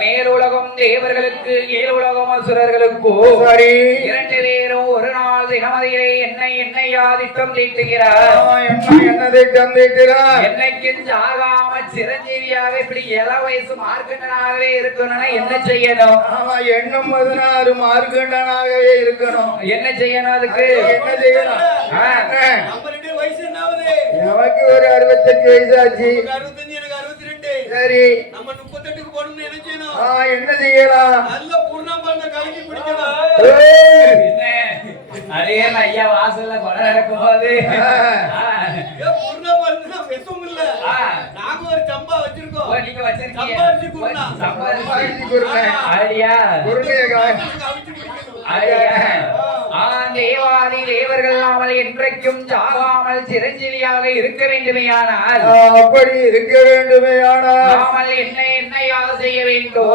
மேலுலகம் தேவர்களுக்கு ஏழுலகம் அசுரர்களுக்கோ இரண்டு பேரும் ஒரு நாள் தினமதியிலே என்னையா திட்டம் தீட்டுகிறார். என்னைக்கு சாகாம சிரஞ்சீவியாக இப்படி 7 வயசு மார்க்கண்டனாகவே இருக்கணும்னா என்ன செய்யணும்? எண்ணும் 16 மார்க்கண்டனாகவே இருக்கணும். என்ன செய்யணும்? அதுக்கு என்ன செய்யணும்? எனக்கு ஒரு 65 வயசாச்சு. சரி, நம்ம 38க்கு போறோம்னு என்ன செய்யணும்? என்ன செய்யலாம்? நல்ல பூர்ணாம்பாண்ட கலக்கி குடிக்கணும். அதே ஐயா வாசல்ல கொலை நடக்கும்போது பூர்ணாம்பாண்ட விஷம் இல்ல. நாங்க ஒரு சம்பா வச்சிருக்கோம். நீங்க வச்சிருக்கீங்க. சம்பாதிச்சு குடுங்க. ஐயா தேவாதி தேவர்கள் நாமல் என்றைக்கும் சாகாமல் சிரஞ்சீவியாக இருக்க வேண்டுமேயானால் அப்படி இருக்க வேண்டுமேயானால் நாமல் என்னையாக செய்ய வேண்டும்?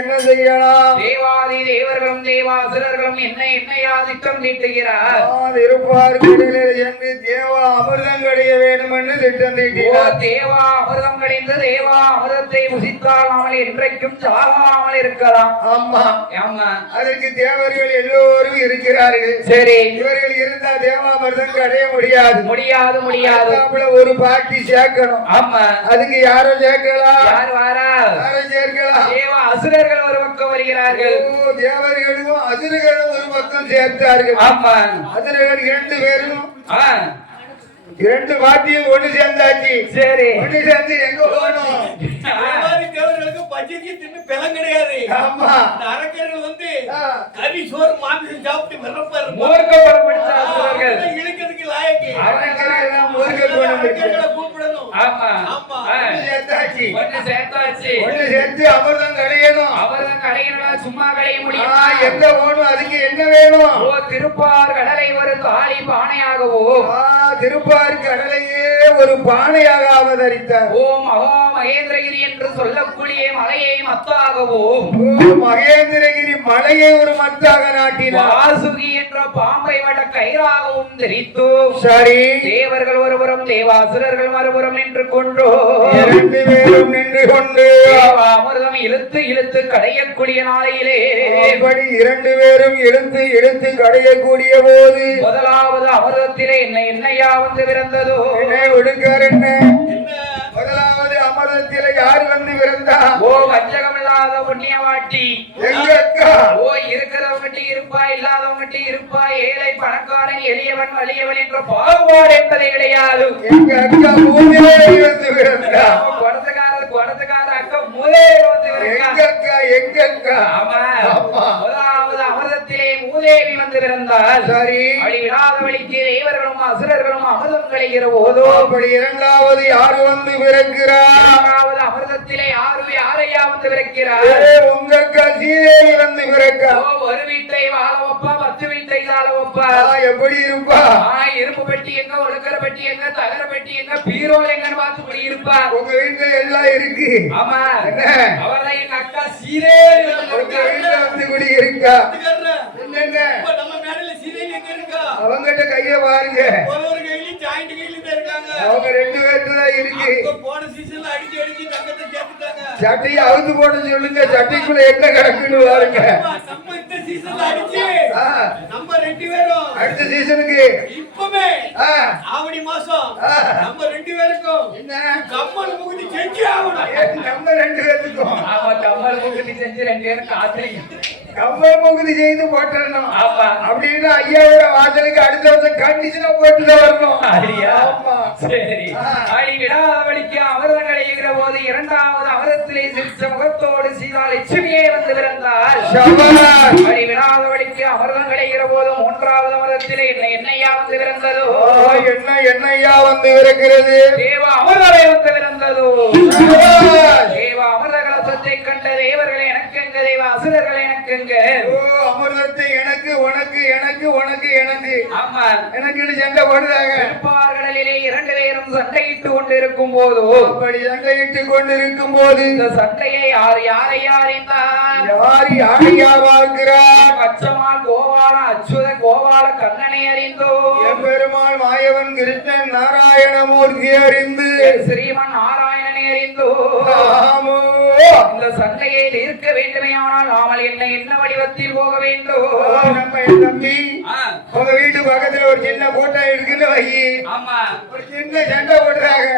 என்ன செய்யலாம்? தேவாதி தேவர்களும் தேவாசுரர்களும் என்னையா திட்டம் தீட்டுகிறார். இருப்பார் கடலில் என்று தேவா அமிர்தம் கடைய வேண்டும் என்று திட்டம் தீட்டுகிறார். தேவா அமிர்தம் கடைந்து தேவா அமிர்தத்தை புசித்தால் நாமல் என்றைக்கும் சாகாமல் இருக்கலாம். ஆமா ஆமா, அதற்கு தேவர்கள் எல்லோரும் இருக்கிறார்கள். சரி, இவர்கள் இருந்தா தேவாமிர்தம் கடைய முடியாது. ஒரு பாட்டி சேர்க்கணும். ஆமா, அதுக்கு யாரும் சேர்க்கலாம்? யார் வாரா? யாரும் சேர்க்கலாம்? தேவ அசுரர்கள் ஒரு பக்கம் வருகிறார்கள். தேவர்களும் அசுரர்களும் ஒரு பக்கம் சேர்த்தார்கள். ஆமா, அசுரர்கள் 2 பேரும் 2 பாட்டியும் ஒண்ணு சேர்ந்தாச்சு. சரி, ஒண்ணு சேர்ந்து எங்க போகணும்? தேவர்களுக்கு பச்சைக்கு தின்னு பலம் கிடையாது. ஆமா, அரக்கர்கள் வந்து கறி சோறு மாமிசம் சாப்பிட்டு விரப்பாரு. மூர்க்கப்படுத்த அசுரர்கள் இழுக்கிறதுக்கு லாயக்கு. அரக்கர்கள் மூர்க்கப்படுத்த கூப்பிடணும். ஆமா ஆமா, ஒண்ணு சேர்த்தாச்சு. ஒண்ணு சேர்த்து அமிர்தம் கடையணும். அமிர்தம் கடையணும், சும்மா கடைய முடியும். எங்க போகணும்? அதுக்கு என்ன வேணும்? ஓ திருப்பார் கடலை ஒரு தாலி பானையாகவோ திருப்பார் கடலையே ஒரு பானையாக அவதரித்தார். ஓ மகா மகேந்திரகிரி என்று சொல்லக்கூடிய மலையை மத்தாகவோ மகேந்திரகிரி மலையை ஒரு மத்தாக நாட்டினார். வாசுகி என்ற பாம்பை வட கயிறாகவும் தெரித்து. சரி, தேவர்கள் ஒருபுறம் தேவாசுரர்கள் மறுபுறம் நின்று கொண்டோ 2 பேரும் நின்று கொண்டு அமிர்தம் இழுத்து கடையக்கூடிய நாளையிலே அப்படி 2 பேரும் இழுத்து கடையக்கூடிய போது முதலாவது அமிர்தத்திலே என்னையா வந்து பிறந்ததோ? முதலாவது அமிர்தத்திலே யார் வந்து பிறந்தா? ஓ வஞ்சகம் இல்லாத புண்ணியவாட்டி. ஓ இருக்கிறவங்க இருப்பா, இல்லாதவங்க இருப்பா, ஏழை பணக்காரன் எளியவன் வலியவன் என்ற பாகுபாடு என்பதை கிடையாது. எங்க அக்கா மூதேவி வந்து பிறந்தா. குடத்துக்கார அக்கா மூதேவி வந்து எங்க அக்கா. முதலாவது அமிர்தத்திலே மூதேவி வந்து பிறந்தால் சரி, வழி விடாத வழிக்கு தேவர்களும் அசுரர்களும் அமிர்தம் கிடைக்கிற போதோ அப்படி 2வது யாரு வந்து பிறக்கிறார்? 2வது அமிர்தத்திலே யாரையா வந்து பிறக்கிறார்? உங்க அக்கா சீதேவி வந்து பிறக்கா. ஒரு வீட்டை வாழ வைப்பா, 10 வீட்டை வாழ வைப்பா. எப்படி இருப்பா? இருப்பு பெட்டி எங்க, ஒழுக்கிற பெட்டி எங்க, தகர பெட்டி எங்க, பீரோல் எங்கன்னு பார்த்து குடி இருப்பா. உங்க வீட்டுல எல்லாம் இருக்கு. ஆமா, அவர்தான் எங்க அக்கா சீதேவி வந்து குடி இருக்கா. என்னங்க நம்ம மேடையில சீதேவி எங்க இருக்கா? அவங்கிட்ட கைய பாருங்க. ஒரு கையில ஜாயிண்ட் கையில இருக்காங்க. அவங்க 2 பேர்ல தான் இருக்கு. போன சீசன்ல அடிச்சு தங்கத்தை சேர்த்துட்டாங்க. சட்டையை அவுத்து போட சொல்லுங்க. சட்டைக்குள்ள என்ன கிடக்குன்னு பாருங்க. நம்ம இந்த சீசன்ல அடிச்சு நம்ம 2 பேரும் அடுத்த சீசனுக்கு இப்பவே ஆவணி மாசம் நம்ம 2 பேருக்கும் என்ன கம்மல் முகுதி செஞ்சு ஆகணும். நம்ம 2 பேருக்கும் கம்மல் முகுதி செஞ்சு 2 பேரும் காத்துறீங்க. கம்மல் முகுதி செய்து போட்டுறணும். அப்படின்னு ஐயாவோட வாசலுக்கு அடுத்த வருஷம் கண்டிஷனா போட்டுட்டு வரணும். சரி, அடி விடாவளிக்கு அமிர்தம் கிடைக்கிற போது மகாலட்சுமியே வந்து பிறந்தால் சபாஷ். வழி விடாதவழிக்கு அமிர்தம் கிடைக்கிற போதும் 3வது அமிர்தத்திலே என்னையா வந்து பிறந்ததோ என்னையா வந்து இருக்கிறது தேவ அமிர்தமே வந்து பிறந்ததோ சபாஷ். தேவ அமிர்த கலசத்தை கண்ட தேவர்களே எனக்குங்க தேவ அசுரர்களே எனக்குங்க ஓ அமிர்தத்தை எனக்கு உனக்கு எனக்கு உனக்கு எனக்கு ஆமா எனக்கு சண்டை போடுறாங்க கடலிலே 2 பேரும் சண்டையிட்டு கொண்டிருக்கும் போதோ அப்படி சண்டையிட்டு கொண்டிருக்கும் போது இந்த சண்டையை யாரையா அறிந்தார் யாரையா பார்க்கிறார் பச்சமால் கோபால அச்சுத கோபால கண்ணனை அறிந்தோ எம்பெருமாள் மாயவன் கிருஷ்ணன் நாராயணமூர்த்தி அறிந்து ஸ்ரீமன் நாராயணனை அறிந்தோ ஆமோ. இந்த சண்டையை தீர்க்க வேண்டுமே ஆனால் நாமல் என்ன வடிவத்தில் போக வேண்டும் நம்ம என் தம்பி உங்க வீட்டு பக்கத்துல ஒரு சின்ன போட்டோ இருக்குன்னு வை ஆமா ஒரு சின்ன சண்டை போடுறாங்க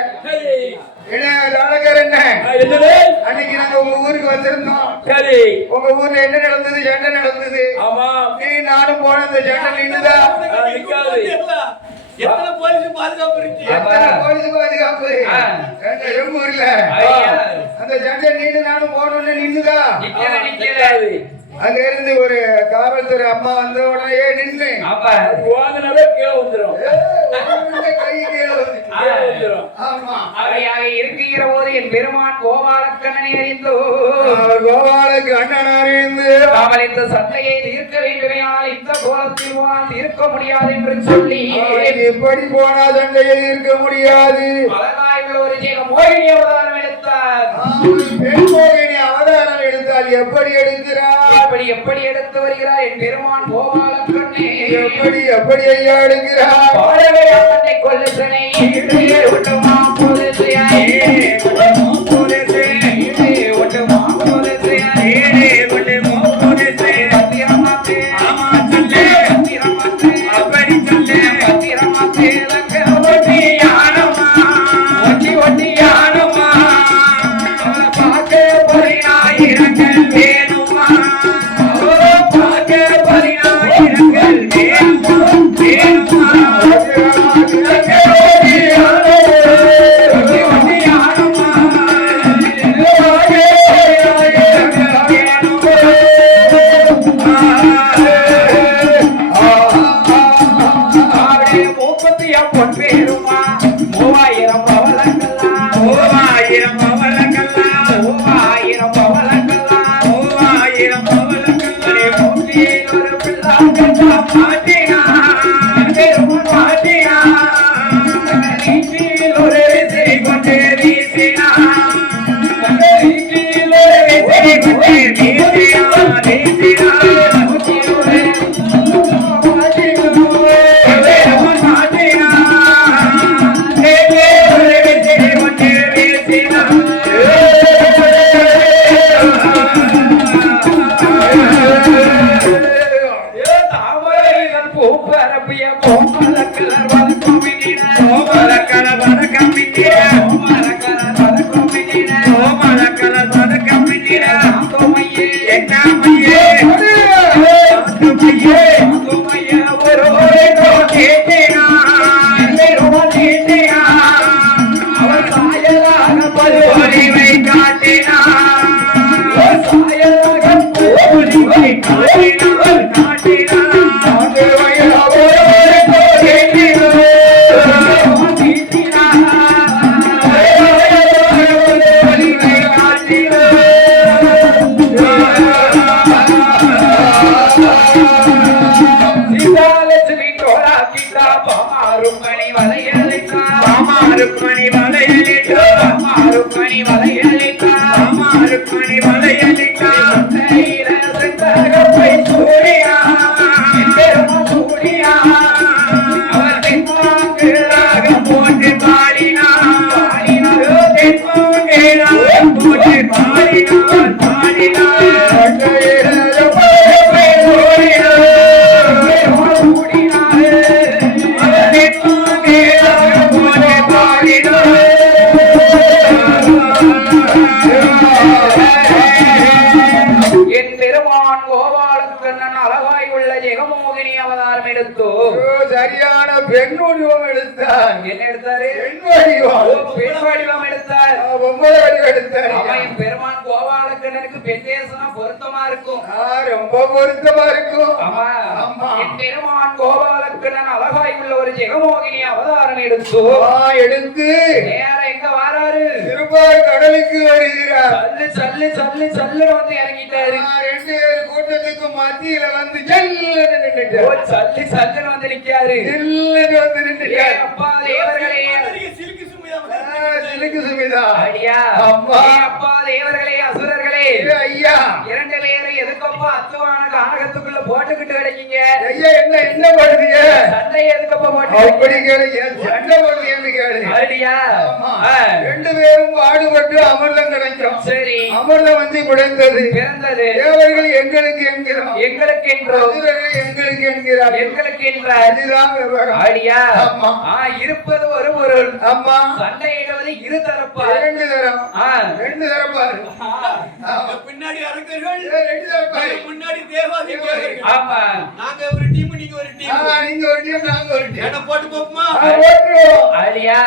என்ன தாளகர் என்ன அன்னைக்கு நாங்க உங்க ஊருக்கு வந்திருந்தோம் சரி உங்க ஊர்ல என்ன நடந்தது சண்டை நடந்தது ஆமா நீ நானும் போன அந்த சண்டை நின்னுதா எத்தனை போலீஸ் பாதுகாப்பு இருக்கு எத்தனை போலீஸ் பாதுகாப்பு ஆ. எங்க ஊர்ல ஐயா. அந்த சண்டை நின்று நானும் போனோன்னு நின்னுதா நிக்கிறாரு அங்க இருந்து ஒரு காவல்துறை அம்மா வந்த உடனே நின்று ஆமா வாங்கினாலே கீழே வந்துடும் கை கீழே வந்துச்சு. ஆமா அவையாக இருக்கிற போது என் பெருமான் கோபாலக்கண்ணனை அறிந்தோ கோபாலுக்கு அண்ணன் அறிந்து அவள் இந்த சண்டையை தீர்க்க வேண்டுமே ஆனால் இந்த கோலத்தில் போனால் தீர்க்க முடியாது என்று சொல்லி எப்படி போனா சண்டையை இருக்க முடியாது பலகாய்கள் ஒரு ஜெக மோகினி அவதாரம் எடுத்தார் பெண் மோகினி அவதாரம் எடுத்தால் எப்படி எடுக்கிறார் எப்படி எடுத்து வருகிறார் என் பெருமான் கோபாலக்கண்ணே எப்படி ஐயா எடுக்கிறார் பாடவே அம்மனை கொல்லுசனை ஒட்டுமா போலீசையா ஒட்டுமா போலீசையா பத்திரமாத்தே ஆமா சொல்லு பத்திரமாத்தே அப்படி சொல்லு பத்திரமாத்தே லங்க ஒட்டி யானமா ஒட்டி யானமா பாக்க பரிணாயிரங்கள் வேணுமா பாக்க பரிணாயிரங்கள் வேணுமா பொன்பேருமா 3000 பவளங்கள்லாம் 3000 பவளங்கள்லாம் 3000 பவளங்கள்லாம் 3000 பவளங்கள்லாம் மூக்கில் ஒரு பிள்ளாங்க மாட்டினா பெருமான் மாட்டினா நீக்கில் ஒரு விசிறி கொண்டு வீசினா நீக்கில் ஒரு விசிறி கொண்டு வீசினா மூக்கில் ஒரு சரியான பெண் வடிவம் எடுத்தார். என்ன எடுத்தாரு? பெண் வடிவம். பெண் வடிவம் எடுத்தார். பொம்பளை வடிவம் எடுத்தார். பெருமான் கோபாலக்கண்ணன் கண்ணனுக்கு பெண் வேஷம்னா பொருத்தமா இருக்கும். ரொம்ப பொருத்தமா இருக்கும். ஆமா. ஆமா. என் பெருமான் கோபாலக்கண்ணன் அழகாய் உள்ள ஒரு ஜெகமோகினி அவதாரம் எடுத்து நேர எங்க வாராரு? திருப்பார் கடலுக்கு வருகிறார். சல்லு சல்லு சல்லு சல்லு வந்து இறங்கிட்டாரு. 2 பேர் கூட்டத்துக்கு மத்தியில வந்து சல்லுன்னு நின்னுட்டாரு. சல்லு சல்லுன்னு வந்து நிக்காரு. சல்லுன்னு வந்து நின்னுட்டாரு. அப்பா தேவர்களே, சிலுக்கு சுமிதா சிலுக்கு சுமிதா. ஐயா அம்மா. அப்பா தேவர்களே, அசுரர்களே, ஐயா 2 பேரும் எதுக்கப்பா அத்துவான கானகத்துக்குள்ள போட்டுக்கிட்டு கிடைக்கீங்க? ஐயா என்ன பண்ணுவீங்க? சண்டை எதுக்கப்பா போட்டு? அப்படி கேளு, சண்டை பண்ணுவீங்கன்னு கேளு. ஐயா 2 பேரும் பாடுபட்டு அமிர்தம் கிடைக்கும். சரி, அமிர்தம் வந்து பிறந்தது. பிறந்தது. தேவர்கள் எங்களுக்கு என்கிறோம், எங்களுக்கு என்றோம், அசுரர்கள் எங்களுக்கு என்கிறார். எங்களுக்கு என்றார். இதுதான் விவரம். ஐயா ஆமா. இருப்பது ஒரு பொருள், ஆமா. சண்டையிடுவது இரு தரப்பா. 2 தரம். 2 தரப்பாரு. பின்னாடி அரக்கர்கள், 2 தரப்பாரு. முன்னாடி தேவாதி தேவர்கள். ஆமா. நாங்க ஒரு டீம், நீங்க ஒரு டீம். நீங்க ஒரு டீம், நாங்க ஒரு டீம். என்ன போட்டு போப்புமா? ஓட்டுறோம். ஐயா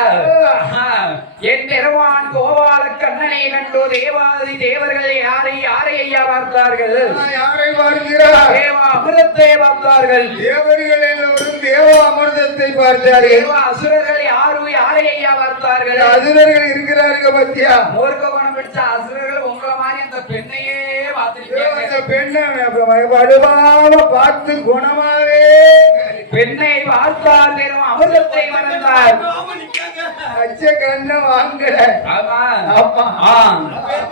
என் பெருமான் கோபால கண்ணனை கண்டு தேவாதி தேவர்கள் யாரை யாரை ஐயா பார்த்தார்கள்? யாரை பார்க்கிறார்? தேவ அமிர்தத்தை பார்த்தார்கள். தேவர்கள் எல்லோரும் தேவ அமிர்தத்தை பார்த்தார்கள். தேவ அசுரர்கள் யாரும் யாரை ஐயா பார்த்தார்கள்? அசுரர்கள் இருக்கிறார்கள் பத்தியா? மூர்க்க குணம் பிடிச்ச அசுரர்கள் உங்களை மாதிரி அந்த பெண்ணையே பார்த்திருக்கீங்க. அந்த பெண்ணை வடுவாம பார்த்து குணமாவே பெண்ணை பார்த்தார், வெறும் அமிர்தத்தை மறந்தார். அச்ச கண்ண வாங்கல. ஆமா. ஆமா.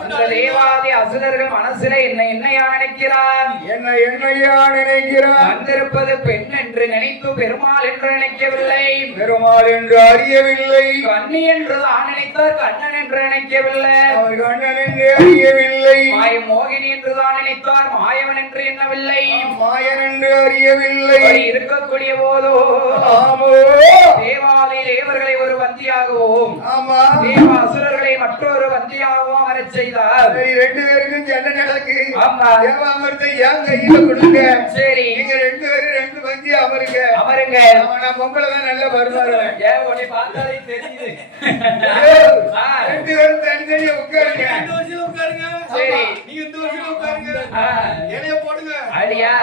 அந்த தேவாதி அசுரர்கள் மனசுல என்னையா நினைக்கிறான்? என்னையா நினைக்கிறான்? வந்திருப்பது பெண் என்று நினைத்து பெருமாள் என்று நினைக்கவில்லை, பெருமாள் என்று அறியவில்லை. கண்ணி என்று தான் நினைத்தார், கண்ணன் என்று நினைக்கவில்லை. அவர் கண்ணன் என்று அறியவில்லை. மாய மோகினி என்று தான் நினைத்தார், மாயவன் என்று எண்ணவில்லை. மாயன் என்று அறியவில்லை. இருக்கக்கூடிய போதோ ஆமோ தேவாலய தேவர்களை ஒரு வந்தியாகவும், ஆமா, தேவ அசுரர்களை மற்றொரு வந்தியாகவும் வரச் செய்தார். 2 பேருக்கும் சண்டை நடக்கு. ஆமா. தேவாமிர்தத்தை என் கையில கொடுங்க. சரி, நீங்க 2 பேரும் 2 பந்தி அமருங்க. அமருங்க. நான் பொம்பளை தான் நல்லா பருமாறுவேன். ஏன் உன்னை பார்த்தாலே தெரியுது. 2 பேரும் தனித்தனியா உட்காருங்க. இந்த வருஷம் உட்காருங்க. சரி. நீங்க இந்த வருஷம் உட்காருங்க. இலைய போடுங்க. அடியா.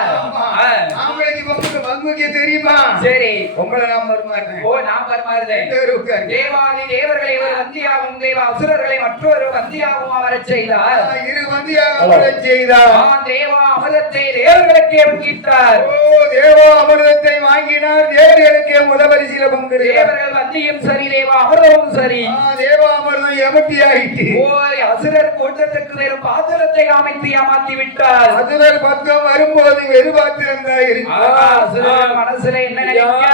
ஆம்பளைக்கு பொம்பளை பங்குக்கு தெரியுமா? சரி, பொம்பளை நான் பருமாறுறேன். ஓ நான் பரிமாறுதேன். 2 பேரும் உட்காருங்க. தேவாதி தேவர்களை ஒரு வந்தியாகவும் தேவ அசுரர்களை மற்றொரு வந்தியாகவும் வரச் செய்தார். 2 பந்தியாக அமரச் செய்தார். தேவ அமிர்தத்தை தேவர்களுக்கே பங்கிட்டார். ஓ தேவா அமிர்தத்தை வாங்கினார். தேவர்களுக்கே முதபரிசில பங்கெடுத்தார். தேவர்கள் வந்தியும் சரி, தேவ அமிர்தமும் சரி. தேவா அமிர்தம் எமட்டி ஆயிட்டு. ஓ அசுரர் கூட்டத்துக்கு வெறும் பாத்திரத்தை அமைத்து ஏமாத்தி விட்டார். அசுரர் பக்கம் வரும்போது வெறு பாத்திரம் தான் இருக்கு. அசுரர் மனசுல என்ன நினைக்கா?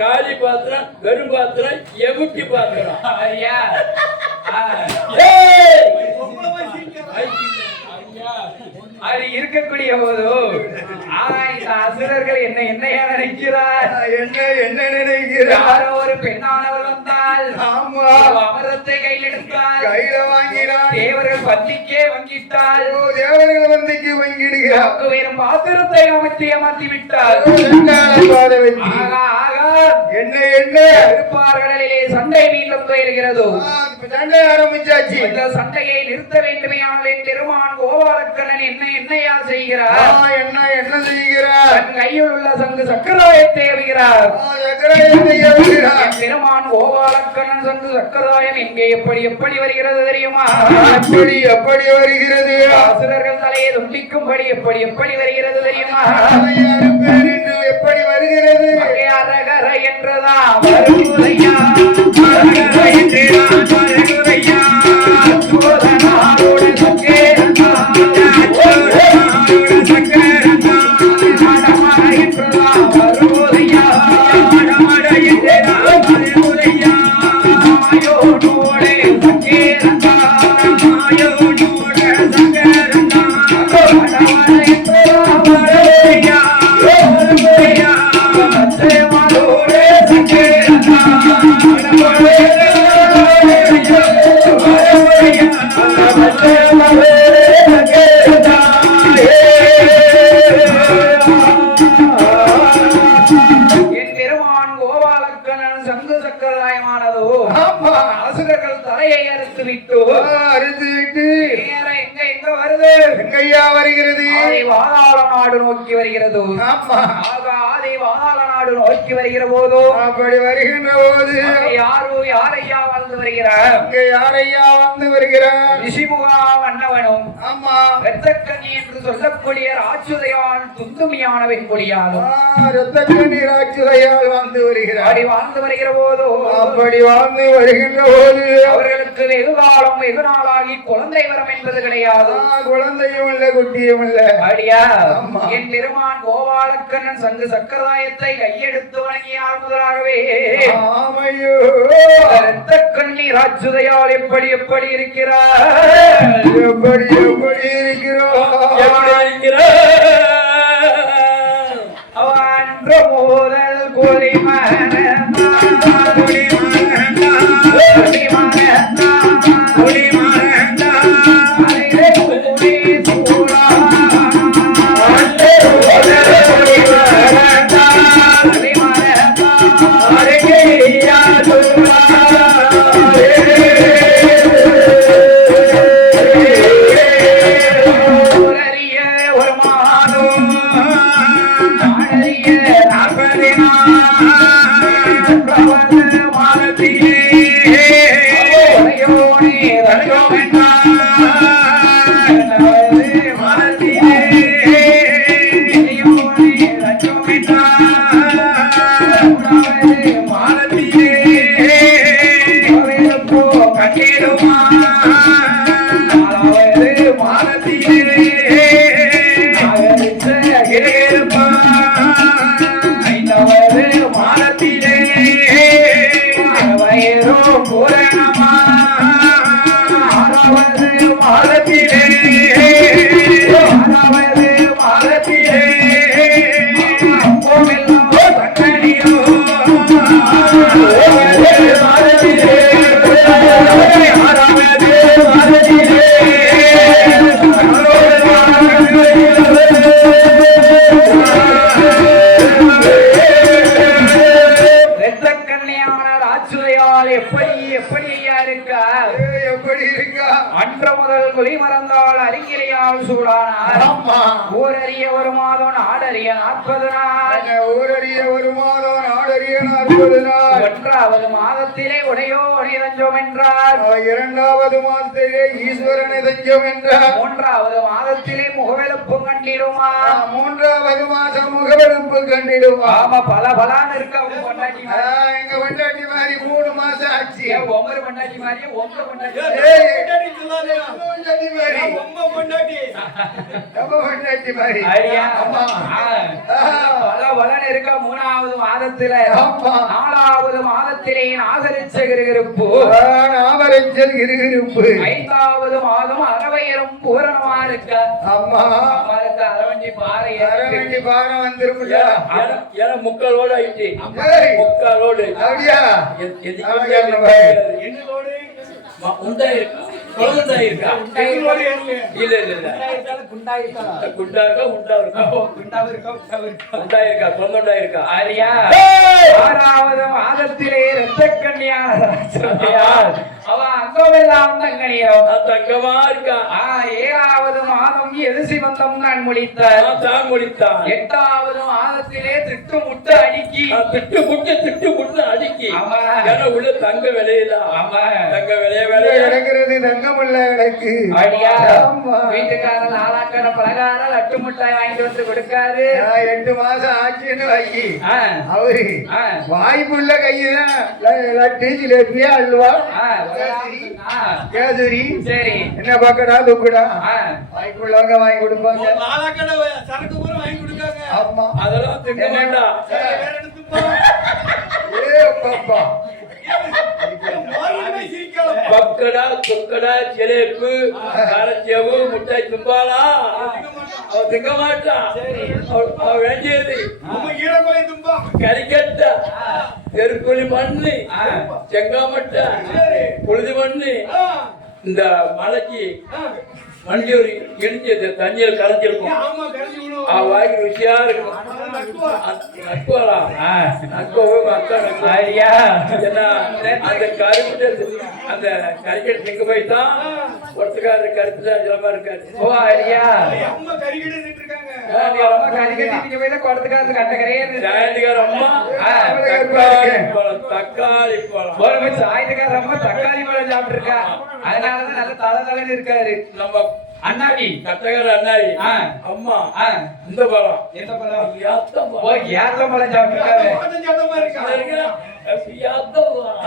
காலி பாத்திரம், வெறும் பாத்திரம், எமுட்டி பாத்திரம். ஐயா பொம்பளை போய் சீக்கிரம். அது இருக்கக்கூடிய போது இந்த அசுரர்கள் என்னையா நினைக்கிறார்? என்ன நினைக்கிறார்? யாரோ ஒரு பெண்ணானவர் வந்தால் ஆமா, அமிர்தத்தை கையில் எடுத்தால் கையில வாங்கினார். தேவர்கள் பந்திக்கே வங்கிட்டால் தேவர்கள் வந்திக்கு வாங்கிடுகிறார். நமக்கு வேறும் பாத்திரத்தை அமைத்து ஏமாத்தி விட்டார். ஆகா ஆகா, என்ன இருப்பார்களிலே சண்டை மீண்டும் பயிர்கிறதோ. சண்டை ஆரம்பிச்சாச்சு. இந்த சண்டையை நிறுத்த வேண்டுமையானால் என் பெருமான் கோபாலக்கண்ணன் என்னையா செய்கிறார்? என்ன செய்கிறார்? தன் கையில் உள்ள சங்கு சக்கராயத்தை எறிகிறார். என் பெருமான் கோபாலக்கண்ணன் சங்கு சக்கராயம் எங்கே எப்படி வருகிறது தெரியுமா? எப்படி வருகிறது? அசுரர்கள் தலையை துண்டிக்கும்படி எப்படி வருகிறது தெரியுமா? எப்படி வருகிறது? அரகர என்றுதான் வருகுதையா, அரகர என்றுதான் வருகுதையா, சோதனாரோடு சக்கேரனா, சோதனாரோடு சக்கேரனா, அடமர என்றுதான் வருகுதையா, அடமர என்றுதான் வருகுதையா, மாயோனோடு சக்கேரனா, மாயோனோடு சக்கேரனா, அடமர என்றுதான் வருகுதையா, வருகுதையா, தேவாலோடு சக்கேரனா, அடமர என் பெருமான் கோபாலக்கண்ணன் சங்கு சக்கராயமானதோ அசுரர்கள் தலையை அறுத்து விட்டு விட்டு அறுத்து விட்டு நேரா எங்க வருது எங்கய்யா வருகிறது? ஆதி வாதாள நாடு நோக்கி வருகிறது. ஆமா, ஆக ஆதி வாதாள நாடு நோக்கி வருகிற போது அப்படி வருகின்ற போது யாரையா வாழ்ந்து வருகிறார்? இங்க யாரையா வந்து வருகிறார்? ரிஷிமுகா வண்ணவனும் ஆமா, இரத்தக்கண்ணி என்று சொல்லக்கூடிய ராட்சுதையான் துந்துமியான வெண்கொடியாலும் ரத்த கண்ணீர் ஆட்சியால் வந்து வருகிறார். அப்படி வாழ்ந்து வருகிற போது அப்படி வாழ்ந்து வருகின்ற போது அவர்களுக்கு வெகு காலம் வெகு நாளாகி குழந்தை வரம் என்பது கிடையாது. குழந்தையும் இல்ல, குட்டியும் இல்ல. அப்படியா? ஆமா. என் பெருமான் கோபாலக்கண்ணன் சங்கு சக்கரதாயத்தை கையெடுத்து வணங்கியால் முதலாகவே ஆமையோ, இரத்த கண்ணீர் ராட்சுதையால் எப்படி எப்படி இருக்கிறார்? எப்படி எப்படி இருக்கிறோம்? அவன்று முதல் ஒரு மாதம் அன்ற முதல் கொலி மறந்தால் அறிஞரையால் சூடானார். ஊரறிய ஒரு மாதம் நாடறிய 40 நாள். ஊரறிய ஒரு மாதம் நாடறிய 40 நாள். ஒன்றாவது மாதத்திலே உடையோ தஞ்சம் என்றார். இரண்டாவது மாதத்திலே ஈஸ்வரனை தஞ்சம் என்றார். மூன்றாவது மாதத்திலே முகவெலுப்பு கண்டிடுமா. மூன்றாவது மாதம் முகவெலுப்பு கண்டிடுமா. ஆமா, பல பலான்னு இருக்க உங்க பொண்டாட்டி எங்க பொண்டாட்டி மாதிரி 3 மாசம் ஆச்சு. ஒவ்வொரு பொண்டாட்டி மாதிரியே உங்க பொண்டாட்டி இருக்க. மூணாவது மாதத்துல 4வது மாதத்திலே நாகரிச்சகிருப்பு. 5வது மாதம் அரவையரும் பூரணமா இருக்க. அம்மா அரவண்டி பாறை பாறை வந்துருக்குல்ல. முக்காலோடு ஆயிடுச்சு. முக்காலோடு அப்படியா? உண்டா இருக்கா? குழந்தை இருக்கா? இல்ல இல்ல இல்ல, குண்டா இருக்கா? குண்டா இருக்கா? குழந்தை இருக்கா? ஆரியா 6வது மாதத்திலே இரத்த கன்னியா அவ அங்கமெல்லாம் தங்கனியம் தங்கமா இருக்கா. 7வது மாதம் எதிர்சி வந்தம் நான் முடித்தான். 8வது மாதத்திலே திட்டு முட்டு அடுக்கி ஏன்னா உள்ள தங்க விலையில தங்க விலைய கிடக்கிறது. தங்கமல்ல எனக்கு வீட்டுக்காரன் நாளாக்கட பலகாரம் லட்டு முட்டாய் வாங்கிட்டு வந்து கொடுக்காரு. 8 மாசம் ஆச்சுன்னு வைக்கி அவரு வாய்ப்புள்ள கையுதான் லட்டு ஜிலேபி அல்வா கேசரி சரி என்ன பக்கடா துக்குடா வாய்ப்புள்ளவங்க வாங்கி கொடுப்பாங்க. சரக்கு பூரா வாங்கி கொடுக்காங்க. ஆமா, அதெல்லாம் திங்க மாட்டா. பக்கடா தொக்கடா ஜிலேபி காரச்சேவு முட்டாய் தும்பாலா அவ திங்க மாட்டா. அவ வேண்டியது கறிக்கட்டா தெருக்குழி மண்ணு செங்காமட்டா புழுதி மண்ணு இந்த மலைக்கு மஞ்சள் இடிஞ்சது தண்ணியில் கலைஞ்சிருக்கும் ஆமா கரைஞ்சி விடும் வாய்க்கு ருசியா இருக்கும் நக்குவலா நக்குவே ஐயா ஏன்னா அந்த கருப்பு அந்த கறிக்கடை செங்க போய் தான் ஒருத்தக்காரு கருப்பு சாஞ்சலமா இருக்காரு ஓ ஐயா அம்மா கறிக்கடை இருக்காங்க அம்மா கறிக்கட்டி போய் குடத்துக்காரத்து கட்டக்கரையே சாயந்துக்கார அம்மா தக்காளி பழம் ஒரு சாயத்துக்கார அம்மா தக்காளி பழம் சாப்பிட்டு இருக்கா அதனாலதான் நல்ல தலை இருக்காரு நம்ம அண்ணாடி கட்டக்கார அண்ணாடி அம்மா இந்த பழம் எந்த பழம் யாத்தம் ஓ ஏத்த பழம் சாப்பிட்டு கொஞ்சம் ஜாதமா இருக்கா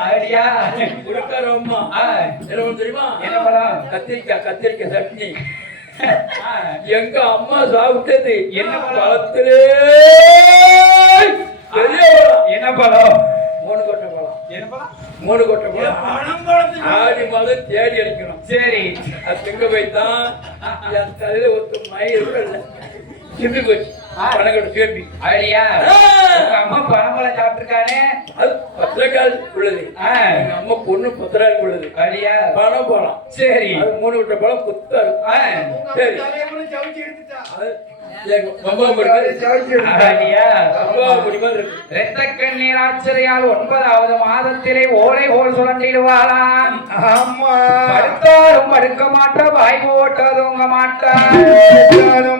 ஐயா கொடுக்கார அம்மா என்ன தெரியுமா என்ன பழம் கத்திரிக்காய் சட்னி எங்க அம்மா சாப்பிட்டது என்ன பழத்திலே பெரிய பழம் என்ன பழம் மூணு கொட்டை பழம் என்ன பழம் மூணு கொட்டை பழம் பணம் பழத்துக்கு ஆடி மாதம் தேடி அடிக்கணும் சரி அது திங்க போய்தான் என் தலையில ஒத்து மயில் இல்லை சிந்து போச்சு பணக்கடை சேர்ப்பி ஐயா உங்க அம்மா பழம்பழம் சாப்பிட்டுருக்கானே அது பத்திரக்கால் உள்ளது எங்க அம்மா பொண்ணு பத்திரால் உள்ளது ஐயா பணம் பழம் சரி அது மூணு கொட்டை பழம் குத்தா இருக்கும் சரி தலைமுறை சமைச்சு எடுத்துட்டா அது எங்க பம்பாபுரி ஐயா பம்பாபுரி மாதிரி இருக்கு இரத்த கண்ணீர் ஆச்சரியால் 9வது மாதத்திலே ஓலை போல் சுழண்டிடுவாளாம் ஆமா படுத்தாலும் படுக்க மாட்டா வாய் ஓட்ட தூங்க மாட்டா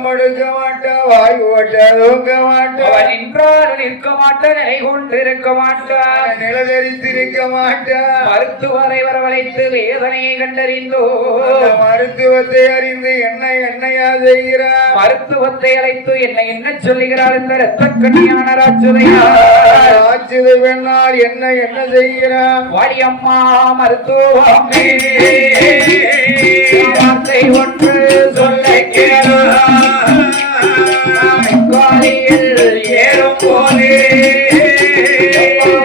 படுக்க மாட்டா வாய் ஓட்ட தூங்க மாட்டா அவன் நின்றாலும் நிற்க மாட்டா நிலை கொண்டு இருக்க மாட்டா நிலதரித்திருக்க மாட்டா மருத்துவரை வரவழைத்து வேதனையை கண்டறிந்தோ அந்த மருத்துவத்தை அறிந்து என்னையா செய்கிறா மருத்துவத்தை அழைத்து என்ன சொல்லுகிறாள் இந்த இரத்த கண்ணியான ராட்சுதையா ஆட்சிதை வேணால் என்ன செய்கிறா வாடியம்மா மருத்துவமே வார்த்தை ஒன்று சொல்ல காலையில் ஏறும் போதே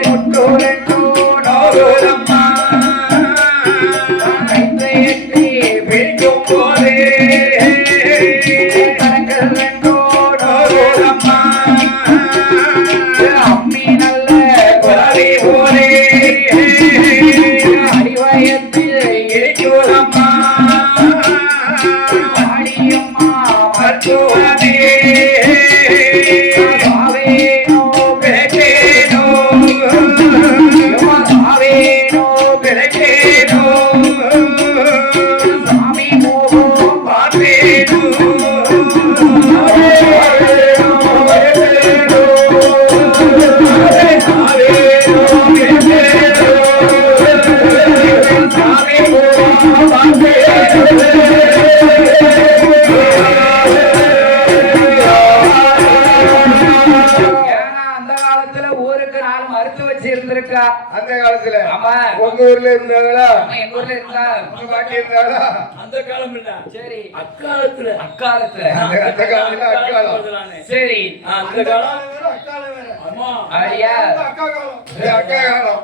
முட்டோரம்மா பிடிக்கும் போதே அம்மி நல்ல குரவி போலே அறிவயத்தில் இடிச்சோரம்மா வாடியம்மா மருத்துவமே சாவேனோ பிழைக்கேனோ சாவேனோ பிழைக்கேனோ சாமி மோகம் பார்த்தேனோ அந்த காலத்துல ஊருக்கு 4 மருத்துவ வச்சு இருந்திருக்கா அந்த காலத்துல ஆமா உங்க ஊர்ல இருந்தாங்களா எங்க ஊர்ல இருந்தா உங்க பாட்டி இருந்தாங்களா அந்த காலம் இல்ல சரி அக்காலத்துல அக்காலத்துல அந்த காலத்துல அக்காலம் சரி அந்த காலம் அக்கால வேற அம்மா ஐயா அக்கா காலம் அக்கா காலம்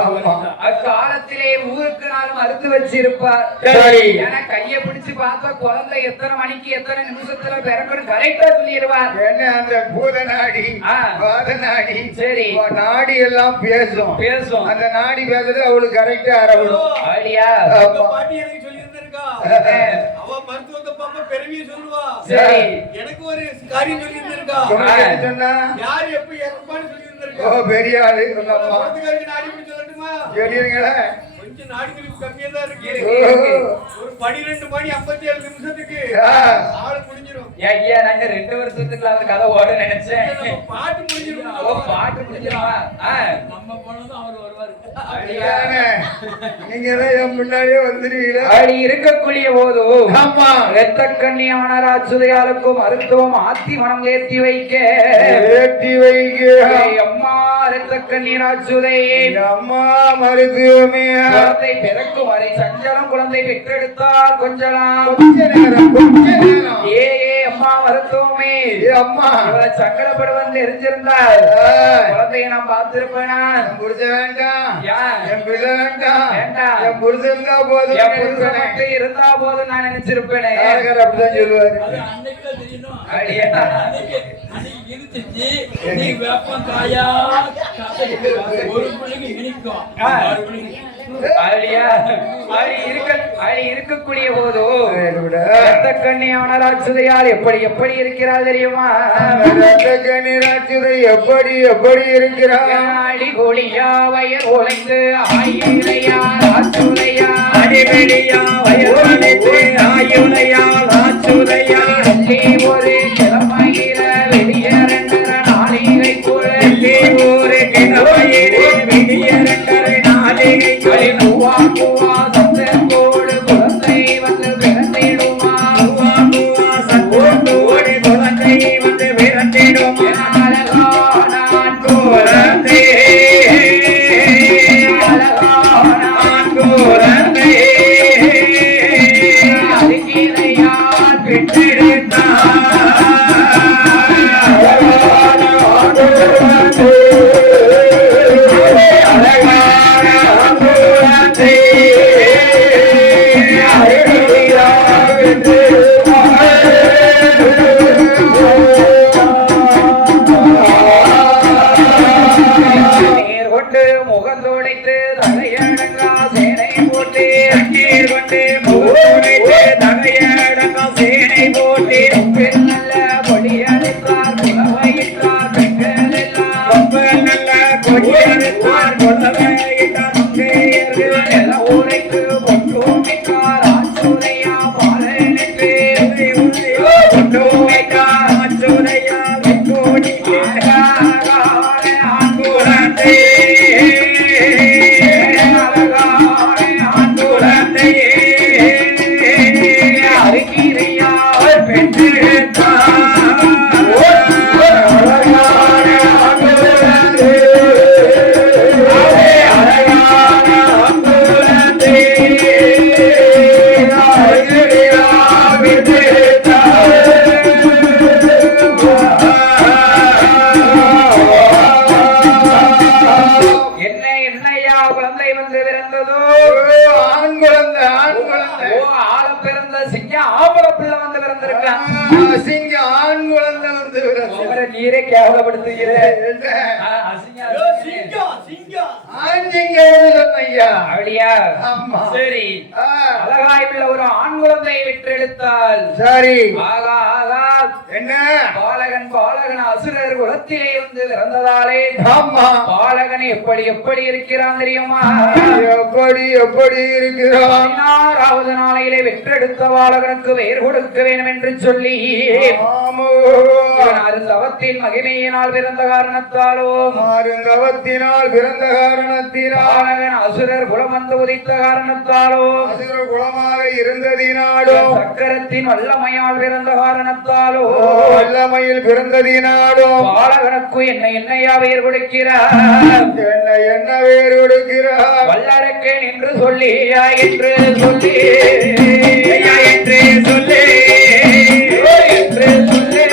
ஆமா அக்காலத்திலே ஊருக்கு 4 மருத்துவ வச்சிருப்பார் சரி. ஏன்னா கைய பிடிச்சு பார்த்தா குழந்தை எத்தனை மணிக்கு எத்தனை நிமிஷத்துல பிறக்கணும் கரெக்டா சொல்லிடுவார் என்ன அந்த பூத நாடி வாத நாடி சரி நாடி எல்லாம் பேசும் பேசும் அந்த நாடி பேசுறது அவளுக்கு கரெக்டா அரவிடும் ஐயா எங்க பாட்டி எனக்கு சொல்லி இருந்திருக்கா அவ மருத்துவத்தை பாப்பா பெருமையை சொல்லுவா சரி எனக்கு ஒரு காரியம் சொல்லி இருந்திருக்கா சொன்னா யார் எப்ப இறப்பான்னு சொல்லி இருந்திருக்கா ஓ பெரிய ஆளு உங்க அம்மா மருத்துவருக்கு நாடி பிடிச்சு சொல்லட்டுமா கேட்டீங்களா கொஞ்சம் நாடி பிடிப்பு கம்மியா தான் இருக்கு இருக்கு. ஒரு 12 மணி 57 நிமிஷத்துக்கு ஆளு முடிஞ்சிரும் ஐயா நாங்க 2 வருஷத்துக்குள்ள அந்த கதை ஓட நினைச்சேன் நம்ம பாட்டு முடிஞ்சிரும் ஓ பாட்டு முடிஞ்சிருமா நம்ம போனதும் அவர் வருவாரு அப்படியா? நீங்க தான் என் முன்னாடியே வந்துருவீங்களா அப்படி இருக்கக்கூடிய போது ஆமா இரத்த கண்ணியான ராட்சுதையாளுக்கும் மருத்துவம் ஆத்தி மனம் ஏத்தி வைக்க ஏற்றி வைக்க ஏய் அம்மா இரத்த கண்ணி ராட்சுதையே அம்மா மருத்துவமே குழந்தை பிறக்கும் வரை சஞ்சலம் குழந்தை பெற்றெடுத்தால் கொஞ்சலாம் கொஞ்ச நேரம் ஏ அம்மா மருத்துவமே ஏ அம்மா இவரை சங்கடப்படுவன் தெரிஞ்சிருந்தால் குழந்தைய நான் பார்த்திருப்பேனா என் புருஷன் வேண்டாம் ஏன்? என் பிள்ளை வேண்டாம் வேண்டாம். என் புருஷன் தான் போதும் என் புருஷன் மட்டும் இருந்தா போதும் நான் நினைச்சிருப்பேனே யாருக்கார் அப்படிதான் சொல்லுவாரு அது அன்னைக்கு தான் தெரியணும் அப்படியா? அன்னைக்கு இது ஊத்திச்சு நீ வேப்பம் காயா ஒரு மணிக்கு இனிக்கும் இருக்கக்கூடிய போதோ கன்னியான ராட்சுதையால் எப்படி எப்படி இருக்கிறாள் தெரியுமா? கன்னி ராட்சுதை எப்படி எப்படி இருக்கிறாள்? அடி கோழியா வயல் உழைந்து ஆயுளையா ராட்சுதையா அடிவெளியா வயல் உழைத்து ஆயுளையா ராட்சுதையா ஒரு கிழமையில வெளியேறன்ற நாளிகைக்குள் ஒரு கிழமையிலே வெளியேறன்ற நாளிகைக்குள் பூவா பூவா சத்தோடு குழந்தை வந்து பிறந்திடுமா சத்தோடு குழந்தை வந்து பிறந்திடும் அழகான குழந்தை அழகான குழந்தை அருகிலையால் நீர் கொண்டு முகந்தோடைத்து தலையடங்கா சேனை போட்டு நீர் கொண்டு முகத்துடைத்து தகையடங்கா சேனை போட்டு நல்ல பொடியளித்தார் புலவையிட்டார் பெண்கள் எல்லாம் நல்ல கொடியெடுத்தார் கொள்ளவையிட்டார் மங்கையர்கள் எல்லாம் ஊரைக்கு பொட்டுமிக்கார் ஆச்சுரையா பாலனுக்கு கொண்டு வைத்தார் அச்சுரையா வெங்கோடிக்கு குழந்தை குழந்தையே அருகிலையால் என்ன என்னையா குழந்தை வந்து பிறந்ததோ? ஆண் குழந்தை ஆண் குழந்தை ஓ ஆள பிறந்த சிங்கம் ஆம்பள பிள்ளை வந்து பிறந்திருக்கான். அசிங்க ஆண் குழந்தை வந்து அவரை நீரே கேவலப்படுத்துகிற என்ன? சிங்கம் சிங்கம் ஆண் சிங்கம் ஐயா அப்படியா? ஆமா. சரி ஆ, அழகாய் உள்ள ஒரு ஆண் குழந்தையை விற்றெடுத்தால் சரி ஆகா ஆகா என்ன? பாலகன் பாலகன் அசுரர் குலத்திலே வந்து பிறந்ததாலே ஆமா. பாலகன் எப்படி எப்படி இருக்கிறான் தெரியுமா? எப்படி எப்படி இருக்கிறான்? 16வது நாளையிலே வெற்றெடுத்த பாலகனுக்கு வேர் கொடுக்க வேண்டும் என்று சொல்லி ஆமோ. இவன் அருந்தவத்தின் மகிமையினால் பிறந்த காரணத்தாலோ ஆறுங்கவத்தினால் பிறந்த காரணத்தினால் பாலகன் அசுரர் குலம் வந்து உதித்த காரணத்தாலோ அசுர குலமாக இருந்ததினாலும் சக்கரத்தின் வல்லமையால் பிறந்த காரணத்தாலோ வல்லமையில் பிறந்ததினாலும் பாலகனுக்கு என்னையா பெயர் கொடுக்கிறார்? என்ன என்ன வேறு கொடுக்கிறார்? வல்லரக்கேன் என்று சொல்லி என்று சொல்லி என்று சொல்லி என்று சொல்லி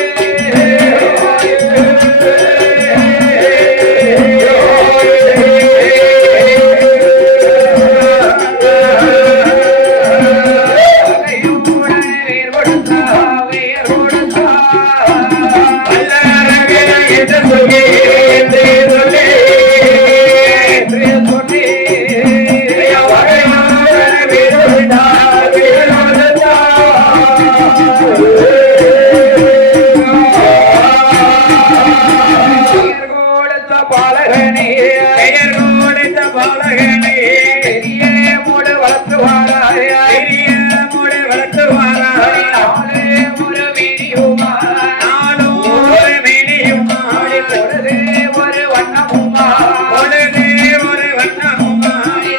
வேர் கொடுத்தா வேர் கொடுத்தா என்று சொல்லி என்று சொல்லி என்று சொல்லி பெயர் கொடுத்த பாலகனே பெயர் கொடுத்த பாலகனே பெரிய மூடு வளர்த்துவாராய் பெரிய மூடு வளர்த்துவாராய் நாளே ஒரு வீடியுமா நானும் ஒரு மினியுமா பொழுது ஒரு வண்ணமுமா பொழுது ஒரு வண்ணமுமா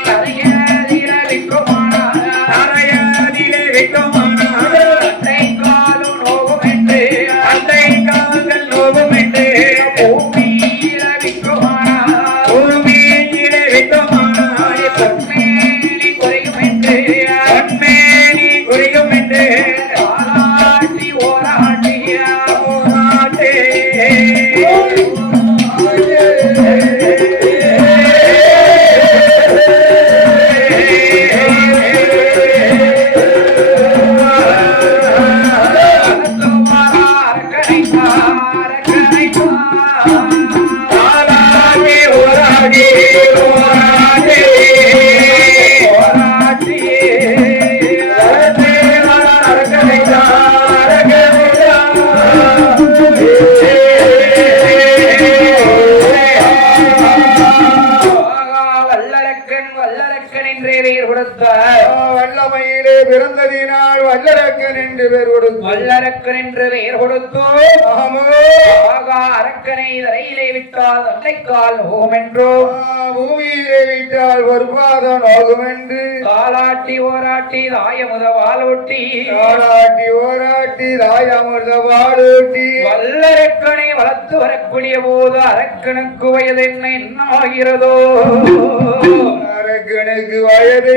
தரையில விக்குமானா தரையதிலே வைக்குமானால் தந்தை காலும் நோகும் என்று தந்தை கால்கள் நோகும் என்று பூமியில விக்குமானா பூமியிலே வைக்குமானால் பொன்மேனி குறையும் என்று பொன்மேனி குறையும் என்று பாராட்டி ஓராட்டியா போராட்டே வந்ததினால் வல்லரக்கன் என்று பேர் கொடுத்து வல்லரக்கன் என்று பெயர் கொடுத்தோ ஆமோ ஆகா அரக்கனை தரையிலே விட்டால் அன்னைக்கால் நோகும் என்றோ பூமியிலே விட்டால் ஒரு பாதம் நோகும் என்று காலாட்டி ஓராட்டி தாயமுத வாலோட்டி காலாட்டி ஓராட்டி தாயமுத வாலோட்டி வல்லரக்கனை வளர்த்து வரக்கூடிய போது அரக்கனுக்கு வயது என்ன ஆகிறதோ அரக்கனுக்கு வயது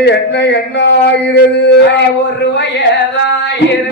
என்ன ஆகிறது ஒரு வயதா இரு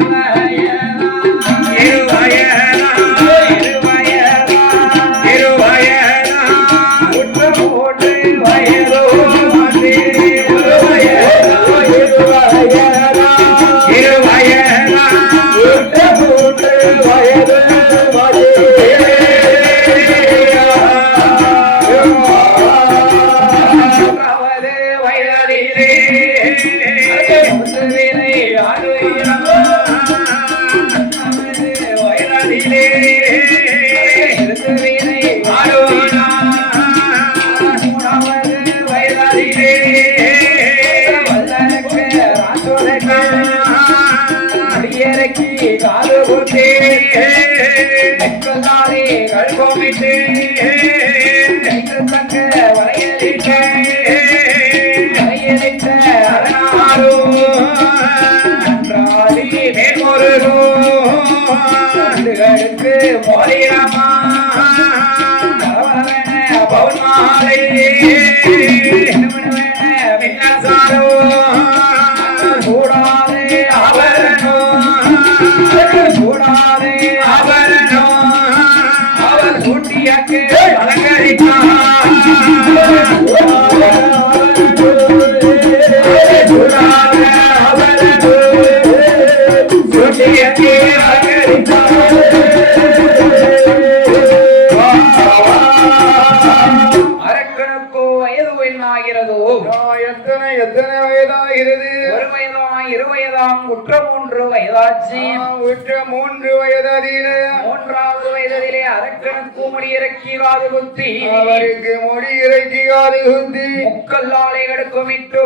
எத்தனை வயதாகிறது ஒரு வயதாம் இரு வயதாம் உற்ற 3 வயதாச்சு உற்ற 3 வயதிலே மூன்றாவது வயதிலே அரக்கனுக்கு முடியிறக்கி காது குத்தி அவருக்கு முடியிறக்கி காது குத்தி முக்கல்லாலை எடுக்குமிட்டு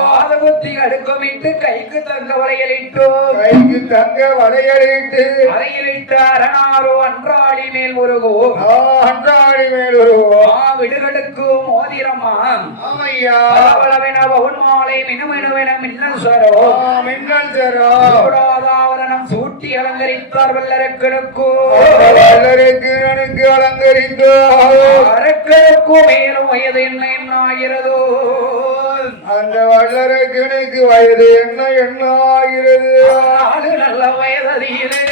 காது குத்தி அடுக்குமிட்டு கைக்கு தங்க வளையலிட்டு அறையிலிட்டு அரணாரோ அன்றாடி மேல் ஒருகோ விடுகளுக்கு மோதிரமா மாலை மினுமெனுவென மின்னல் சரோ சூடாதாவரணம் சூட்டி அலங்கரித்தார் வல்லரக்கனுக்கு அலங்கரித்து அரக்கனுக்கு மேலும் வயது என்ன ஆகிறதோ அந்த வல்லரக்கனுக்கு வயது என்ன ஆகிறது நல்ல வயதிலே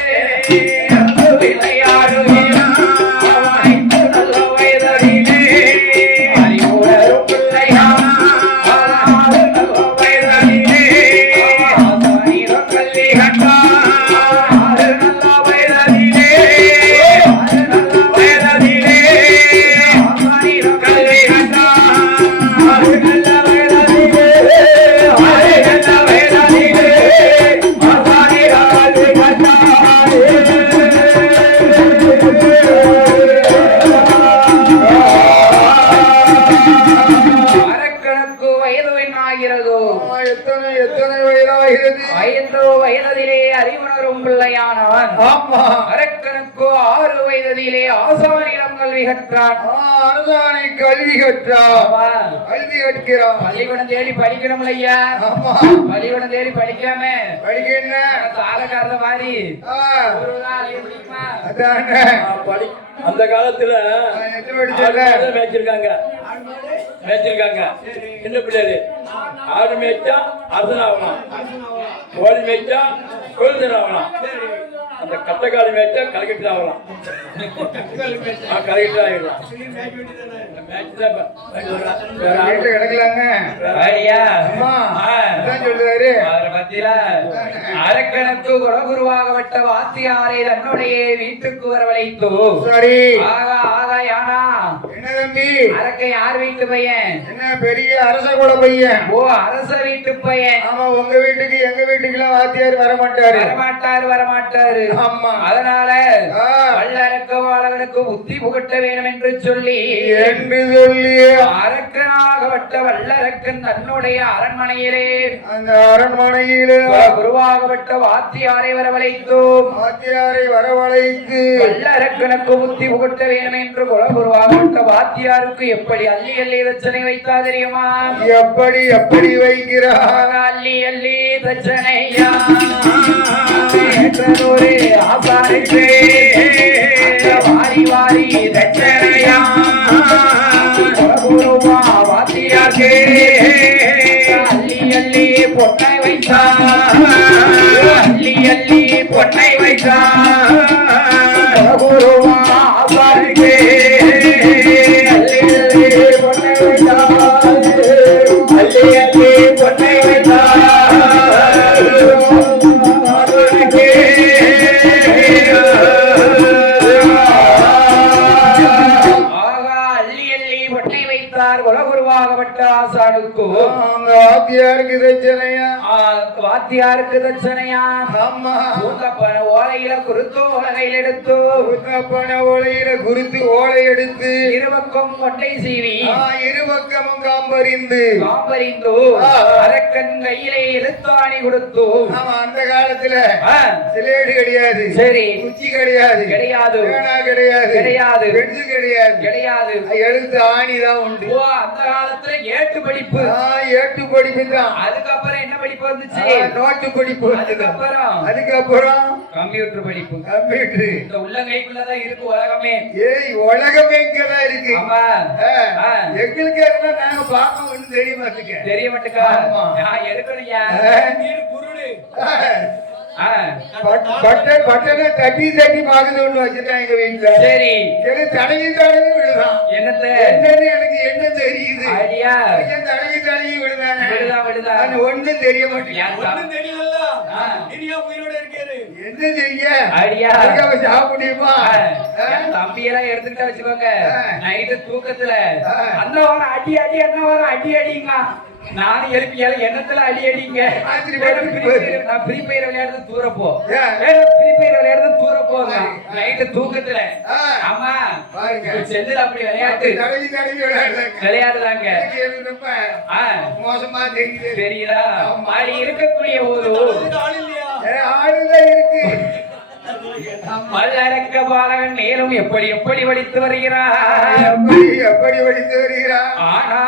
விளையாடுகிறார் நல்ல வயதிலே அறிவுணரும் பிள்ளையார் வயதிலே அறிவுணரும் பிள்ளையானவன் அரக்கனுக்கு 6 வயதிலே ஆசானிடம் கல்வி கற்றான் கல்வி கற்கிறான் பள்ளிக்கூடம் தேடி படிக்கணும் ஐயா பள்ளிக்கூடம் தேடி படிக்காம படிக்க தாளக்காரத மாதிரி அந்த காலத்துல மேய்ச்சிருக்காங்க சின்ன பிள்ளைகள் ஆடு மேய்ச்சா அரசன் ஆகலாம் கோழி மேய்ச்சா கொழுந்தன் ஆகலாம் அந்த கட்டக்காடு மேய்ச்சா கலெக்டர் ஆகலாம் கலெக்டர் ஆகிடலாம் அரக்கனுக்கு குலகுருவாகப்பட்ட வாத்தியாரை தன்னுடைய வீட்டுக்கு வரவழைத்து சரி ஆகா ஆகா யானா என்ன தம்பி அரக்கை யார் வீட்டு பையன்? என்ன பெரிய அரச கூட பையன். ஓ அரச வீட்டு பையன். ஆமா உங்க வீட்டுக்கு எங்க வீட்டுக்குலாம் வாத்தியார் வரமாட்டாரு. வரமாட்டாரு. ஆமா அதனால வல்லரக்க வாழவனுக்கு புத்தி புகட்ட வேணும் என்று சொல்லி அரக்கனாகப்பட்ட வல்லரக்கன் தன்னுடைய அரண்மனையிலே அந்த அரண்மனையிலே குருவாகப்பட்ட வாத்தியாரை வரவழைத்தோம். வல்லரக்கனுக்கு புத்தி புகட்ட வேணும் என்று குருவாகப்பட்ட வாத்தியாருக்கு எப்படி அள்ளி அள்ளி தட்சணை வைத்தா தெரியுமா? எப்படி வைக்கிறார்? அள்ளி அள்ளி தட்சணையா ஒரு ஆசாரிக்கு வாரி வாரி தட்சணையா குருவா வாத்தியாருக்கு அள்ளி அள்ளி பொன்னை வைத்தார். அள்ளி அள்ளி பொன்னை வைத்தார். குருவா ஆசாரிக்கு அள்ளி அள்ளி பொன்னை வைத்தார். அள்ளி அள்ளி பொன்னை வைத்தார். வாத்தியாருக்கு தட்சணையா பண ஓலையில குறித்து ஓலையில் எடுத்து பண ஓலையில குறித்து ஓலை எடுத்து இருபக்கம் கொட்டை சீவி இருபக்கமும் காம்பறிந்து அரக்கன் கையிலே எழுத்தாணி கொடுத்து. அந்த காலத்துல சிலேடு கிடையாது, சரி குச்சி கிடையாது, கிடையாது கிடையாது, கிடையாது பென்சில் கிடையாது, கிடையாது, எழுத்து ஆணிதான் உண்டு. அந்த காலத்துல ஏட்டு படிப்பு. ஏட்டு படிப்பு தான். அதுக்கப்புறம் என்ன படிப்பு வந்துச்சு? நோட்டு படிப்பு. அதுக்கப்புறம் கம்ப்யூட்டர் படிப்பு. கம்ப்யூட்டர் இந்த உள்ளங்கைக்குள்ளதான் இருக்கு உலகமே. உலகமே இங்கதான் இருக்கு. எங்களுக்கு நாங்க பார்க்க ஒண்ணு தெரிய மாட்டேங்க. தெரிய மாட்டேக்கா? நான் எடுக்கணும் குருடு. பட்டனை தட்டி தட்டி பாக்குது ஒண்ணு வச்சுட்டான் எங்க வீட்டுல. சரி தடவி தடவி விடுதான். என்னன்னு எனக்கு என்ன தெரியுது? தடவி தடவி விடுதான். ஒண்ணும் தெரிய மாட்டேங்குது. தெரியல உயிரோட இருக்காரு. என்ன செய்ய முடியுமா? தம்பியெல்லாம் எடுத்துக்கிட்டா வச்சுக்கோங்க. நைட்டு தூக்கத்துல அந்த வாரம் அடி அடி அந்த வாரம் அடி அடிங்க. நானும் எழுப்பியால எண்ணத்துல அடி அடிங்க. நான் ஃப்ரீ ஃபயர் விளையாடுறது தூரப்போ. ஃப்ரீ ஃபயர் விளையாடுறது தூரப்போங்க. நைட்டு தூக்கத்துல. ஆமா செல்லுல அப்படி விளையாட்டு விளையாடுறாங்க. மோசமா தெரியுதா? அப்படி இருக்கக்கூடிய ஒரு ஆளுதான் இருக்கு. வல்லரக்க பாலகன் மேலும் எப்படி எப்படி வடித்து வருகிறார்? எப்படி வடித்து வருகிறார்? ஆனா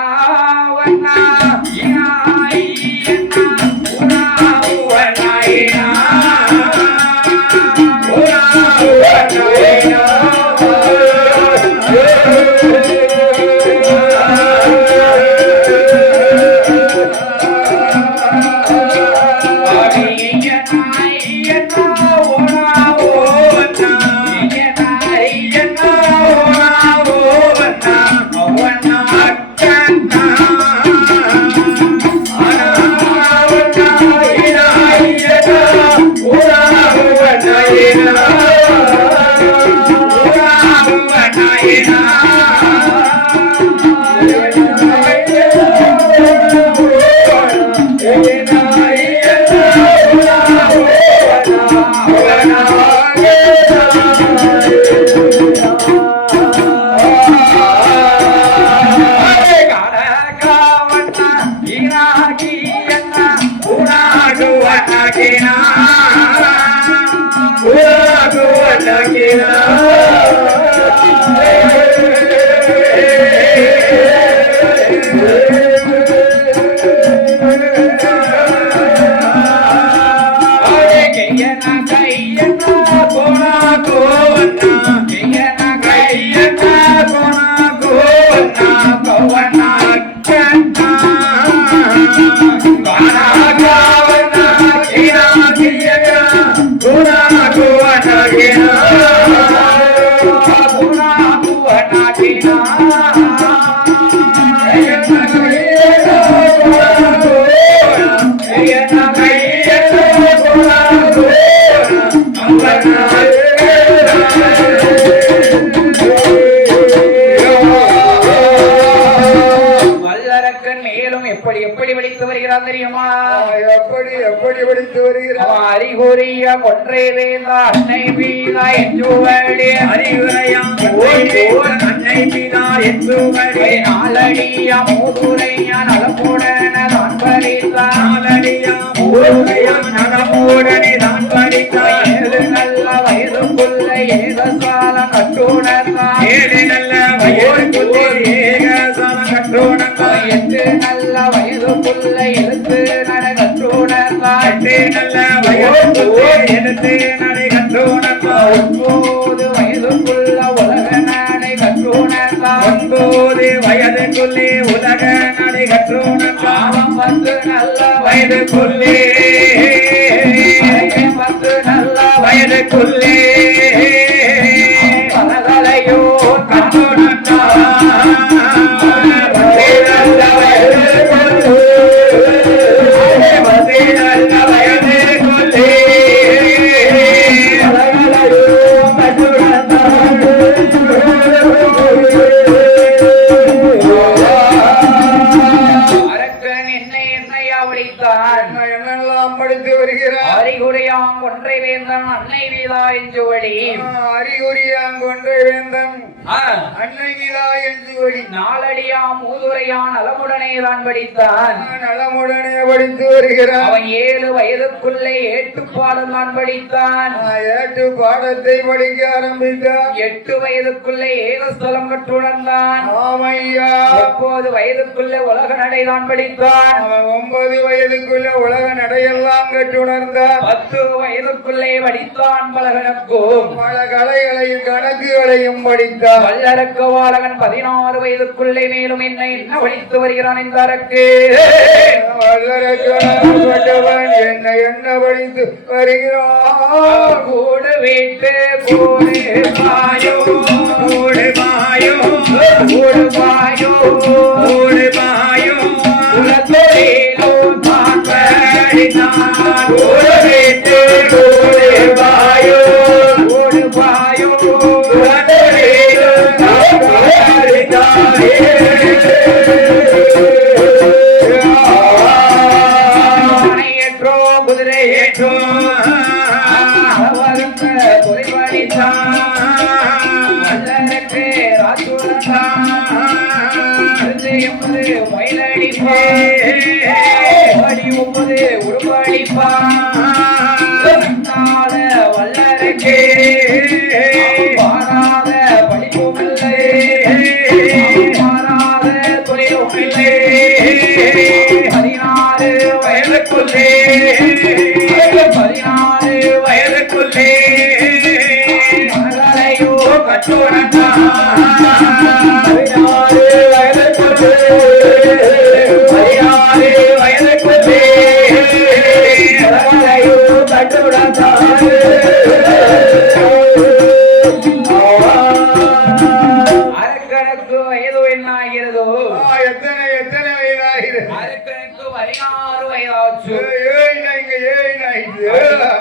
எப்படி படித்து வருகிறார்? அறிகுறிய கொன்றை வேந்தா அன்னை மீதா என்றுவடி அறிவுரையாம் அன்னை மீதா என்றுவடி நாளடியா மூதுரையா நலமுடன தான் படித்தான் நாளடியா மூதுரையா நலமுடனே தான் படித்தான் ஏழு நல்ல வயதுக்குள்ள ஏகசாலம் கட்டுணர்ந்தான் ஏழு நல்ல வயதுக்குள்ளே ஏகசாலம் கட்டுணர்ந்தான் எட்டு நல்ல வயதுக்குள்ள எழுத்து நட கட்டுணர்ந்தான் எட்டு நல்ல வயதுக்குள்ளே எழுத்து நடை கட்டுணர்ந்தான் 9 வயதுக்குள்ள உலக நடை கட்டுணர்ந்தான் 9 வயதுக்குள்ளே உலக நடை கட்டுணர்ந்தான் 10 நல்ல வயதுக்குள்ளே 10 நல்ல வயதுக்குள்ளே பலகலையோ அரக்கன் என்னையா உடைத்தான் என்னெல்லாம் படித்து வருகிறார்? அறிகுறியாம் கொன்றை வேந்தன் அன்னை வீதா என்றுவடி அறிகுறியாங்கொன்றை வேந்தன் அன்னை மீதா என்று வடி நாளடியாம் மூதுரையான் நலமுடனே தான் படித்தான் நலமுடனே படித்து வருகிறார். அவன் 7 வயதுக்குள்ளே ஏட்டுப்பாடம் தான் படித்தான் ஏட்டு பாடத்தை படிக்க ஆரம்பித்தார். 8 வயதுக்குள்ளே ஏகஸ்தலம் கற்றுணர்ந்தான் ஆமையா 9 வயதுக்குள்ளே உலக நடை தான் படித்தான் அவன் 9 வயதுக்குள்ள உலக நடையெல்லாம் கற்றுணர்ந்தார். 10 வயதுக்குள்ளே படித்தான் பலகனுக்கும் பல கலைகளையும் கணக்குகளையும் படித்தார். வல்லரக்க வாழகன் 16 வயதுக்குள்ளே மேலும் என்ன படித்து வருகிறான் இந்த அரக்கு வல்லரக்கணவன் என்ன படித்து வருகிறார்? கூடு வீட்டு கூடு பாயோ கூடு பாயோ கூடு பாயோ கூடு பாயோ குலத்தொழிலோ தான் படித்தான் கூடு வீட்டு கூடு பாயோ கூடு பாயோ குலத்தொழிலோ தான் படித்தானே. ஏற்றோ குதிரை ஏற்றோ அவருக்கு துறை படித்தான் வல்லரக்கு ராஜுரந்தான் மயிலடிப்பான் படி 9 உருவடிப்பான் வல்லரக்கு பாராத படிப்பும் இல்லை பாராத தொழிலும் இல்லை 16 வயதுக்குள்ளே 16 வயதுக்குள்ளே மகளையோ கட்டுணர்ந்தான் 16 வயதுக்குள்ளே 16 வயதுக்குள்ளே மகளையோ கட்டுணர்ந்தான் அரக்கனுக்கு வயது என்ன ஆகிறதோ எத்தனை எத்தனை வயதாகிறது? அரக்கனுக்கு 16 வயதாச்சு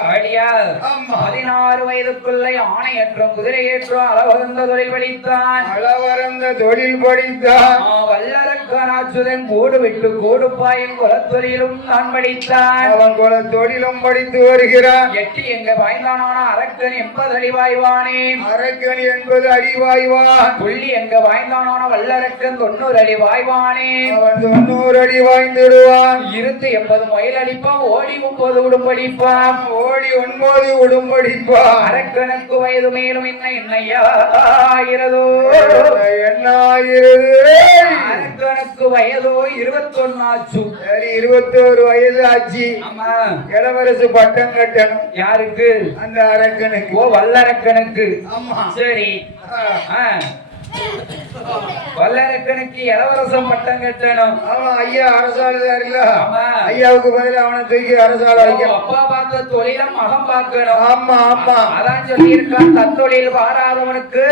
அப்படியா? ஆமா. 16 வயதுக்குள்ள ஆணையற்றும் குதிரையேற்றும் அளவந்த தொழில் படித்தான் அளவறந்த தொழில் படித்தான். வல்லரக்கனாச்சுதன் கூடு விட்டு கூடு பாயும் குலத்தொழிலும் தான் படித்தான் அவன் குல தொழிலும் படித்து வருகிறான். 8 எங்க வாய்ந்தானான அரக்கன் 80 அடி வாய்வானே அரக்கன் என்பது அடிவாய்வான். புள்ளி எங்க வாய்ந்தானான வல்லரக்கன் 90 அடி வாய்வானே அவன் 90 அடி வாய்ந்திடுவான். 80 மயில் அடிப்பான் ஓடி 30 உடும் படிப்பான் ஓடி 9 உடும்படிப்பான். அரக்கனுக்கு வயது மேலும் என்னையாகிறதோ என்ன ஆகிறது? அரக்கனுக்கு வயதோ 21 ஆச்சு சரி 21 வயது ஆச்சு. ஆமா இளவரசு பட்டம் கட்டணும் யாருக்கு அந்த அரக்கனுக்கு. ஓ வல்லரக்கனுக்கு ஆமா. சரி ஆ. வல்லரக்கனுக்கு இளவரசம் பட்டம் கட்டணும் அவன் ஐயா அரசாளுதாருல்ல, ஆமா. ஐயாவுக்கு பதில் அவனை தூக்கி அரசாள வைக்கணும். அப்பா பார்த்த தொழில மகன் பார்க்கணும் ஆமா ஆமா. அதான் சொல்லியிருக்கான் தத்தொழில் பாராதவனுக்கு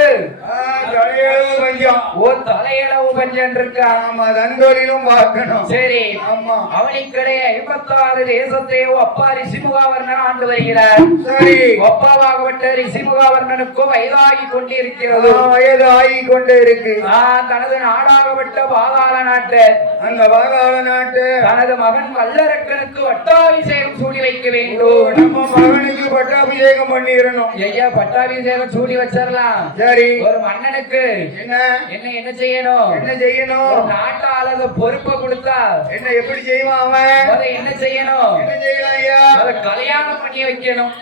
தலையளவு பஞ்சம். ஓ தலையளவு பஞ்சன் இருக்கான் ஆமா தந்தொழிலும் பார்க்கணும். சரி ஆமா. அவனிக்கடை 56 தேசத்தை அப்பா ரிஷிமுகாவர்ணன் ஆண்டு வருகிறார் சரி அப்பாவாகப்பட்ட ரிஷிமுகாவர்ணனுக்கும் வயதாகி கொண்டிருக்கிறது வயது ஆகி கொண்டே இருக்கு. தனது நாடாகப்பட்ட பாதாள நாட்டு அந்த பாதாள நாட்டு தனது மகன் வல்லரக்கனுக்கு வட்டாபிஷேகம் சூடி வைக்க வேண்டும். நம்ம மகனுக்கு பட்டாபிஷேகம் பண்ணிடணும். ஐயா பட்டாபிஷேகம் சூடி வச்சிடலாம். சரி, ஒரு மன்னனுக்கு என்ன என்ன என்ன செய்யணும்? என்ன செய்யணும்? ஒரு நாட்டாளத பொறுப்பை கொடுத்தா என்ன எப்படி செய்வான் அவன்? அதை என்ன செய்யணும்? என்ன செய்யலாம் ஐயா? அதை கல்யாணம் பண்ணி வைக்கணும்.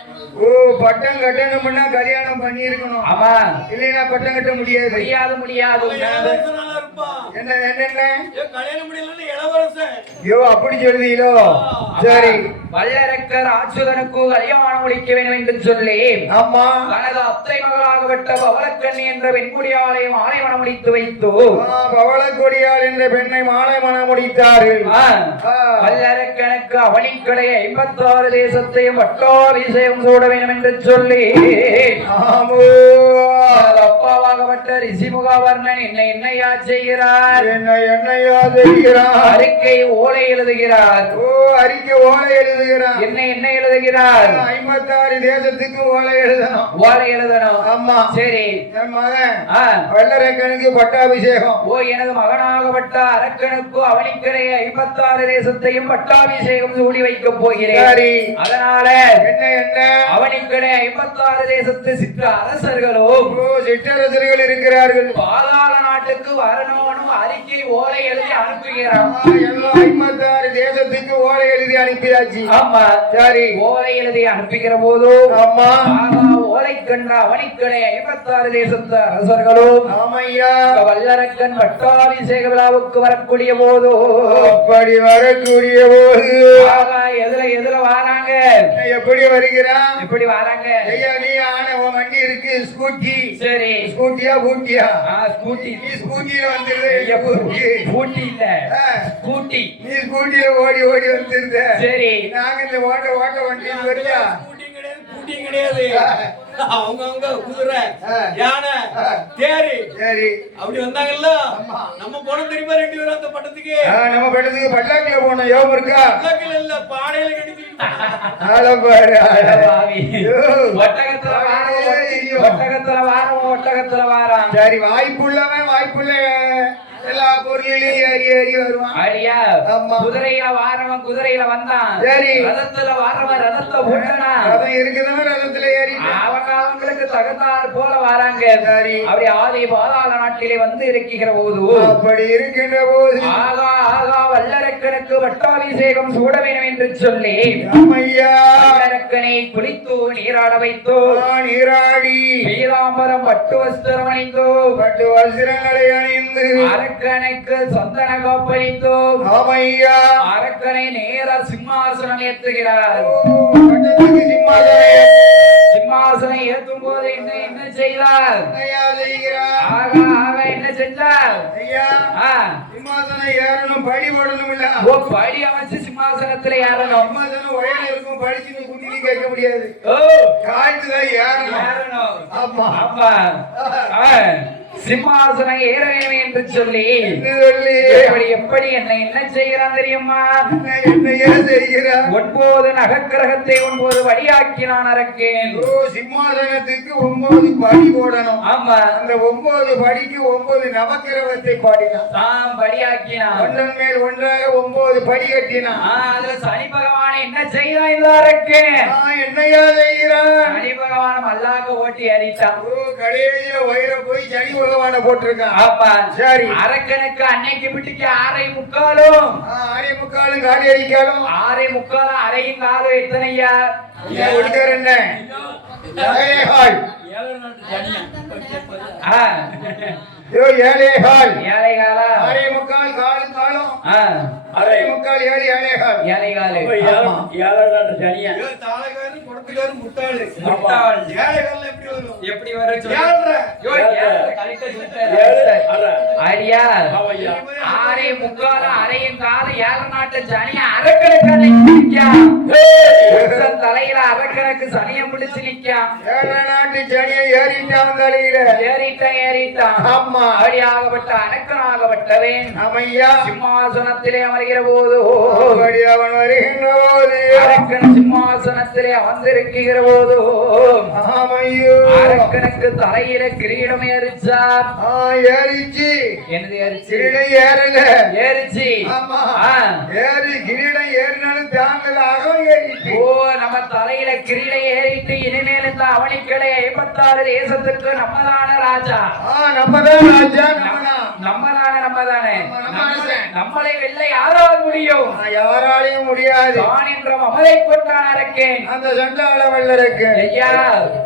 ஓ, பட்டம் கட்டணும்னா கல்யாணம் பண்ணி இருக்கணும். ஆமா, இல்லைன்னா பட்டம் கட்ட முடியாது. முடியாது முடியாது. இளவரசனால இருப்பான். என்ன என்ன ஏன் கல்யாணம் முடியலன்னு இளவரசன். ஐயோ, அப்படி சொல்லுதீங்களோ? சரி, வல்லரக்கர் ஆச்சுதனுக்கு கல்யாணம் முடிக்க வேண்டும் என்று சொல்லி ஆமா, தனது அத்தை மகளாகப்பட்ட பவளக்கண்ணி என்ற பெண்குடியாலை மாலை மனம் முடித்து வைத்து பவளக்கொடியாள் என்ற பெண்ணை மாலை மனம் முடித்தார்கள். வல்லரக்கனுக்கு அவனிக்கடை 56 தேசத்தையும் வட்டாபிஷேகம் சூட வேண்டும் என்று சொல்லி அப்பாவாகப்பட்ட ரிஷிமுகாவர்ணன் என்னையா செய்கிறார்? என்னையா செய்கிறார்? அறிக்கை ஓலை எழுதுகிறார். ஓ, அறிக்கை ஓலை எழுதுகிறார். என்ன எழுதுகிறார்? 56 தேசத்துக்கு ஓலை எழுதணும். ஓலை எழுதணும். ஆமா, சரி. என் மகன் வல்லரக்கனுக்கு பட்டாபிஷேகம். ஓ, எனது மகனாகப்பட்ட அரக்கனுக்கு அவனிக்கடை 56 தேசத்தையும் பட்டாபிஷேகம் சூடி வைக்க போகிறேன். சரி, அதனால என்ன அவனிக்கடை 56 தேசத்து சிற்ற அரசர்களும் சிற்றரசர்கள் இருக்கிறார்கள். பாதாள நாட்டுக்கு வரணும்னு அறிக்கை ஓலை எழுதி அனுப்புகிறான். எல்லாம் 56 தேசத்துக்கு ஓலை எழுதி அனுப்பியாச்சு. ஆமா, சரி, ஓலை எழுதி அனுப்புகிற போது ஆமா, ஓலை கண்ட அவனிக்கடை 56 தேசத்து அரசர்களும் ஆமையா வல்லரக்கன் பட்டாபிஷேக விழாவுக்கு வரக்கூடிய போது அப்படி வரக்கூடிய போது எதுல வராங்க? எப்படி வருகிறான்? எப்படி வராங்க? ஐயா, நீ ஆன உன் வண்டி இருக்கு, ஸ்கூட்டி. சரி, ஸ்கூட்டியா பூட்டியா? ஸ்கூட்டி. நீ ஸ்கூட்டியில வந்துருது. ஸ்கூட்டி இல்ல, ஸ்கூட்டி. நீ ஸ்கூட்டியில ஓடி வந்துருந்த. சரி, நாங்க இந்த ஓட்ட வண்டி வருதா? கூட்டியும் கிடையாது. அவங்க குதிரை, யானை, தேரி சரி அப்படி வந்தாங்கல்ல. நம்ம போன தெரியுமா 2 பேரும் அந்த பட்டத்துக்கு? நம்ம பட்டத்துக்கு பல்லாக்கில போனோம். யோகம் இருக்கா? பல்லாக்கில இல்ல, பாடையில கட்டிட்டு ஒட்டகத்துல வாரம். சரி, வாய்ப்புள்ள எல்லா பொருளிலையும் ஏறி வருவான். அடியா, குதிரையில வாரவன் குதிரையில வந்தான். சரி, ரதத்துல வாரவன் ரதத்தை ஓட்டனா. ரதம் இருக்குதுன்னா ரதத்துல ஏறி அவங்களுக்கு தகுந்தால் போல வராங்க. சரி, அப்படி ஆதி பாதாள நாட்டிலே வந்து இருக்கிற போது அப்படி இருக்கின்ற போது ஆகா வல்லரக்கனுக்கு வட்டாபிஷேகம் சூட வேண்டும் என்று சொல்லி வல்லரக்கனை குளித்து நீராட வைத்தோ, நீராடி பீதாம்பரம் பட்டு வஸ்திரம் அணிந்தோ, பட்டு வஸ்திரங்களை அணிந்து அரக்கனுக்கு சந்தன காப்பளித்தோ, அரக்கனை நேர சிம்மாசனம் ஏற்றுகிறார். சிம்மாசனம் ஏற்றும் போது என்ன செய்தார்? என்ன செஞ்சார்? சிம்மாசனம் ஏறணும், படி போடணும். இல்ல, படி அமைச்சு சிம்மாசனத்துல ஏறணும். சிம்மாசனம் வயல இருக்கும், படிச்சு குட்டி கேட்க முடியாது. காய்ச்சுதான் ஏறணும். ஆமா, ஆமா. சிம்மாசனம் ஏற வேண்டும் என்று சொல்லி எப்படி என்ன செய்கிறான் தெரியுமா? என்ன செய்கிறான்? 9 நகக்கிரகத்தை 9 வடியாக்கினான் அரக்கேன். சிம்மாசனத்துக்கு 9 படி போடணும். ஆமா, அந்த 9 படிக்கு 9 நவக்கிரகத்தை பாடினான். தாம் படியாக்கினான். ஒன்றன் மேல் ஒன்றாக 9 படி கட்டினான். அதுல சனி பகவான் என்ன செய்தான்? இந்த அரக்கேன் என்னையா செய்கிறான்? சனி பகவான் மல்லாக்க ஓட்டி அடித்தான். கடையில வயிற போய் சனி பகவான போட்டிருக்கான். ஆமா, சரி. அரக்கனுக்கு அன்னைக்கு விட்டுக்கு 6:45 காடி அடிக்காலும் 6:45 அரையும் காலம் எத்தனையா? ஒடுக்கார் என்ன? ஏழேகால் காலம் 6:45 எப்படி வர? 6:45 அரையும் காலம் 7 நாட்டு சனி அரக்கனுக்கு தலையில அரக்கனுக்கு சனியம் பிடிச்சு நிக்கான். 7 நாட்டு சனியை ஏறிட்டான் தலையில. ஏறிட்டான் ஆமா. அப்படியாகப்பட்ட அனக்கனாகப்பட்டவன் ஆமையா. சிம்மாசனத்திலே அமர்கிற போது அப்படி அவன் வருகின்ற போது அரக்கன் சிம்மாசனத்திலே அமர்ந்திருக்கிற போது ஆமையோ. அரக்கனுக்கு தலையில கிரீடம் ஏறிச்சார். ஏறிச்சு. என்னது ஏறிச்சு? கிரீடம் ஏறல. ஏறிச்சு. ஆமா. ஆ. ஏறி கிரீடம் ஏறினாலும் தாங்களாக ஏறிச்சு. ஓ, நம்ம தலையில கிரீடம் ஏறிட்டு இனிமேல் இந்த அவனிக்கடை 56 தேசத்துக்கு நம்மதான ராஜா. நம்மதான் ராஜா. நம்மதானே நம்மளை வெல்ல யாரால் முடியும்? யாராலையும் முடியாது. தான் என்ற மமதை கொண்டான் அரக்கேன். அந்த சண்டாள வல்லருக்கு ஐயா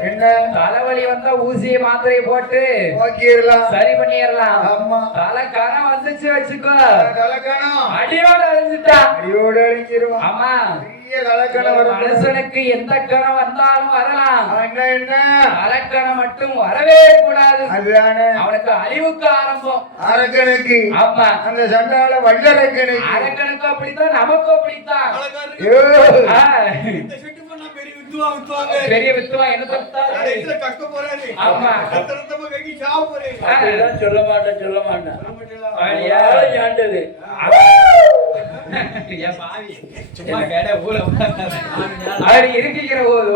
என்ன தலைவலி வந்தா ஊசியை மாத்திரை போட்டு ஓக்கிடலாம், சரி பண்ணிடலாம். ஆமா. தலை கணம் வந்துச்சு வச்சுக்கோ, கலக்கணம் அடியோட அழிஞ்சிட்டா. அடியோட அழிஞ்சிருவான். ஆமா, பெரிய கலக்கணம் வரும். மனுஷனுக்கு எந்த கணம் வந்தாலும் வரலாம். என்ன அலக்கணம் மட்டும் வரவே கூடாது. அதுதானே அவனுக்கு அழிவுக்கு ஆரம்பம். அரக்கனுக்கு. ஆமா, அந்த சண்டாள வல்லரக்கனுக்கு. அரக்கனுக்கு அப்படித்தான், நமக்கு அப்படித்தான். ஆ. பெரிய வித்துவா என்ன தப்பு? ஆமா. அப்படிதான் சொல்ல மாட்டேன் ஏண்டது. அப்படி இருக்கிற போது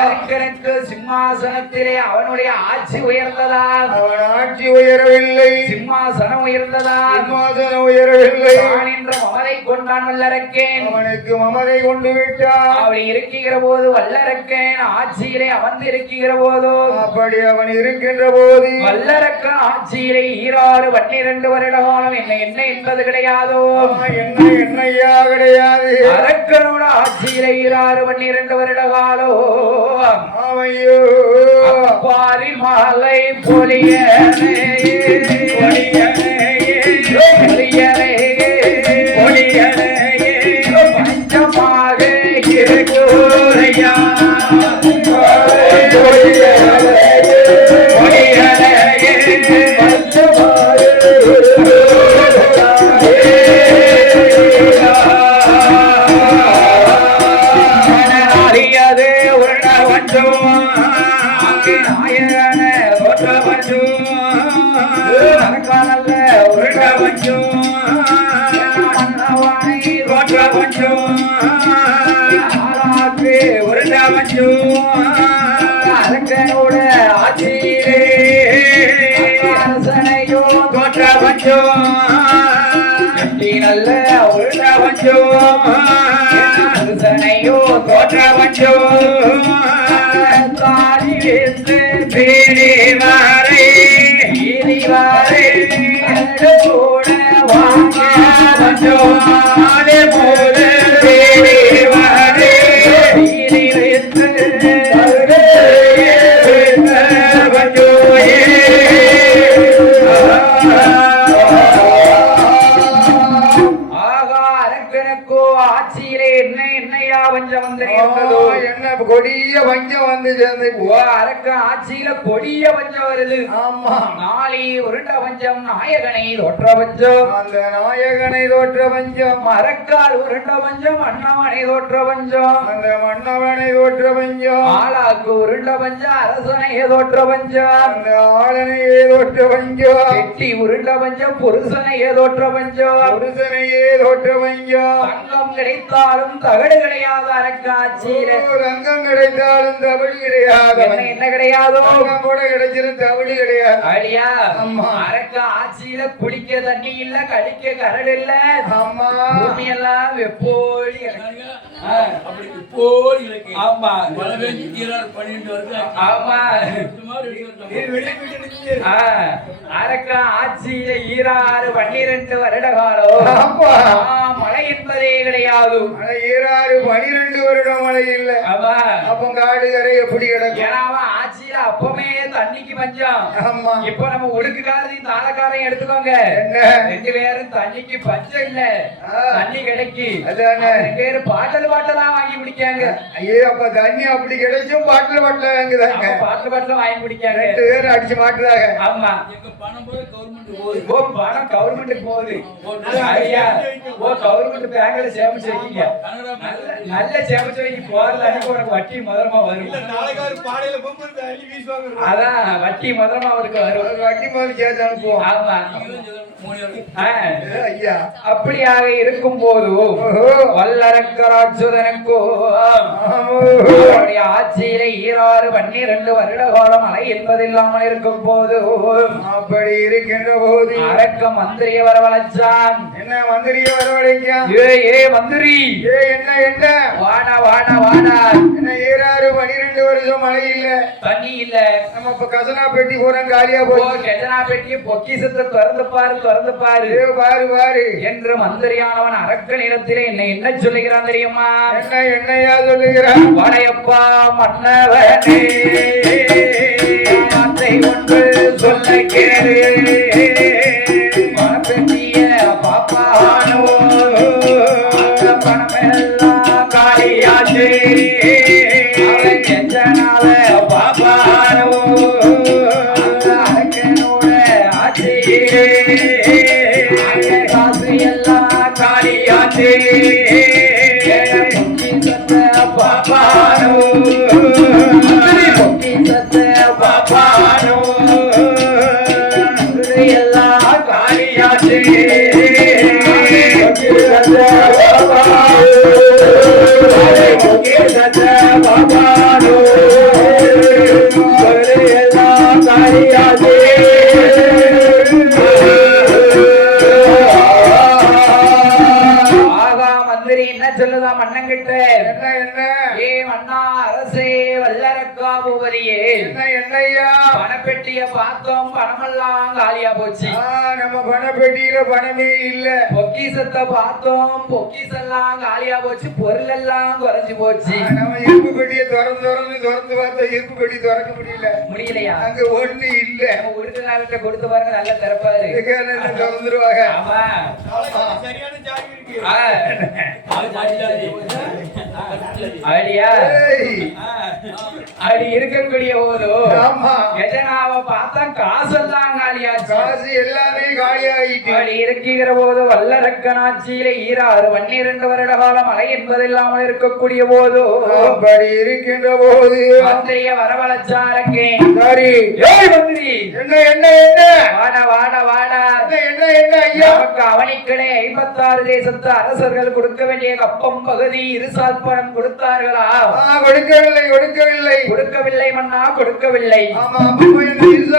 அரக்கனுக்கு சிம்மாசனத்திலே அவனுடைய ஆட்சி உயர்ந்ததா? அவன் ஆட்சி உயரவில்லை. சிம்மாசனம் உயர்ந்ததா? சிம்மாசனம் உயரவில்லை. நான் என்ற மமதை கொண்டான் வல்லரக்கேன். அவனுக்கு மமதை கொண்டு விட்டான். அப்படி இருக்கிற போது வல்லரக்கன் ஆட்சியிலே அமர்ந்து இருக்கிற போதோ, அப்படி அவன் இருக்கின்ற போது வல்லரக்கன் ஆட்சியிலே 12 வருட காலம் என்ன என்பது கிடையாதோ? என்னையா கிடையாது. அரக்கனோட ஆட்சியிலே 12 வருட காலம் அவையோ பாரி மாலை பொலியனே பஞ்சமாக இருக்கோரையா அறியாது உருட வஞ்சம் நாயகன தோற்ற வஞ்சம் அரக்கானல்ல உருட வஞ்சம் மன்னவானை தோற்ற வஞ்சம் ஆளாக்கு உருட வஞ்சம் அரக்கனோட ஆட்சியிலே அரசனையோ தோற்ற வஞ்சம் நல்ல உருட வஞ்சம் அரசனையோ தோற்ற வஞ்சம் தாரி வைத்து பேரி வாரே கூட வாங்க வஞ்சம் ஆலே போல பேரி வாரே வைத்து ஆட்சியிலே என்னையா வஞ்சம் வந்து என்ன கொடிய வஞ்சம் வந்து சேர்ந்து. அரக்க ஆட்சியில கொடிய வஞ்சம் வருது. ஆமா, நாளை உருண்ட வஞ்சம் நாயகனை தோற்ற வஞ்சம். அந்த நாயகனை தோற்ற வஞ்சம். அரக்கால் உருண்ட வஞ்சம் மன்னவனை தோற்ற வஞ்சம். அந்த மன்னவனை தோற்ற வஞ்சம். ஆளாக்கு உருண்ட வஞ்சம் அரசனையே தோற்ற வஞ்சம். அந்த ஆளனையே தோற்ற வஞ்சம். கெட்டி உருண்ட வஞ்சம் புருஷனையே தோற்ற வஞ்சம். புருஷனையே தோற்ற வஞ்சம். தங்கம் கிடைத்தாலும் தகடு கிடையாது அரக்காட்சியில. ரங்கம் கிடைத்தாலும் தவறு கிடையாது. என்ன கிடையாதோ? கூட கிடைச்சிரும் தவறு கிடையாது. அழியா ஆமா. அரக்க ஆட்சியில குளிக்க தண்ணி இல்ல, கழிக்க கரடு இல்ல. ஆமா, பூமி எல்லாம் வெப்போடி அப்படி போல் இலக்கு. ஆமா, மழை பெஞ்சு கீழார் 12 வருது. ஆமா. அரக்க ஆட்சியில 12 வருட காலம். ஆமா. மழை என்பதே கிடையாது. மழை 12 வருடம் மழை இல்ல. ஆமா. அப்ப காடு கரை எப்படி கிடக்கும்? ஏன்னா அவன் ஆட்சியில அப்பமே தண்ணிக்கு பஞ்சம். ஆமா. இப்ப நம்ம ஒடுக்குக்காரதையும் தாளக்காரையும் எடுத்துக்கோங்க. என்ன 2 பேரும் தண்ணிக்கு பஞ்சம் இல்ல, தண்ணி கிடைக்கு. அதானே. 2 பேரும் பாட்டலா வாங்கி குடிக்காங்க. ஐயோ, அப்ப தண்ணி அப்படி கிடைச்சும் பாட்டில் வாங்குதாங்க. பாட்டில் வாங்கி குடிக்காங்க. 2 பேரும் அடிச்சு மாட்டுறாங்க. ஆமா. எங்க பணம் போய் கவர்மெண்ட் போகுது. ஓ, பணம் கவர்மெண்ட்டுக்கு போகுது. ஐயா, ஓ கவர்மெண்ட் பேங்க்ல சேமிச்சு வைக்கீங்க. நல்ல சேமிச்சு வைக்க போறது அன்னைக்கு உனக்கு வட்டி முதலமா வரும். நாளைக்கு பாடையில போகும்போது கொஞ்சம் வீசுவாங்க. அதான் வட்டி முதலமா அவருக்கு வரும். வட்டி முதல் சேர்த்து அனுப்புவோம். ஆமா. ஐயா அப்படியாக இருக்கும் போது வல்லரக்கராட்சுதனுக்கோ ஆட்சியில 12 வருட காலம் அலை என்பதில்லாமல் இருக்கும் போது அப்படி இருக்கின்ற போது அரக்க மந்திரிய வரவழைச்சான். என்ன மந்திரிய வரவழைக்கான்? ஏ மந்திரி, என்ன வாடா வாடா வாடா. என்ன 12 வருஷம் மழை இல்ல, தண்ணி இல்ல. நம்ம இப்ப கசனா பெட்டி போறோம், காலியா போய் கஜனா பெட்டிய பொக்கிசத்தை திறந்து பாரு திறந்து பாரு பாரு பாரு என்று மந்திரியானவன் அரக்கனிடத்திலே என்ன சொல்லுகிறான் தெரியுமா? என்னையா சொல்லுகிறான்? வடையப்பா மன்னவனே வார்த்தை ஒன்று சொல்ல கேளு. மனப்பெட்டிய பாப்பானோ பணமெல்லாம் காலியாச்சு. அவன் கெஞ்சனால பாப்பானோ அரக்கனோட ஆட்சியிலே காசு எல்லாம் காலியாச்சு. பாப்பானோ பாப்பானோ எல்லாம் காலியாச்சு. பாப்பானோ எல்லாம் காலியாச்சு. என்ன சொல்லுதா மன்னங்கிட்ட? என்ன ஏ மன்னா அரசே வல்லரக்கா பூபதியே, என்னையா பணப்பெட்டிய பார்த்தோம், பணமெல்லாம் காலியா போச்சு. நம்ம பணப்பெட்டியில பணமே இல்ல. பொக்கிசத்தை பார்த்தோம், பொக்கிசெல்லாம் காலியா போச்சு, பொருள் எல்லாம் குறைஞ்சு போச்சு. நம்ம இருப்பு பெட்டியை திறந்து பார்த்தா இருப்பு பெட்டி திறக்க முடியலையா? அங்க ஒண்ணு இல்ல. நம்ம உறுப்பினர்கிட்ட கொடுத்து பாருங்க, நல்லா திறப்பாரு. திறந்துருவாங்க. ஆமா, சரியான ஜாதி இருக்கு. அப்படியா? அப்படி இருக்கக்கூடிய போது கஜனாவை பார்த்தா காசெல்லாம் காலியாச்சு. காசு எல்லாமே காலியாயிட்டு. அப்படி இருக்கிற போது வல்லரக்கனாட்சியில 12 வருட காலம் அலை என்பதில்லாமல் இருக்கக்கூடிய போது அப்படி இருக்கின்ற போது மந்திரிய வரவழைச்சாரக்கே. சரி, ஏய் மந்திரி, என்ன வாடா வாடா வாடா. என்ன ஐயா? நமக்கு அவனிக்களே 56 தேசத்து அரசர்கள் கொடுக்க வேண்டிய கப்பம் பகுதி இருசால் பணம் கொடுத்தார்களா? கொடுக்கவில்லை மன்னா, கொடுக்கவில்லை.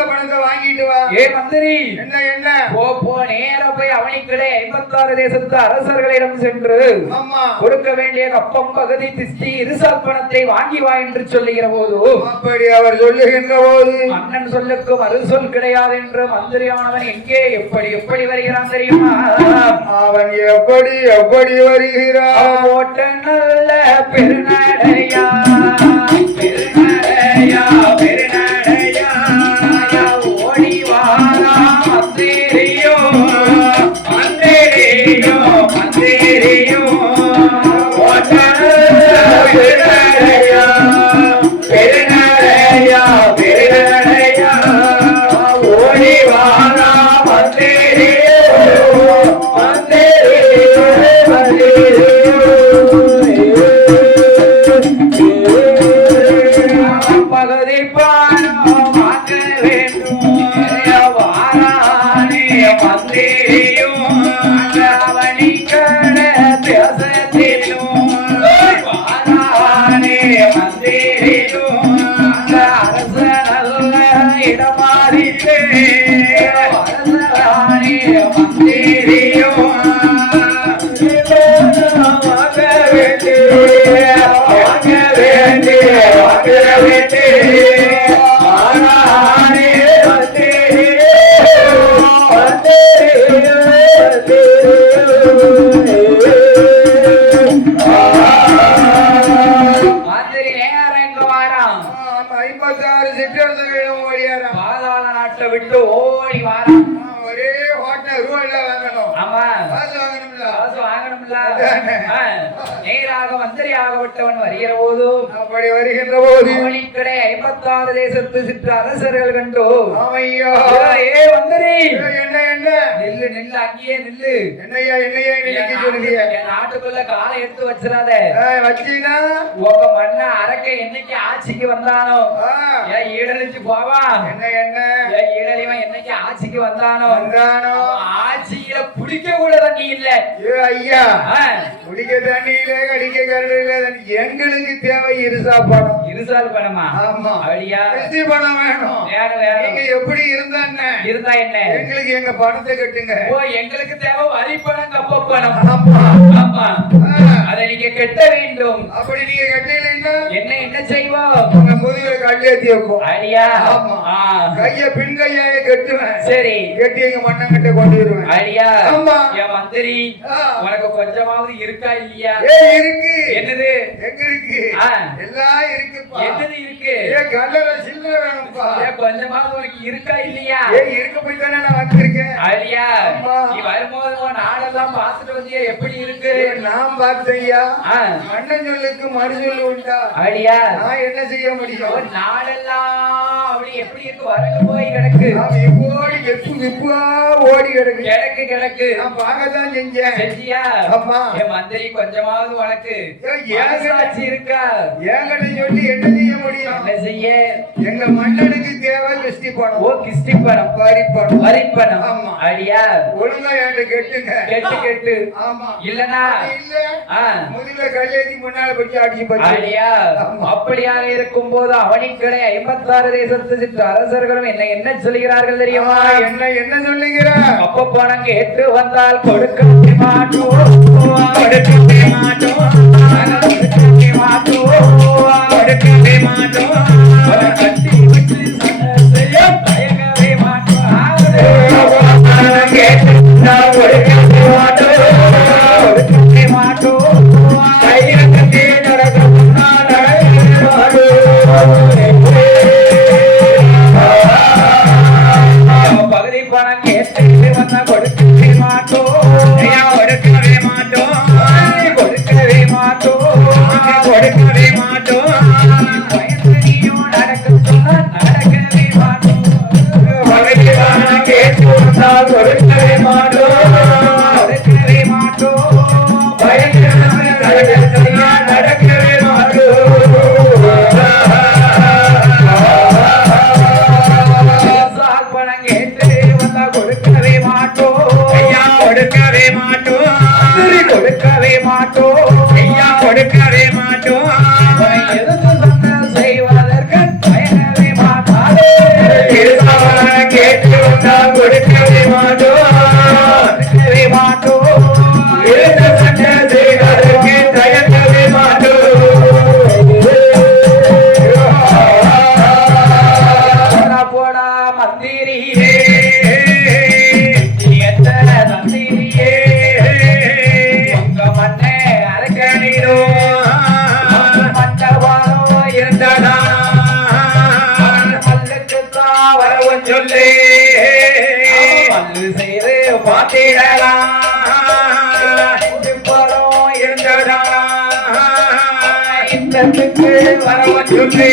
பணத்தை வாங்கிட்டு வா. ஏ மந்திரி, என்ன போ நேர போய் அவனிக்களே 56 தேசத்து அரசர்களிடம் சென்று கொடுக்க வேண்டிய கப்பம் பகுதி திஸ்தி இருசால் பணத்தை வாங்கி வா என்று சொல்லுகிற போது அப்படி அவர் சொல்லுகின்ற போது அண்ணன் சொல்லுக்கு மறு சொல் கிடையாது என்று மந்திரியானவன் எங்கே எப்படி வருகிறான் தெரியுமா? அவன் எப்படி வருகிறான்? ஓட்ட நல்ல பெருநடையா பெருநடையா பெருநடையா ஓடி வாரா மந்திரியோ மந்திரியோ மந்திரியோ ஓட்ட பெருநடையா பெருநடையா பெருநடையா ஓடி வாரா மந்திரியோ மந்திரியோ மந்திரியோ பகுதி பாடம் வாங்க வேண்டும் வாரானே மந்திரியும் அவனி கட தேசத்திலும் வாரானே மந்திரியும் அரச நல்ல இடமாறித்தே அரசரானே மந்திரியும் வாங்க வேண்டிய பாதாள நாட்டை விட்டு ஓடி வாரான். ஒரே ஹோட்டல் ரூல்ல வாங்கணும். ஆமா, காசு வாங்கணும்ல. காசு வாங்கணும்ல. நேராக மந்திரியாக விட்டவன் வருகிற போது அப்படி வருகின்ற போது அவனிக்கடை 56 தேசத்து சிற்ற அரசர்கள் கண்டோ ஆமையா ஏ மந்திரி, என்ன நில்லு நில்லு, அங்கேயே நில்லு. என்னையா நினைக்க சொல்லுங்க? என் நாட்டுக்குள்ள காலை எடுத்து வச்சிடாத. வச்சீனா உங்க மண்ண அரக்க என்னைக்கு என்னைக்கு ஆட்சிக்கு வந்தானோ ஏன் ஈடழிச்சு போவான் என்ன ஏன் ஈடழிவன் என்னைக்கு ஆட்சிக்கு வந்தானோ வந்தானோ ஆட்சியில குடிக்க கூட தண்ணி இல்ல ஏ ஐயா ஆ, குடிக்க தண்ணியில கடிக்க கருடுல எங்களுக்கு தேவை இருசா பணம் இருசால் பணமா ஆமா அப்படியா கிஸ்தி பணம் வேணும் வேணும் நீங்க வேணும் எப்படி இருந்தா என்ன இருந்தா என்ன எங்களுக்கு எங்க பணத்தை கட்டுங்க ஓ எங்களுக்கு தேவை வரி பணம் கப்ப பணம் ஆமா ஆமா ஆ, அதை நீங்க கட்ட வேண்டும் அப்படி நீங்க கட்டலைன்னா என்ன செய்வோம் உங்க முதுகுல கட்டி ஏத்தி வைப்போம் அடியா ஆமா. ஆ, கைய பின் கையாய கட்டுவேன் சரி கட்டி எங்க மண்ணங்கிட்ட கொண்டு வருவேன் அடியா ஆமா. என் மந்திரி ஆ. உனக்கு கொஞ்சமாவது இருக்கா இல்லையா ஏ இருக்கு என்னது எங்க இருக்கு ஆ. எல்லாம் இருக்குப்பா என்னது இருக்கு ஏ கல்லற சில்லற வேணும்ப்பா ஏன் கொஞ்சமாவது உனக்கு இருக்கா இல்லையா ஏ இருக்க போய் தானே நான் வந்திருக்கேன் அடியா ஆமா. நீ வரும்போது உன் நாடெல்லாம் பார்த்துட்டு வந்தியா எப்படி இருக்கு ஏ, நான் பார்த்தேன்யா ஆ. மன்னன் சொல்லுக்கு மறு சொல்லு உண்டா அடியா நான் என்ன செய்ய முடியும் உன் நாடெல்லாம் அப்படி எப்படி இருக்கு வரங்க போய் கிடக்கு நான் எப்போடி எப்பா ஓடி கிடக்கு கிடக்கு கிடக்கு நான் பார்க்கத்தான் செஞ்சேன் செஞ்சியா ஆமா. என் மந்திரி கொஞ்சமாவது உனக்கு ஏன் மனசாட்சி இருக்கா என்கிட்ட சொல்லி என்ன செய்ய முடியும் என்ன செய்ய எங்க மன்னனுக்கு தேவை கிறிஸ்டி ஓ பணம் கிஸ்டி பணம் வரி பணம் வரிப்பணம் ஆமா. அடியா ஒழுங்கா என்கிட்ட கெட்டுங்க கெட்டு கெட்டு ஆமா இல்லனா இல்ல ஆ, முதல்ல கல்யாணி முன்னால பற்றி அடிச்சு பற்றி அடியா ஆமா. அப்படியாக இருக்கும் போது அவனிக்கடை 56 தேசத்து சிற்று அரசர்களும் என்ன சொல்லுகிறார்கள் தெரியுமா என்ன சொல்லுகிற அப்ப பணம் கேட்டு வந்தால் கொடுக்க மாட்டோம் கொடுக்கவே மாட்டோம் கொடுக்க மாட்டோம் கொடுக்கவே மாட்டோம் அவனை கட்டி வச்சு சண்டை செய்ய தயங்கவே மாட்டோம் நான் கொடுக்கவே மாட்டோம் கொடுக்கவே மாட்டோம் கையில் கட்டி நடக்கும் நான் நடக்கவே மாட்டோம் பகுதி பணம் கேட்டு வந்தா கொடுக்கவே மாட்டோம் ஐயா கொடுக்கவே மாட்டோம் கொடுக்கவே மாட்டோம் கொடுக்கவே மாட்டோம் பயந்து நீயும் நடக்க சொன்னா நடக்கவே மாட்டோம் மகிழ்ச்சியான கேட்டு வந்தால் கொடுக்கவே மாட்டோம் கொடுக்கவே மாட்டோம் பயங்கரமான நடக்கவே மாட்டோம் சால் பணம் கேட்டு வந்தா கொடுக்கவே மாட்டோம் ஐயா கொடுக்கவே மாட்டோம் கொடுக்கவே மாட்டோம் ஐயா கொடுக்கவே மாட்டோம் எதுக்கு சொன்ன செய்வதற்கு பயனவே மாட்டாதே இருசாவன கேட்டு வந்தால் கொடுக்கவே மாட்டோம் கொடுக்கவே மாட்டோம் இருந்த சட்டை செய்வதற்கு தயங்கவே மாட்டோம் போடா மந்திரியே எத்தனை தந்திரியே உங்க மண்ணை அரக்கணிடோ மண்டபாரம் இருந்ததா மல்லுக்குத்தான் வரவும் சொல்லி மல்லு செய்து பாத்திடலாம் படம் இருந்ததா இந்தத்துக்கு வரவும் சொல்லி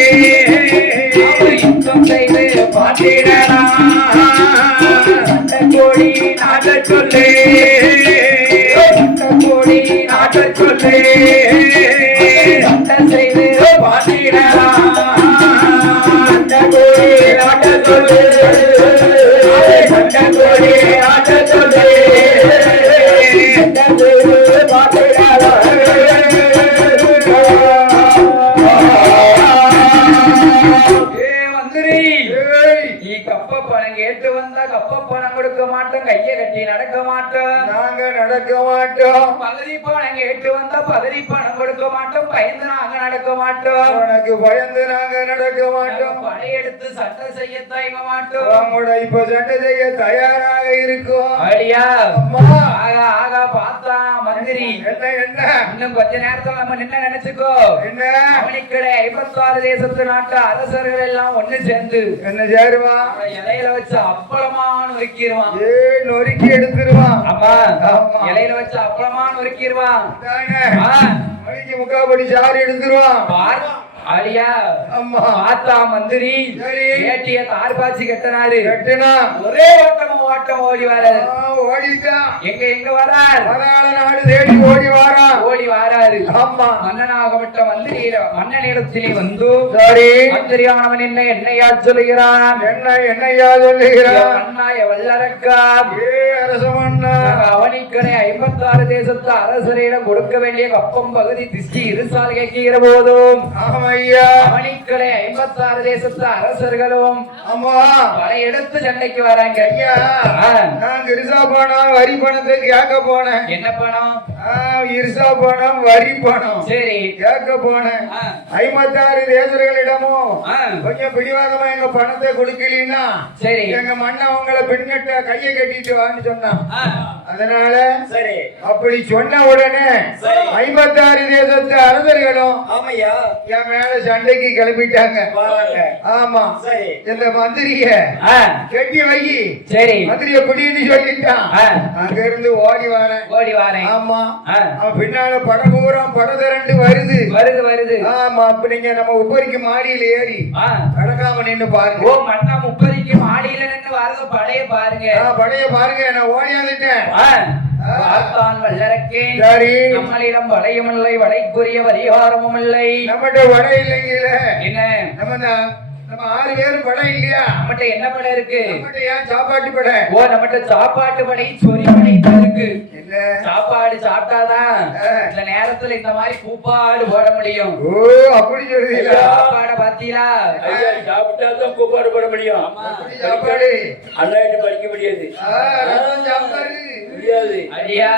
யுத்தம் செய்து பாத்திடலாம் சண்டை கோடி நாட்ட சொல்லி சண்டை கோடி நாட்ட சொல்லி சண்டை செய்து பாத்திடலாம் சண்டை கோடி நாட்ட சொல்லி சண்டை கோடி நாட்ட சொல்லி சண்டை செய்து பாத்திடலாம் மந்திரி நீ கப்ப பணம் கேட்டு வந்தா கப்ப பணம் கொடுக்க மாட்டோம் கைய கட்டி நடக்க மாட்டோம் நாங்க நடக்க மாட்டோம் பகுதி பணம் கேட்டு வந்தா பகுதி பணம் கொடுக்க மாட்டோம் பயந்து நாங்க நடக்க மாட்டோம் உனக்கு பயந்து நாங்க நடக்க மாட்டோம் படையெடுத்து சட்டை செய்ய தயங்க மாட்டோம் உங்களோட இப்ப சண்டை செய்ய தயாராக இருக்கும் அடியா அம்மா ஆகா ஆகா பார்த்தா மந்திரி என்ன இன்னும் கொஞ்ச நேரத்துல நம்ம நின்ன நினைச்சுக்கோ என்ன அவனிக்கடை 56 தேசத்து நாட்டு அரசர்கள் எல்லாம் ஒண்ணு சேர்ந்து என்ன சேருவா அவனை இலையில வச்சு அப்பளமா நொறுக்கிடுவான் ஏ நொறுக்கி எடுத்துருவான் ஆமா ஆமா. இலையில வச்சு அப்பளமா நொறுக்கிடுவான் தானே. ஆ, மணிக்கு முக்காபடி சாறு எடுத்துருவான் அடியா ஆமா ஆத்தா மந்திரி சரி. ஏட்டிய தார்பாச்சி கட்டினாரு கட்டுனா ஒரே ஓட்டம் ஓடி வராரு ஓடிட்டான் எங்க எங்க வரார் பாதாள நாடு தேடி ஓடி வாரான் ஓடி வாராரு ஆமா மன்னனாகப்பட்ட மன்னனிடத்திலே வந்து சரி மந்திரியானவன் என்னையா சொல்லுகிறான் என்னையா சொல்லுகிறான் அண்ணாய வல்லரக்கார் ஏ அரசமன்னா அவனிக்கனை 56 தேசத்து அரசரிடம் கொடுக்க வேண்டிய கப்பம் பகுதி திஷ்டி இருசால் கேட்கிற போதும் ஆமையா அவனிக்கனை 56 தேசத்து அரசர்களும் ஆமா படையெடுத்து சண்டைக்கு வராங்க ஐயா நான் இரிசா பணம் வரி பணத்தை கேட்க போனேன் என்ன பணம் இரிசா பணம் வரி பணம் சரி கேட்க போனேன் 56 தேசர்களிடமும் கொஞ்சம் பிடிவாதமா எங்க பணத்தை கொடுக்கலீன்னா சரி எங்க மண்ண உங்களை பெண்கிட்ட கையை கட்டிட்டு வான்னு சொன்னான் அதனால சரி அப்படி சொன்ன உடனே 56 தேசத்து அரசர்களும் ஆமையா என் மேல சண்டைக்கு கிளம்பிட்டாங்க வராங்க ஆமா சரி இந்த மந்திரிய கட்டி வை சரி மந்திரிய பிடின்னு சொல்லிட்டான் அங்க இருந்து ஓடி வரேன் ஓடி வாரேன் ஆமா அவன் பின்னால படம் பூரம் படம் திரண்டு வருது வருது ஆமா அப்ப நீங்க நம்ம உப்பரிக்கு மாடியில ஏறி கடக்காம நின்னு பாருங்க ஓ மண்ணா முப்பதிக்கு மாடியில நின்று வரத படைய பாருங்க படைய பாருங்க நான் ஓடியாந்துட்டேன் பார்த்தான் வல்லரக்கேன் சரி நம்மளிடம் வடையும் இல்லை வடைக்குரிய பரிகாரமும் இல்லை நம்மகிட்ட வடை இல்லைங்கல என்ன நம்ம 6 பேரும் படம் இல்லையா நம்மகிட்ட என்ன படை இருக்கு நம்மகிட்ட ஏன் சாப்பாட்டு படை ஓ நம்மகிட்ட சாப்பாட்டு படை சொறி படை இருக்கு என்ன சாப்பாடு சாப்பிட்டாதான் இந்த நேரத்துல இந்த மாதிரி கூப்பாடு போட முடியும் ஓ அப்படி சொல்றீங்களா சாப்பாட பாத்தீங்களா ஐயா சாப்பிட்டாதான் கூப்பாடு போட முடியும் சாப்பாடு அண்ணாட்டு படிக்க முடியாது சாப்பாடு முடியாது அடியா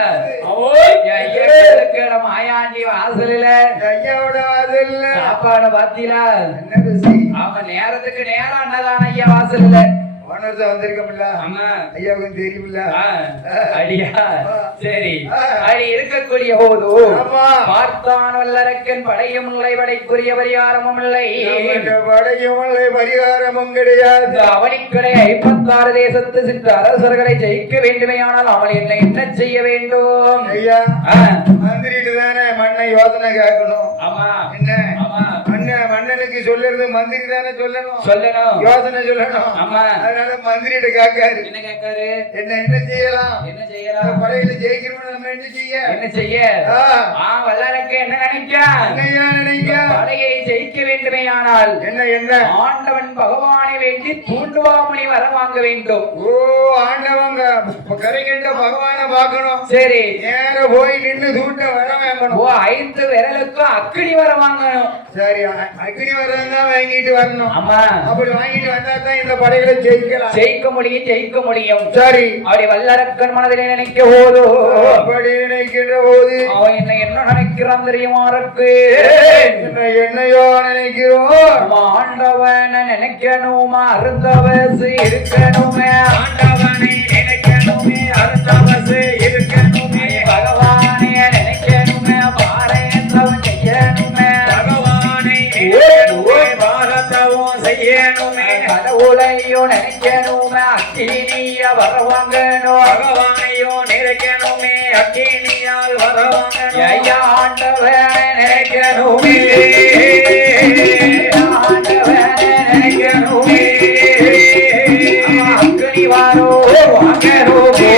மாயாண்டி வாசலில ஐயாவோட வாசல்ல சாப்பாட பாத்தீங்களா என்ன ருசி ஆமா நேரத்துக்கு நேரம் அன்னதான ஐயா வாசல்ல ஓனர் தான் வந்திருக்கோம்ல ஆமா ஐயாவுக்கு தெரியுமில்ல அடியா சரி அடி இருக்கக்கூடிய போது பார்த்தான் வல்லரக்கன் படையும் இல்லை படைக்குரிய பரிகாரமும் இல்லை படையும் இல்லை பரிகாரமும் கிடையாது அவனிக்கடை 56 தேசத்து சென்ற அரசர்களை ஜெயிக்க வேண்டுமையானால் அவன் என்ன செய்ய வேண்டும் ஐயா மந்திரிட்டு தானே மண்ணை யோசனை கேட்கணும் ஆமா என்ன ஆமா மன்னனுக்கு சொல்லுறது மந்திரி தானே சொல்லணும் யோசனை சொல்லணும் ஆமா அதனால மந்திரிட்ட கேட்காரு என்ன கேட்காரு என்ன செய்யலாம் என்ன படையில ஜெயிக்கணும் நம்ம என்ன செய்ய வல்லரக்க என்ன நினைக்க படையை ஜெயிக்க வேண்டுமேயானால் என்ன ஆண்டவன் பகவானை வேண்டி தூண்டுவாமணி வர வாங்க வேண்டும் ஓ ஆண்டவங்க கரைகின்ற பகவானை பார்க்கணும் சரி நேர போய் நின்று தூண்ட வர வாங்கணும் ஓ 5 விரலுக்கும் அக்கினி வர வாங்கணும் சரி அக்கினி வரதான் வாங்கிட்டு வரணும் ஆமா அப்படி வாங்கிட்டு வந்தா தான் இந்த படைகளை ஜெயிக்க முடியும் சரி அப்படி வல்லரக்கன் மனதில் நினைக்க போது அப்படி நினைக்கின்ற போது அவன் என்ன நினைக்கிறான் தெரியுமா இருக்கு என்னையோ நினைக்கிறோம் ஆண்டவனை நினைக்கணுமா அருந்தவசு இருக்கணுமே ஆண்டவனை நினைக்கணுமே அருந்தவசு இருக்கணுமே பகவானை நினைக்கணுமே பாரேந்தவன் செய்யணுமே பகவானை பாரதவும் செய்யணுமே கடவுளையும் நினைக்கணுமே அக்கினிய வரவாங்கணும் பகவானையும் நினைக்கணுமே அக்கினியால் வரவாங்கணும் ஐயா ஆண்டவனை நினைக்கணுமே ஆண்டவனை நினைக்கணுமே அக்கினி வாரோ வாங்கணுமே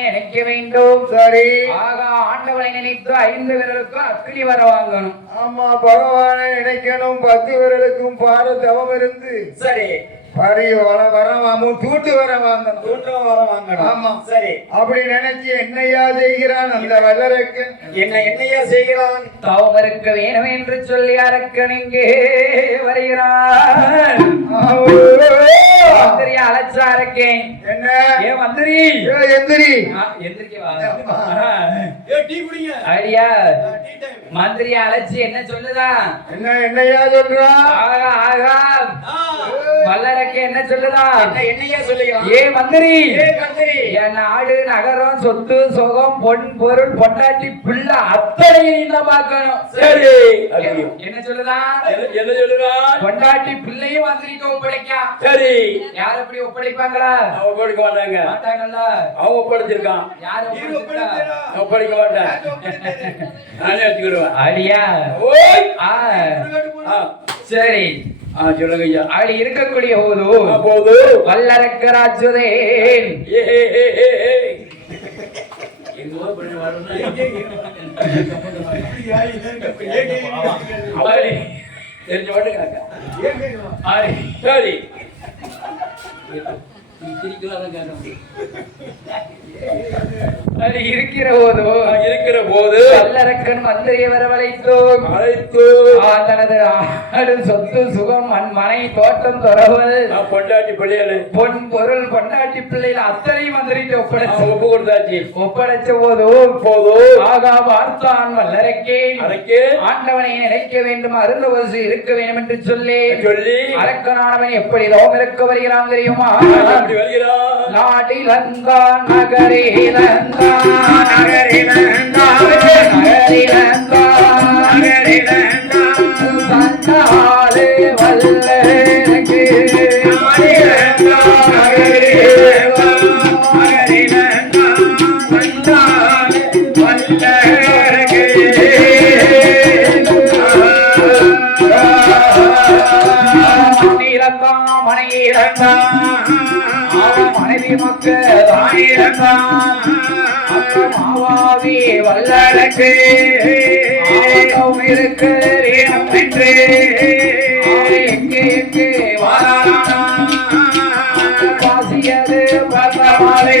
நினைக்க வேண்டும் சரி ஆக ஆண்டவனை நினைத்து 5 விரலுக்கும் அக்கினி வர வாங்கணும் ஆமா பகவானை நினைக்கணும் 10 விரலுக்கும் பார தவம் இருந்து சரி தூட்டு வர வாங்கணும் ஆமா சரி அப்படி நினைச்சு என்னையா செய்கிறான் அந்த வல்லரக்கு என்னையா செய்கிறான் தவம் இருக்க வேணும் என்று சொல்லி அரக்கன் இங்கே வருகிறான் மந்திரி அழைச்சா இருக்கேன் என்ன ஏன் மந்திரி எந்திரி ஐடியா மந்திரி அழைச்சி என்ன சொல்லுதா என்னையா சொல்றா ஆகா ஆகா வல்லரக்கே என்ன சொல்லுதா? என்னையா சொல்லுகிறான்? ஏ மந்திரி, மந்திரி, என் நாடு நகரம் சொத்து சுகம் பொன் பொருள் பொண்டாட்டி பிள்ளை அத்தனையும் தான் பார்க்கணும். சரி. என்ன சொல்லுதா? என்ன சொல்லுதா? பொண்டாட்டி பிள்ளையும் மந்திரிக்கு ஒப்படைக்கா. சரி. யார் எப்படி ஒப்படைப்பாங்களா? அவங்க ஒப்படைக்க மாட்டாங்க. மாட்டாங்கல்ல. அவன் ஒப்படைச்சிருக்கான். யார் ஒப்படைச்சிருக்கா? ஒப்படைக்க மாட்டேன். நானே வச்சுக்கிடுவேன். அடியா? ஓய். சரி. சொல்லுங்க ஐயா. அப்படி இருக்கக்கூடிய போது வல்லரக்கராஜுதேன் தெரிஞ்ச மாட்டேங்க. சரி. இருக்கிற போது வல்லரக்கன் மந்திரியை வரவழைத்தோம். தனது ஆடு சொத்து சுகம் மனை தோட்டம் தொடர்பு பொண்டாட்டி பிள்ளைகள் பொன் பொருள் பொண்டாட்டி பிள்ளைகள் அத்தனை மந்திரிட்டு ஒப்பு கொடுத்தாச்சு. ஒப்படைச்ச போது ஆகா பார்த்தான் வல்லரக்கே ஆண்டவனை நினைக்க வேண்டும் அருந்தவசு இருக்க வேண்டும் என்று சொல்லி அரக்கனானவன் எப்படி லோகம் இருக்க வருகிறான் தெரியுமா? நாடிலந்தான் நகரிலந்தான் சண்டாலே வல்லரக்கே மனைவி மக்கள் மாவாவி வல்லரக்கே இருக்கிறேன் என்று எங்கே எங்கே வாசியது பரமாலே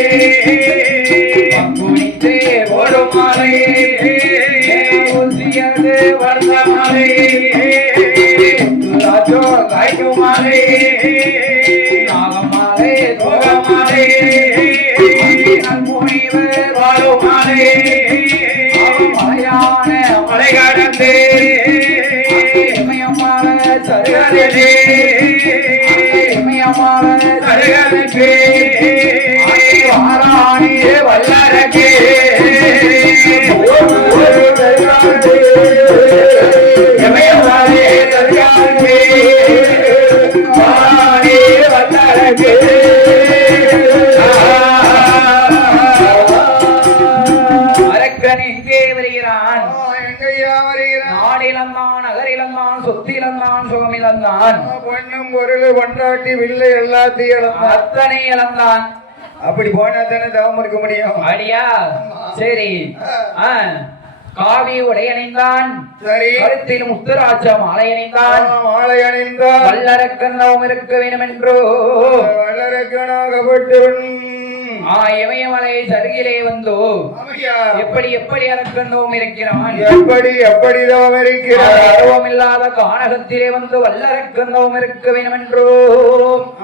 குனித்து ஒரு மாலை ஊசியது வர்ணமாலே ராஜோ காய்க்குமாலே நாகமாலே தோகமாலே முனிவர் வாழுமாலே மலையான மலை கடந்து இமயமான சருகலே இமயமான சருகலுக்கு வாராணி வல்லரக்கே இமயமாலே சருகலுக்கு வாராணி வல்லரக்கே அரக்கன் எங்கே வருகிறான்? நாடிலந்தான் நகரிலந்தான் சொத்திலந்தான் சுகமிலந்தான் பொண்ணும் பொருள் பொண்டாட்டி வில்லை எல்லாத்தையும் அத்தனை இழந்தான். அப்படி போனா தானே தவம் இருக்க முடியும். அடியா? சரி. காவி உடை அணிந்தான். சரி. கருத்தில் முத்துராட்ச மாலை அணிந்தான். மாலை அணிந்தான். வல்லரக்கன் தவம் இருக்க வேண்டும் என்றோ வல்லரக்கனாகப்பட்டவன் இமயமலை சருகிலே வந்தோ எப்படி எப்படி அரக்கன் தவம் இருக்கிறான்? எப்படி எப்படி தவம் இருக்கிறான்? அருவம் இல்லாத கானகத்திலே வந்து வல்லரக்கன் தவம் இருக்க வேண்டும் என்றோ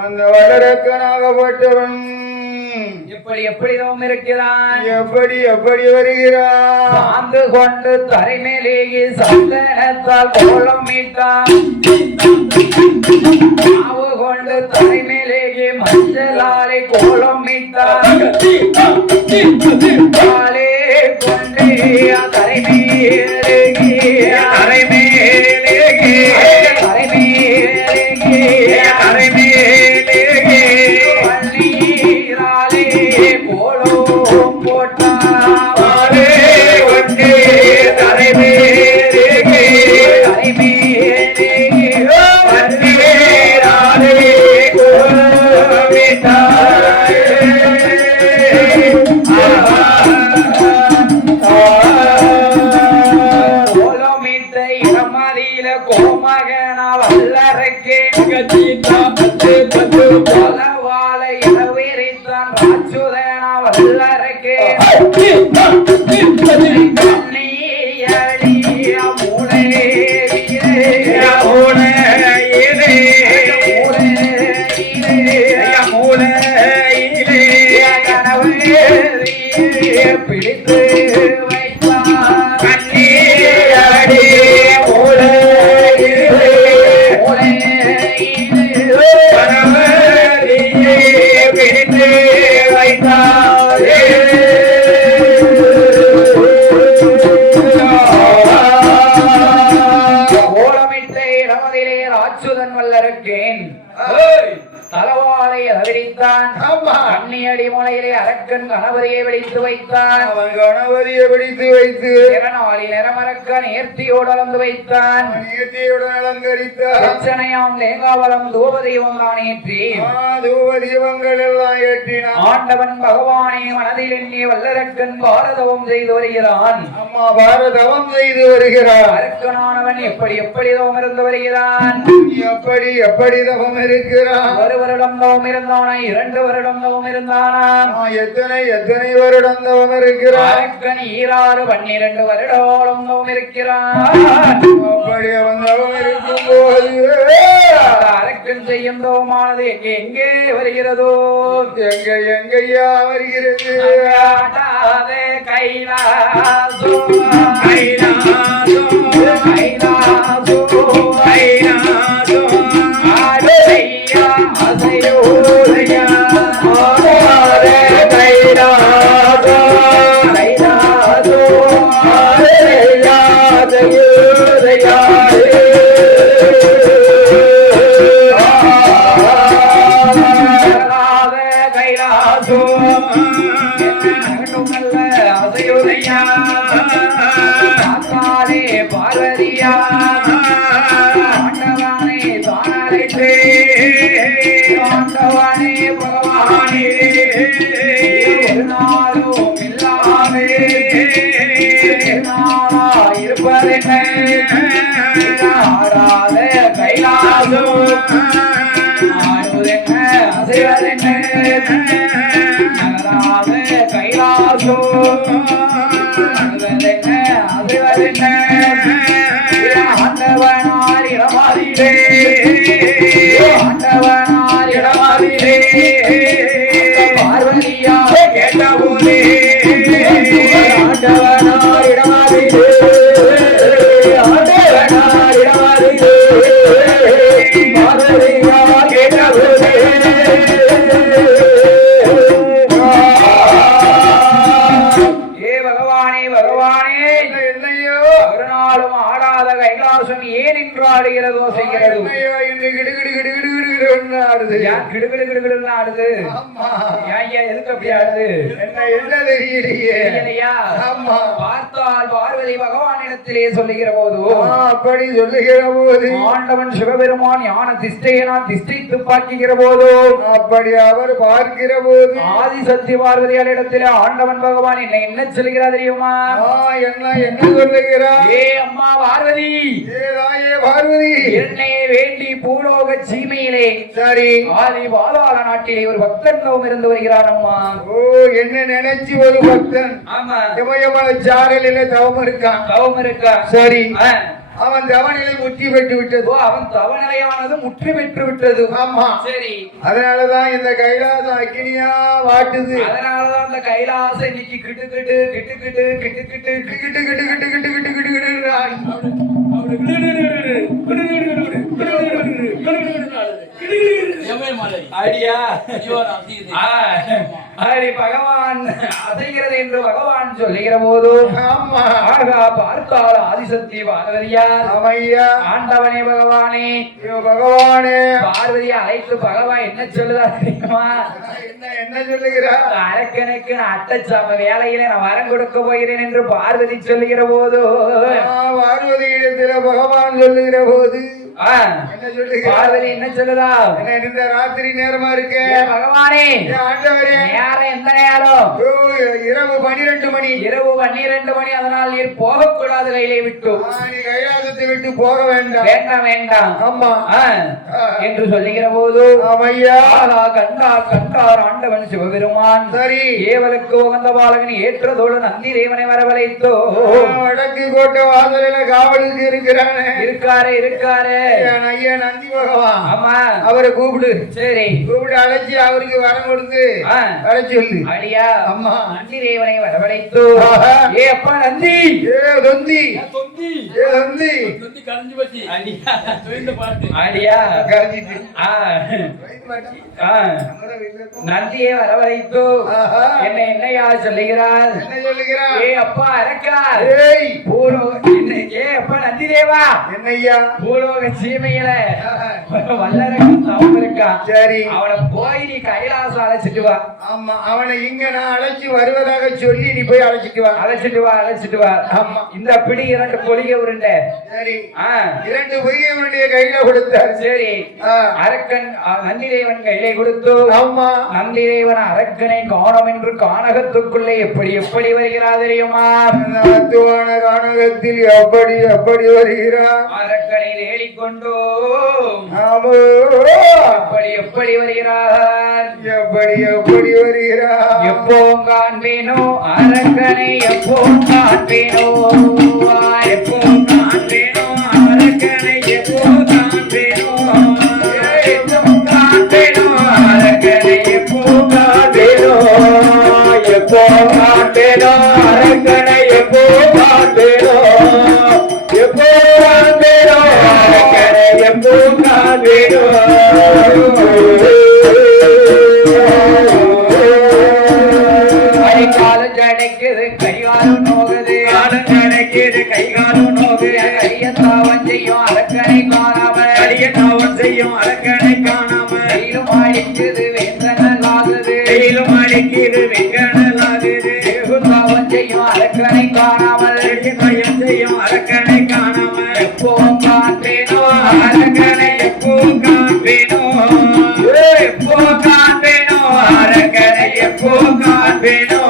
அந்த வல்லரக்கனாகப்பட்டவன் எப்படி எப்படி தவம் இருக்கிறான்? எப்படி எப்படி வருகிறான்? சாந்து கொண்டு தரை மேலேயே சந்தனத்தால் கோலம் மீட்டான். மாவு கொண்டு தரை மேலேயே மஞ்சளாலே கோலம் மீட்டான். காலே கொண்டு தரை மேலேயே தரை மேலேயே தரை மேலேயே தரை மேலேயே பள்ளீராலே கோலம் போட்டாலே கொண்டு தரை மேலேயே தரை மேலேயே பள்ளீராலே கோலம் மீட்டாலே கோலமிட்ட இடமதியில கோமகனா வல்லரக்கே பலவால இடவேறித்தான் ராட்சுதனா வல்லரக்கே கண்ணியடிய பிடித்து வைத்தான். கண்ணீரடி மூளையிலே ஓலமிட்ட இடமதிலே ராட்சுதன் வல்லருக்கேன் தலவாளை விரித்தான். கண்ணியடி முளையிலே அரக்கன் கணபதியை வெடித்து வைத்தான். அவன் கணபதியை பிடித்து வைத்து திறனாளி நிறமரக்க நேர்த்தியோடு அளந்து வைத்தான். நேர்த்தியுடன் அலங்கரித்தான். பிரச்சனையாம் தேங்காவளம் தூபதீபம் தான் ஏற்றி தூப தீபங்கள் எல்லாம் ஏற்றினான். ஆண்டவன் பகவானே மனதில் எண்ணி வல்லரக்கன் பாரதவம் செய்து வருகிறான். அம்மா பாரதவம் செய்து வருகிறார். அரக்கனானவன் எப்படி எப்படி தவம் இருந்து வருகிறான். எப்படி எப்படி தவம் இருக்கிறான். ஒரு வருடம் தவம் இருந்தானா, 2 வருடம் தவம் இருந்தானா, எத்தனை எத்தனை வருடம் தவம் இருக்கிறார். அரக்கன் 12 வருடம் தவம் இருக்கிறான். அப்படி அவன் தவம் இருக்கும் போது அரக்கன் செய்யும் தவமானது எங்கே வருகிறதோ, எங்கய்யா வருகிறது. கைலாசோ கைலாசோ கைலாசோ கைலாசோ ஆடையா அசையோதையா ஆடே கைலாசோ கைலாசோ ஆடையா அசையோதையா கைலாசோ அசையோதையா பார்வதியா ஆண்டவானே தானே ஆண்டவானே பகவானே ஒரு நாளும் இல்லாமே இருப்பதென்ன ஆடாத கைலாசோ ஆடுவதென்ன அசைவதென்ன நகராத கைலாசோ ஆண்டவனார் இடமாறிலே ஆண்டவனார் இடமாறிலே பார்வதியா கேட்ட போதே ஆண்டவனார் இடமாறிலே ஆண்டவனார் இடமாறிலே பார்வதியா கேட்ட போதே ஏன் என்று ஆடுகிறதோ செய்கிறது. பார்த்தால் பார்வதி பகவானிடத்திலே சொல்லுகிற போது அப்படி சொல்லுகிற போது ஆண்டவன் சிவபெருமான் ஞான திஷ்டையனா திஷ்டை துப்பாக்குகிற போது அப்படி அவர் பார்க்கிற போது ஆதிசக்தி பார்வதியால் இடத்திலே ஆண்டவன் பகவான் என்ன சொல்லுகிறார் தெரியுமா? என்ன என்ன சொல்லுகிறார்? ஏ அம்மா பார்வதி, பார்வதி என்னை வேண்டி பூலோக சீமையிலே சரி ஆதி பாதாள நாட்டிலே ஒரு பக்தன் தவம் இருந்து வருகிறான் அம்மா. ஓ என்ன நினைச்சு ஒரு பக்தன் ஆமா சாரலில தவம் இருக்கான். தவம் இருக்கா சரி அவன் தவநிலை முற்றி பெற்று விட்டது. அவன் தவநிலையானது முற்றி பெற்று விட்டது. ஆமா சரி அதனாலதான் இந்த கைலாச அக்கினியா வாட்டுது. அதனாலதான் இந்த கைலாச இன்னைக்கு கிட்டு கிட்டு கிட்டு கிட்டு கிட்டு கிட்டு கிட்டு கிட்டு கிட்டு கிட்டு கிட்டு கிட்டு கிட்டு அடியா ஹரி பகவான் அசைகிறது என்று பகவான் சொல்லுகிற போது பார்த்தால் ஆதிசக்தி பார்வதியார் அமையா ஆண்டவனே பகவானே பகவானே பார்வதியை அழைத்து பகவான் என்ன சொல்லுதார் தெரியுமா? என்ன சொல்லுகிறார்? அரக்கனுக்கு அட்டச்சாம வேலையில நான் வரம் கொடுக்க போகிறேன் என்று பார்வதி சொல்லுகிற போது பார்வதி இடத்துல பகவான் சொல்லுகிற போது பார்வதி என்ன சொல்லுதா? இந்த ராத்திரி நேரமா இருக்கு பகவானே ஆண்டவரே நேரம் எந்த நேரம்? இரவு 12 மணி. இரவு 12 மணி. அதனால் நீர் போகக்கூடாது கையிலே விட்டு. நீ கைலாசத்தை விட்டு போக வேண்டாம். வேண்டாம் வேண்டாம் ஆமா என்று சொல்லுகிற போது ஐயா கண்டார் கண்டார் ஆண்டவன் சிவபெருமான் சரி ஏவலுக்கு உகந்த பாலகன் ஏற்றதோடு நந்தி தேவனை வரவழைத்தோ வடக்கு கோட்டை வாசலில காவலுக்கு இருக்கிறானே இருக்காரு இருக்காரு ஐயா நந்தி பகவான். ஆமா அவரை கூப்பிடு. சரி கூப்பிட்டு அழைச்சி அவருக்கு வரம் கொடுத்து வர சொல்லு. அடியா அம்மா நந்தி தேவனை வரவழைத்தோ ஏ அப்பா நந்தி ஏ தொந்தி சுத்தி ஏ வந்து சுத்தி கரைஞ்சு போச்சு அடியா இந்த பாட்டு அடியா கரைஞ்சிட்டு ஆ வைத்து மாட்டேன். ஆ நம்மதான் வீட்டுல இருக்கோம். நந்தியை வரவழைத்து ஆஹா. என்னையா சொல்லுகிறார்? என்ன சொல்லுகிறான்? ஏ அப்பா அரக்கா ஏய் ஏ அப்பா நந்திதேவா என்னய்யா? பூலோக சீமையில ஆஹா. வல்லரகம் தவம் இருக்கான். சரி. அவனை போய் நீ கைலாசம் அழைச்சிட்டு வா. ஆமா அவனை இங்க நான் அழைச்சி வருவதாக சொல்லி நீ போய் அழைச்சிட்டு வா. அழைச்சிட்டு வா. ஆமா. இந்த பிடி 2 பொலிக உருண்டை. சரி. ஆ 2 பொய்யவனுடைய கையில கொடுத்தார். சரி. ஆ. அரக்கன் நந்திதேவன் கையிலே கொடுத்து ஆமா. நந்திதேவன் அரக்கனை காணோம் என்று கானகத்துக்குள்ளே எப்படி வருகிறார் தெரியுமா? அத்துவான கானகத்தில் எப்படி வருகிறான்? அரக்கனை தேடிக்கொண்டோ ஆமோ எப்படி வருகிறார்? எப்படி வருகிறான்? எப்போ காண்பேனோ அரக்கனை எப்போ காண்பேனோ எப்போ காண்பேனோ அரக்கனை எப்போ காண்பேனோ எப்போ காண்பேனோ அரக்கனை எப்போ காண்பேனோ எப்போ காண்பேனோ அரக்கனை எப்போ காண்பேனோ எப்போ காண்பேனோ அரக்கனை எப்போ காண்பேனோ காலம் ஜடைக்குது கைகாலம் நோகுது காலம் ஜடைக்குது கைகாலம் நோகுது அடியத்தாவன் செய்யும் அரக்கனை காணாமல் அடியத்தாவன் செய்யும் அரக்கனை காணாமல் வெயிலும் அடிக்குது வெங்கனல் ஆகுது வெயிலும் அடிக்குது வெங்கனல் ஆகுது தாவன் செய்யும் அரக்கனை காணாமல் பயம் செய்யும் அரக்கனை காணாமல் எப்போ காண்பேனோ அரக்கனை எப்போ காண்பேனோ எப்போ காண்பேனோ அரக்கனை எப்போ காண்பேனோ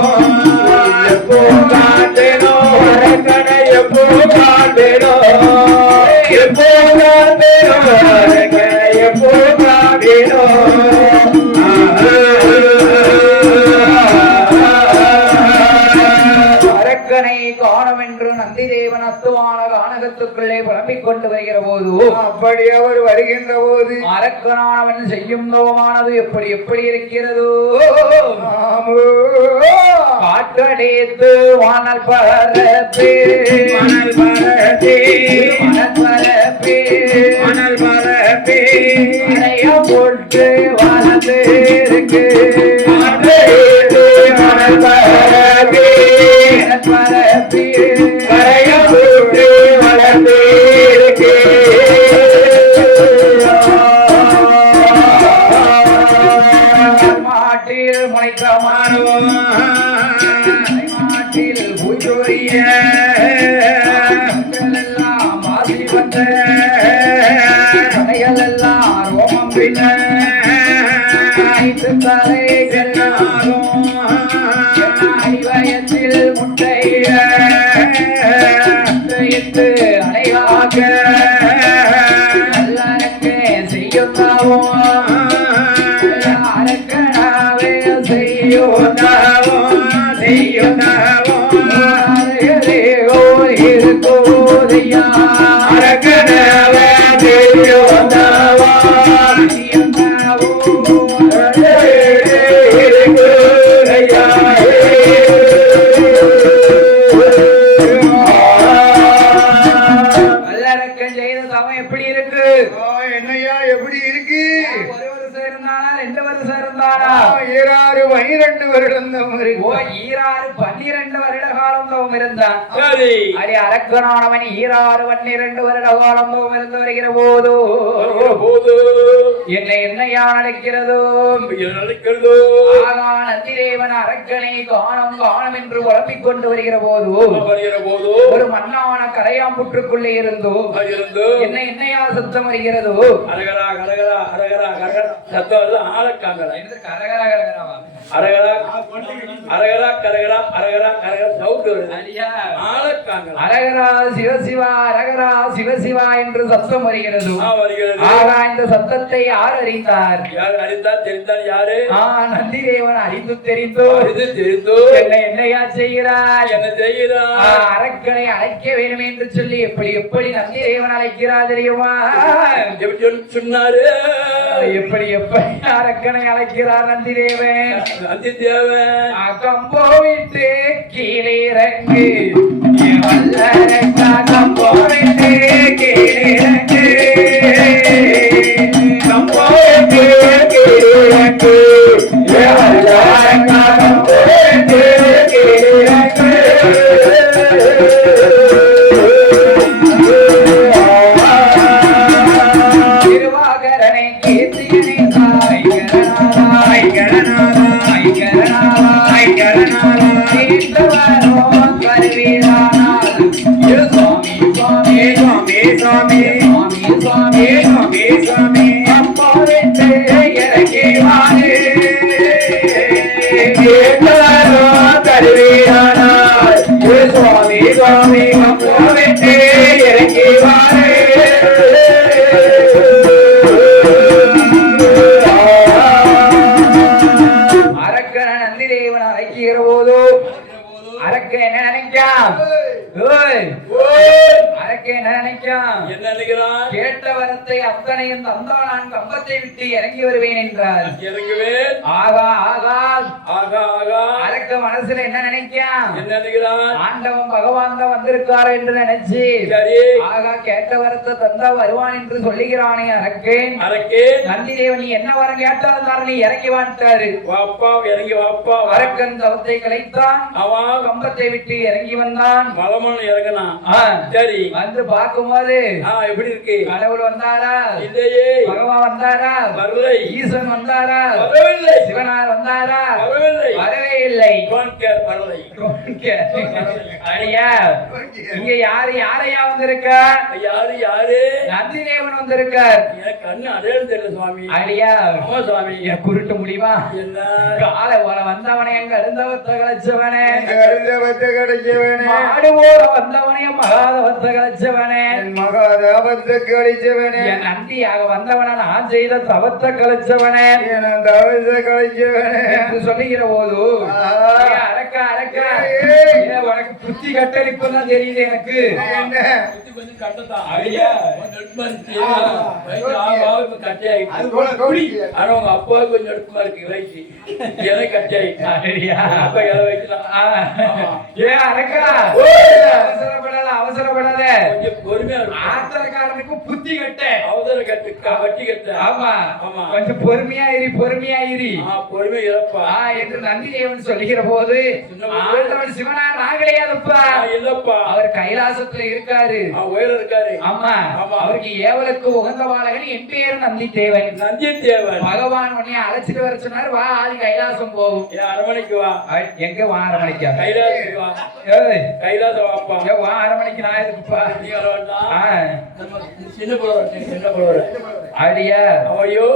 எப்போ காண்பேனோ அரக்கனை எப்போ காண்பேனோ எப்போ காண்பேனோ அரக்கனை எப்போ காண்பேனோ அரக்கனை காணோம் என்று நந்திதேவன் அத்துவான கானகத்துக்குள்ளே புலம்பிக் கொண்டு வருகிற போது அப்படி அவர் வருகின்ற போது அரக்கனானவன் செய்யும் நோமானது எப்படி இருக்கிறதோ ஆமோ காற்றடைத்து வானல் பரப்பே மணல் பரப்பே மணல் பரப்பே மணல் பரப்பே அடைய போட்டு வளர்ந்து இருக்கு காற்றடைத்து மணல் பரப்பே மணல் பரப்பே அடைய போட்டு வளர்ந்து இருக்கு மாட்டில் முளைக்க மாறோ மாட்டில் பூஜோரிய எல்லாம் மாசி வந்த கடைகள் எல்லாம் ரோமம் பின்ன தலை செல்லாகும் அடிவயத்தில் முட்டையிட முட்டையிட்டு அடையாக நல்லனக்கு செய்யுந்தாவோ அரக்கனாவே செய்யுந்தாவோ செய்யுந்தாவோ இருக்கோதையா அரக்கனாவே செய்யுந்தாவோ செய்யுந்தாவோ இருக்கோதையா வல்லரக்கன் செய்த தவம் எப்படி இருக்கு? என்னய்யா எப்படி இருக்கு? ஒரு வருஷம் இருந்தானா 2 வருஷம் இருந்தானா? 12 வருடம் தான் இருக்கு. ஓ ஈராறு 12 வருட காலம் தவம் இருந்தான். சரி அடி அரக்கனானவன் ஈராறு 12 வருட காலம் தவம் இருந்து வருகிற போது போது என்னையா நடக்கிறதோ நடக்கிறதோ ஆகா நந்திதேவன் அரக்கனை காணம் என்று உழப்பிக் கொண்டு வருகிற போது வருகிற போது ஒரு மண்ணான கரையாம்புற்றுக்குள்ளே இருந்தோ இருந்து என்னையா சத்தம் வருகிறதோ அரகரா அரகரா அரகரா அரகரா சத்தம் எல்லாம் ஆளக்காங்கடா கரகரா கரகராவா அரகரா அரகரா கரகரா அரகரா கரகரா சவுண்ட் வருது அடியா ஆளக்காங்கடா அரகரா சிவசிவா அரகரா சிவசிவா என்று சத்தம் வருகிறது வருகிறது ஆகா இந்த சத்தத்தை யார் அறிந்தார்? யார் அறிந்தார் தெரிந்தார் யாரு நந்திதேவன் அறிந்து தெரிந்தோ அறிந்து தெரிந்தோ என்னையா செய்கிறார்? என்ன செய்கிறார்? அரக்கனை அழைக்க வேண்டும் என்று சொல்லி எப்படி நந்திதேவன் அழைக்கிறார் தெரியுமா? எப்படி சொன்னாரு? எப்படி அரக்கனை அழைக்கிறார் நந்திதேவன்? நந்திதேவன் கம்போ விட்டு கீழே இறங்கு வல்லரக்கா கம்போ கேட்டவரும் கருவீரானார் சுவாமி சுவாமி சுவாமி சுவாமி சுவாமி சுவாமி சுவாமி அப்பாவிட்டு இறக்கி வாரு கேட்டவரும் கருவீரானார் சுவாமி சுவாமி அப்பாவிட்டு இறக்கி வாரு அரக்கன நந்தி தேவன் அழைக்கிற போது அரக்க என்ன நினைக்கான் அரக்க என்ன நினைக்கான் என்ன நினைக்கிறான்? கேட்ட வரத்தை அத்தனையும் தந்தான் கம்பத்தை விட்டு இறங்கி வருவேன் என்றார். இறங்குவேன். ஆகா ஆகா ஆகா ஆகா. அரக்க மனசுல என்ன நினைக்கான்? என்ன நினைக்கிறான்? ஆண்டவன் பகவான் தான் வந்திருக்காரு என்று நினைச்சு சரி. ஆகா கேட்ட வரத்தை தந்தா வருவான் என்று சொல்லுகிறானே அரக்கேன். அரக்கேன் நந்தி தேவன் நீ என்ன வரம் கேட்டாலும் தார நீ இறங்கி வாட்டாரு. வாப்பா இறங்கி வாப்பா. அரக்கன் தவத்தை கலைத்தான். அவன் கம்பத்தை விட்டு இறங்கி வந்தான். மலமன் இறங்கினான். சரி. வந்து பார்க்கும்போது எப்படி இருக்கு? கடவுள் வந்தாரா? இல்லையே. பகவான் வந்தாரா? வரவில்லை. ஈசன் வந்தாரா? வரவில்லை. சிவனார் வந்தாரா? வரவில்லை. வரவே இல்லை. வரவில்லை. அடியா இங்க யாரையா வந்திருக்க? யாரு யாரு? நந்தி தேவன் வந்திருக்கார். எனக்கு கண்ணு அடையாளம் தெரியல சுவாமி. அடியா ஆமா சுவாமி. குருட்டு முடியுமா? என்ன காலை வந்தவனே எங்க அருந்தவத்தை கலைச்சவனே அருந்தவத்தை கிடைச்சவனே மாடு போல வந்தவனே மகாதவத்தை கலைச்சவனே மகாதாபத்தை கழிச்சவனே என் நந்தியாக வந்தவன நான் செய்த தவத்தை கலைச்சவனே என் தவத்தை கழிச்சவனே என்று சொல்லுகிற போது அரக்க அரக்க உனக்கு புத்தி கட்டளிப்பு தான் தெரியுது எனக்கு. என்ன கொஞ்சம் கட்டத்தான். ஐயா அது போல கௌரி ஆனா உங்க அப்பாவுக்கு கொஞ்சம் நெருக்கமா இருக்கு வயசு. எனக்கு கட்டாயிட்டு அப்பா எதை வைக்கலாம். ஏன் அரக்கா அவசரப்படாத அவசரப்படாத. கொஞ்சம் பொறுமையா இருக்கும். ஆத்திரக்காரனுக்கு புத்தி கட்ட அவசர கட்டு வட்டி கட்ட. ஆமா ஆமா. கொஞ்சம் பொறுமையா இரு பொறுமையா இரு பொறுமை இறப்பா என்று நந்தி தேவன் சொல்லுகிற போது ஆண்டவன் சிவனா நான் கிடையாதுப்பா. இல்லப்பா. அவர் கைலாசத்துல இருக்காரு. உயரம் இருக்காரு. ஆமா. அவருக்கு ஏவலுக்கு உகந்த பாலகன் என் பேரு நந்தி தேவன். நந்தி தேவன் பகவான் உன்னை அழைச்சிட்டு வர சொன்னார். வா ஆதி கைலாசம் போகும். அரமணிக்கு வா. எங்க வா அரமணிக்கா? கைலாசத்துக்கு வா. கைலாசம் வாப்பா. வா அரமணிக்கு நான் எதுக்குப்பா? நீ வர வேண்டாம். சின்ன புலவர் அடியா ஐயோ.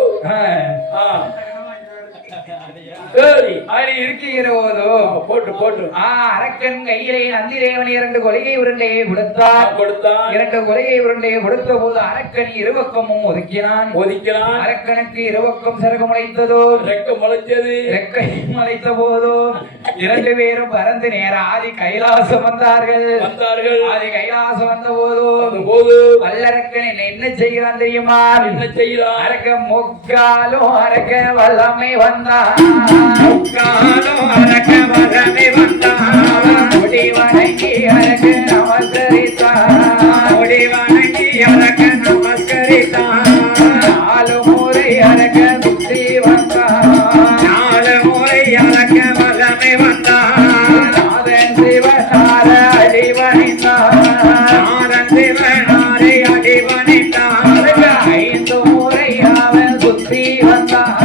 சரி. அப்படி இருக்கிற போதோ போட்டு போட்டு அரக்கன் கையிலே நந்தி தேவன் 2 கொலையை உருண்டையை கொடுத்தான். 2 கொலையை உருண்டையை கொடுத்த போது அரக்கன் இருபக்கமும் ஒதுக்கினான். அரக்கனுக்கு இருபக்கம் சிறகு முளைத்ததோ ரெக்க முளைச்சது. ரெக்கை முளைத்த போதோ 2 பேரும் பறந்து நேர ஆதி கைலாசம் வந்தார்கள். ஆதி கைலாசம் வந்த போதோ வல்லரக்கன் என்ன செய்கிறான் தெரியுமா? என்ன செய்யறான்? அரக்க முக்காலும் அரக்க வல்லமை வந்தான். முக்காலும் அரக்க வல்லமை வந்தான். முடி வணங்கி அரக்க நமஸ்கரித்தான். முடி வணங்கி அரக்க நமஸ்கரித்தான். 4 முறை அரக்க சுத்தி வந்தான். 4 முறை அரக்க வல்லமை வந்தான். நாதன் சிவனார அடிவணிந்தான். நாதன் சிவனாரை அடிவணிந்தான். 5 முறை அவன் சுத்தி வந்தான்.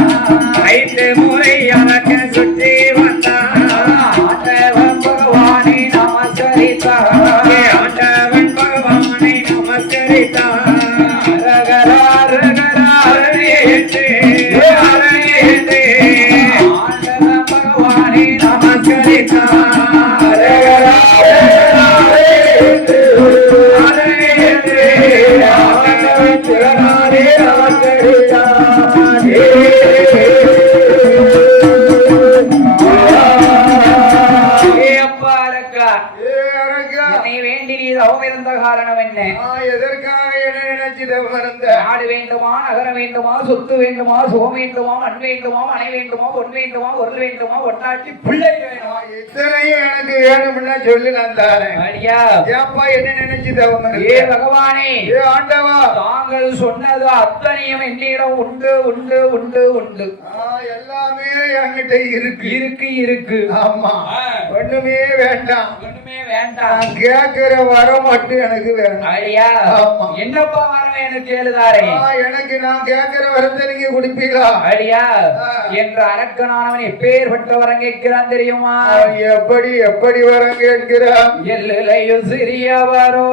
5 முறை அவனுக்கு சுற்றி வந்தான். ஆண்டவன் பகவானை நமஸ்கரித்தான். ஆண்டவன் பகவானை நமஸ்கரித்தான். அரகரா அரகரா அரணியேற்றே அரணியேற்றே ஆண்டவன் பகவானை நமஸ்கரித்தான். அரகரா அரகரா அரணியேற்றே அரணியேற்றே ஆண்டவன் சிவனாரை நமஸ்கரித்தான். காரணம் என்ன? எதற்காக என்ன நினைச்சு நாடு வேண்டுமா, நகர வேண்டுமா, சொத்து வேண்டுமா, சுகம் வேண்டுமா, மண் வேண்டுமா, மனை வேண்டுமா, பொன் வேண்டுமா, பொருள் வேண்டுமா, ஒட்டாட்டி பிள்ளை வேண்டுமா, இத்தனையும் எனக்கு வேணும்னா சொல்லி நான் தாரேன். ஏப்பா என்ன நினைச்சு தவம்? ஏ பகவானே, ஏ ஆண்டவா, தாங்கள் சொன்னது அத்தனையும் என்னிடம் உண்டு உண்டு உண்டு உண்டு. எல்லாமே என்கிட்ட இருக்கு இருக்கு இருக்கு. ஆமா, ஒண்ணுமே வேண்டாம். ஒண்ணுமே வேண்டாம். நான் கேட்கிற வரம் மட்டும் எனக்கு வேணும். ஐயா ஆமா. என்னப்பா வரம் எனக்கு கேளுதாரே. எனக்கு நான் கேட்கிற வரத்தை நீங்க குடிப்பீங்களா? ஐயா என்ற அரக்கனானவன் எப்பேற்பட்ட வரம் கேட்கிறான் தெரியுமா? எப்படி எப்படி வரம் கேட்கிறான்? எல்லையும் சிறியவரோ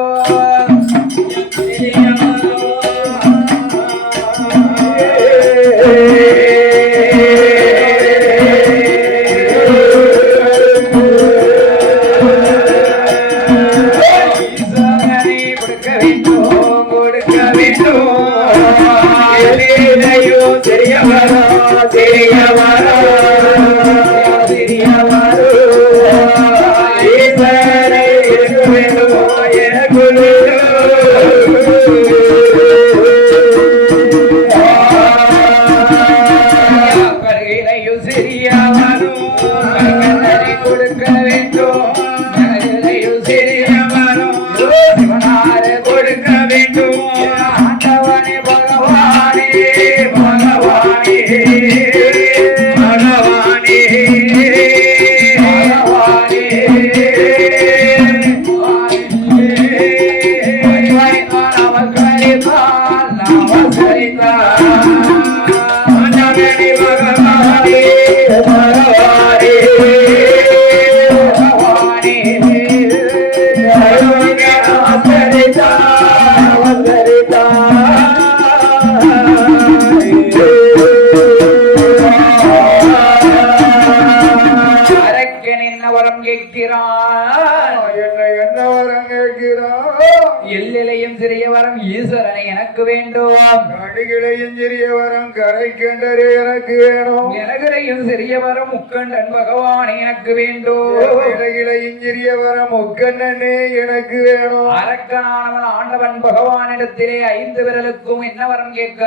எல்லையும் சிறிய வரம் ஈஸ்வரனை எனக்கு வேண்டும். கடுகிலையும் சிறிய வரம் கரை கண்டரே எனக்கு வேணும். எனகிலையும் சிறிய வரம் முக்கண்டன் பகவான் எனக்கு வேண்டும். இலகிலையும் சிறிய வரம் முக்கண்ணனே எனக்கு வேணும். அரக்கனானவன் ஆண்டவன் பகவானிடத்திலே 5 விரலுக்கும் என்ன வரம் கேட்க?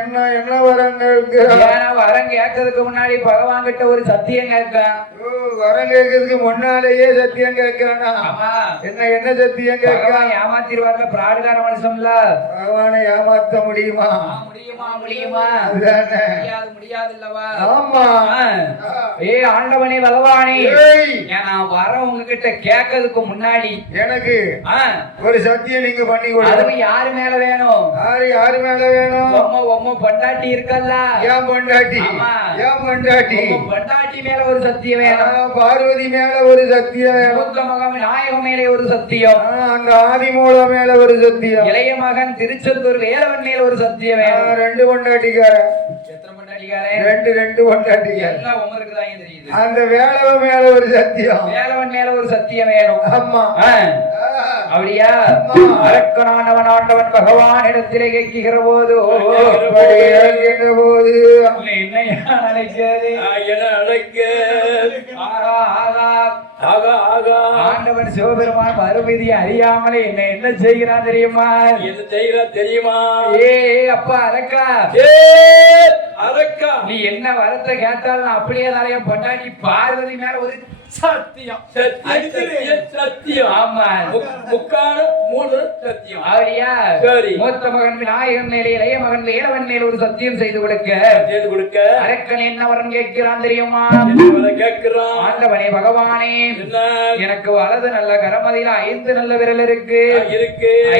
என்ன என்ன வரம் கேட்க? வரம் கேட்கறதுக்கு முன்னாடி பகவான் கிட்ட ஒரு சத்தியம் கேட்க. வரம் கேட்கறதுக்கு முன்னாலேயே சத்தியம் கேட்கறானா? என்ன என்ன சத்தியம் கேட்க? ஏமாத்திருவார்ல, பிராடுகார மனுஷன்ல. பகவானை ஏமாத்த முடியுமா? முடியுமா? முடியுமா? முடியாது, முடியாது இல்லவா? ஆமா. ஆண்டவனே பகவானே, நான் வர உங்ககிட்ட கேட்கறதுக்கு முன்னாடி எனக்கு ஒரு சத்தியம் நீங்க பண்ணி கொடு. அது யாரு மேல வேணும்? யாரு மேல வேணும்? உம்ம பொண்டாட்டி இருக்கல்ல. ஏன் பொண்டாட்டி? ஏன் பொண்டாட்டி? பொண்டாட்டி மேல ஒரு சத்தியம் வேணும். பார்வதி மேல ஒரு சத்தியம் வேணும். மூத்த மகன் நாயகம் மேல ஒரு சத்தியம். அந்த ஆதிமூல மேல ஒரு சத்தியம். இளைய மகன் திருச்செந்தூர் வேலவன் மேல ஒரு சத்தியம் வேணும். 2 பொண்டாட்டிக்கார. எத்தனை பொண்டாட்டிக்கார? 2 பொண்டாட்டிக்கார. எல்லாம் உமருக்கு தான் தெரியுது. அந்த வேலவன் மேல ஒரு சத்தியம். வேலவன் மேல ஒரு சத்தியம் வேணும். ஆமா. அப்படியா? அரக்கனானவன் ஆண்டவன் பகவான் இடத்திலே கேட்கிற போது என்னையா நினைக்கிறது? என்ன நினைக்க? ஆண்டவன் சிவபெருமான் மறுபதி அறியாமலே என்ன செய்கிறான் தெரியுமா? என்ன செய்கிறான் தெரியுமா? அப்பா அரக்கா, அரக்கா, நீ என்ன வரத்தை கேட்டாலும் அப்படியே நிறைய பொண்டாட்டி பார்வதி மேல ஒரு சத்தியம். சத்தியம். ஆமா. முக்கான 3 சத்தியம். அப்படியா? சரி. மூத்த மகன் நாயகன் மேலே இளைய மகன் வேலவன் மேல ஒரு சத்தியம் செய்து கொடுக்க அரக்கன் என்ன வரம் கேட்கிறான் தெரியுமா? கேட்கிறான். ஆண்டவனே பகவானே, எனக்கு வலது நல்ல கரமதியில 5 நல்ல விரல் இருக்கு.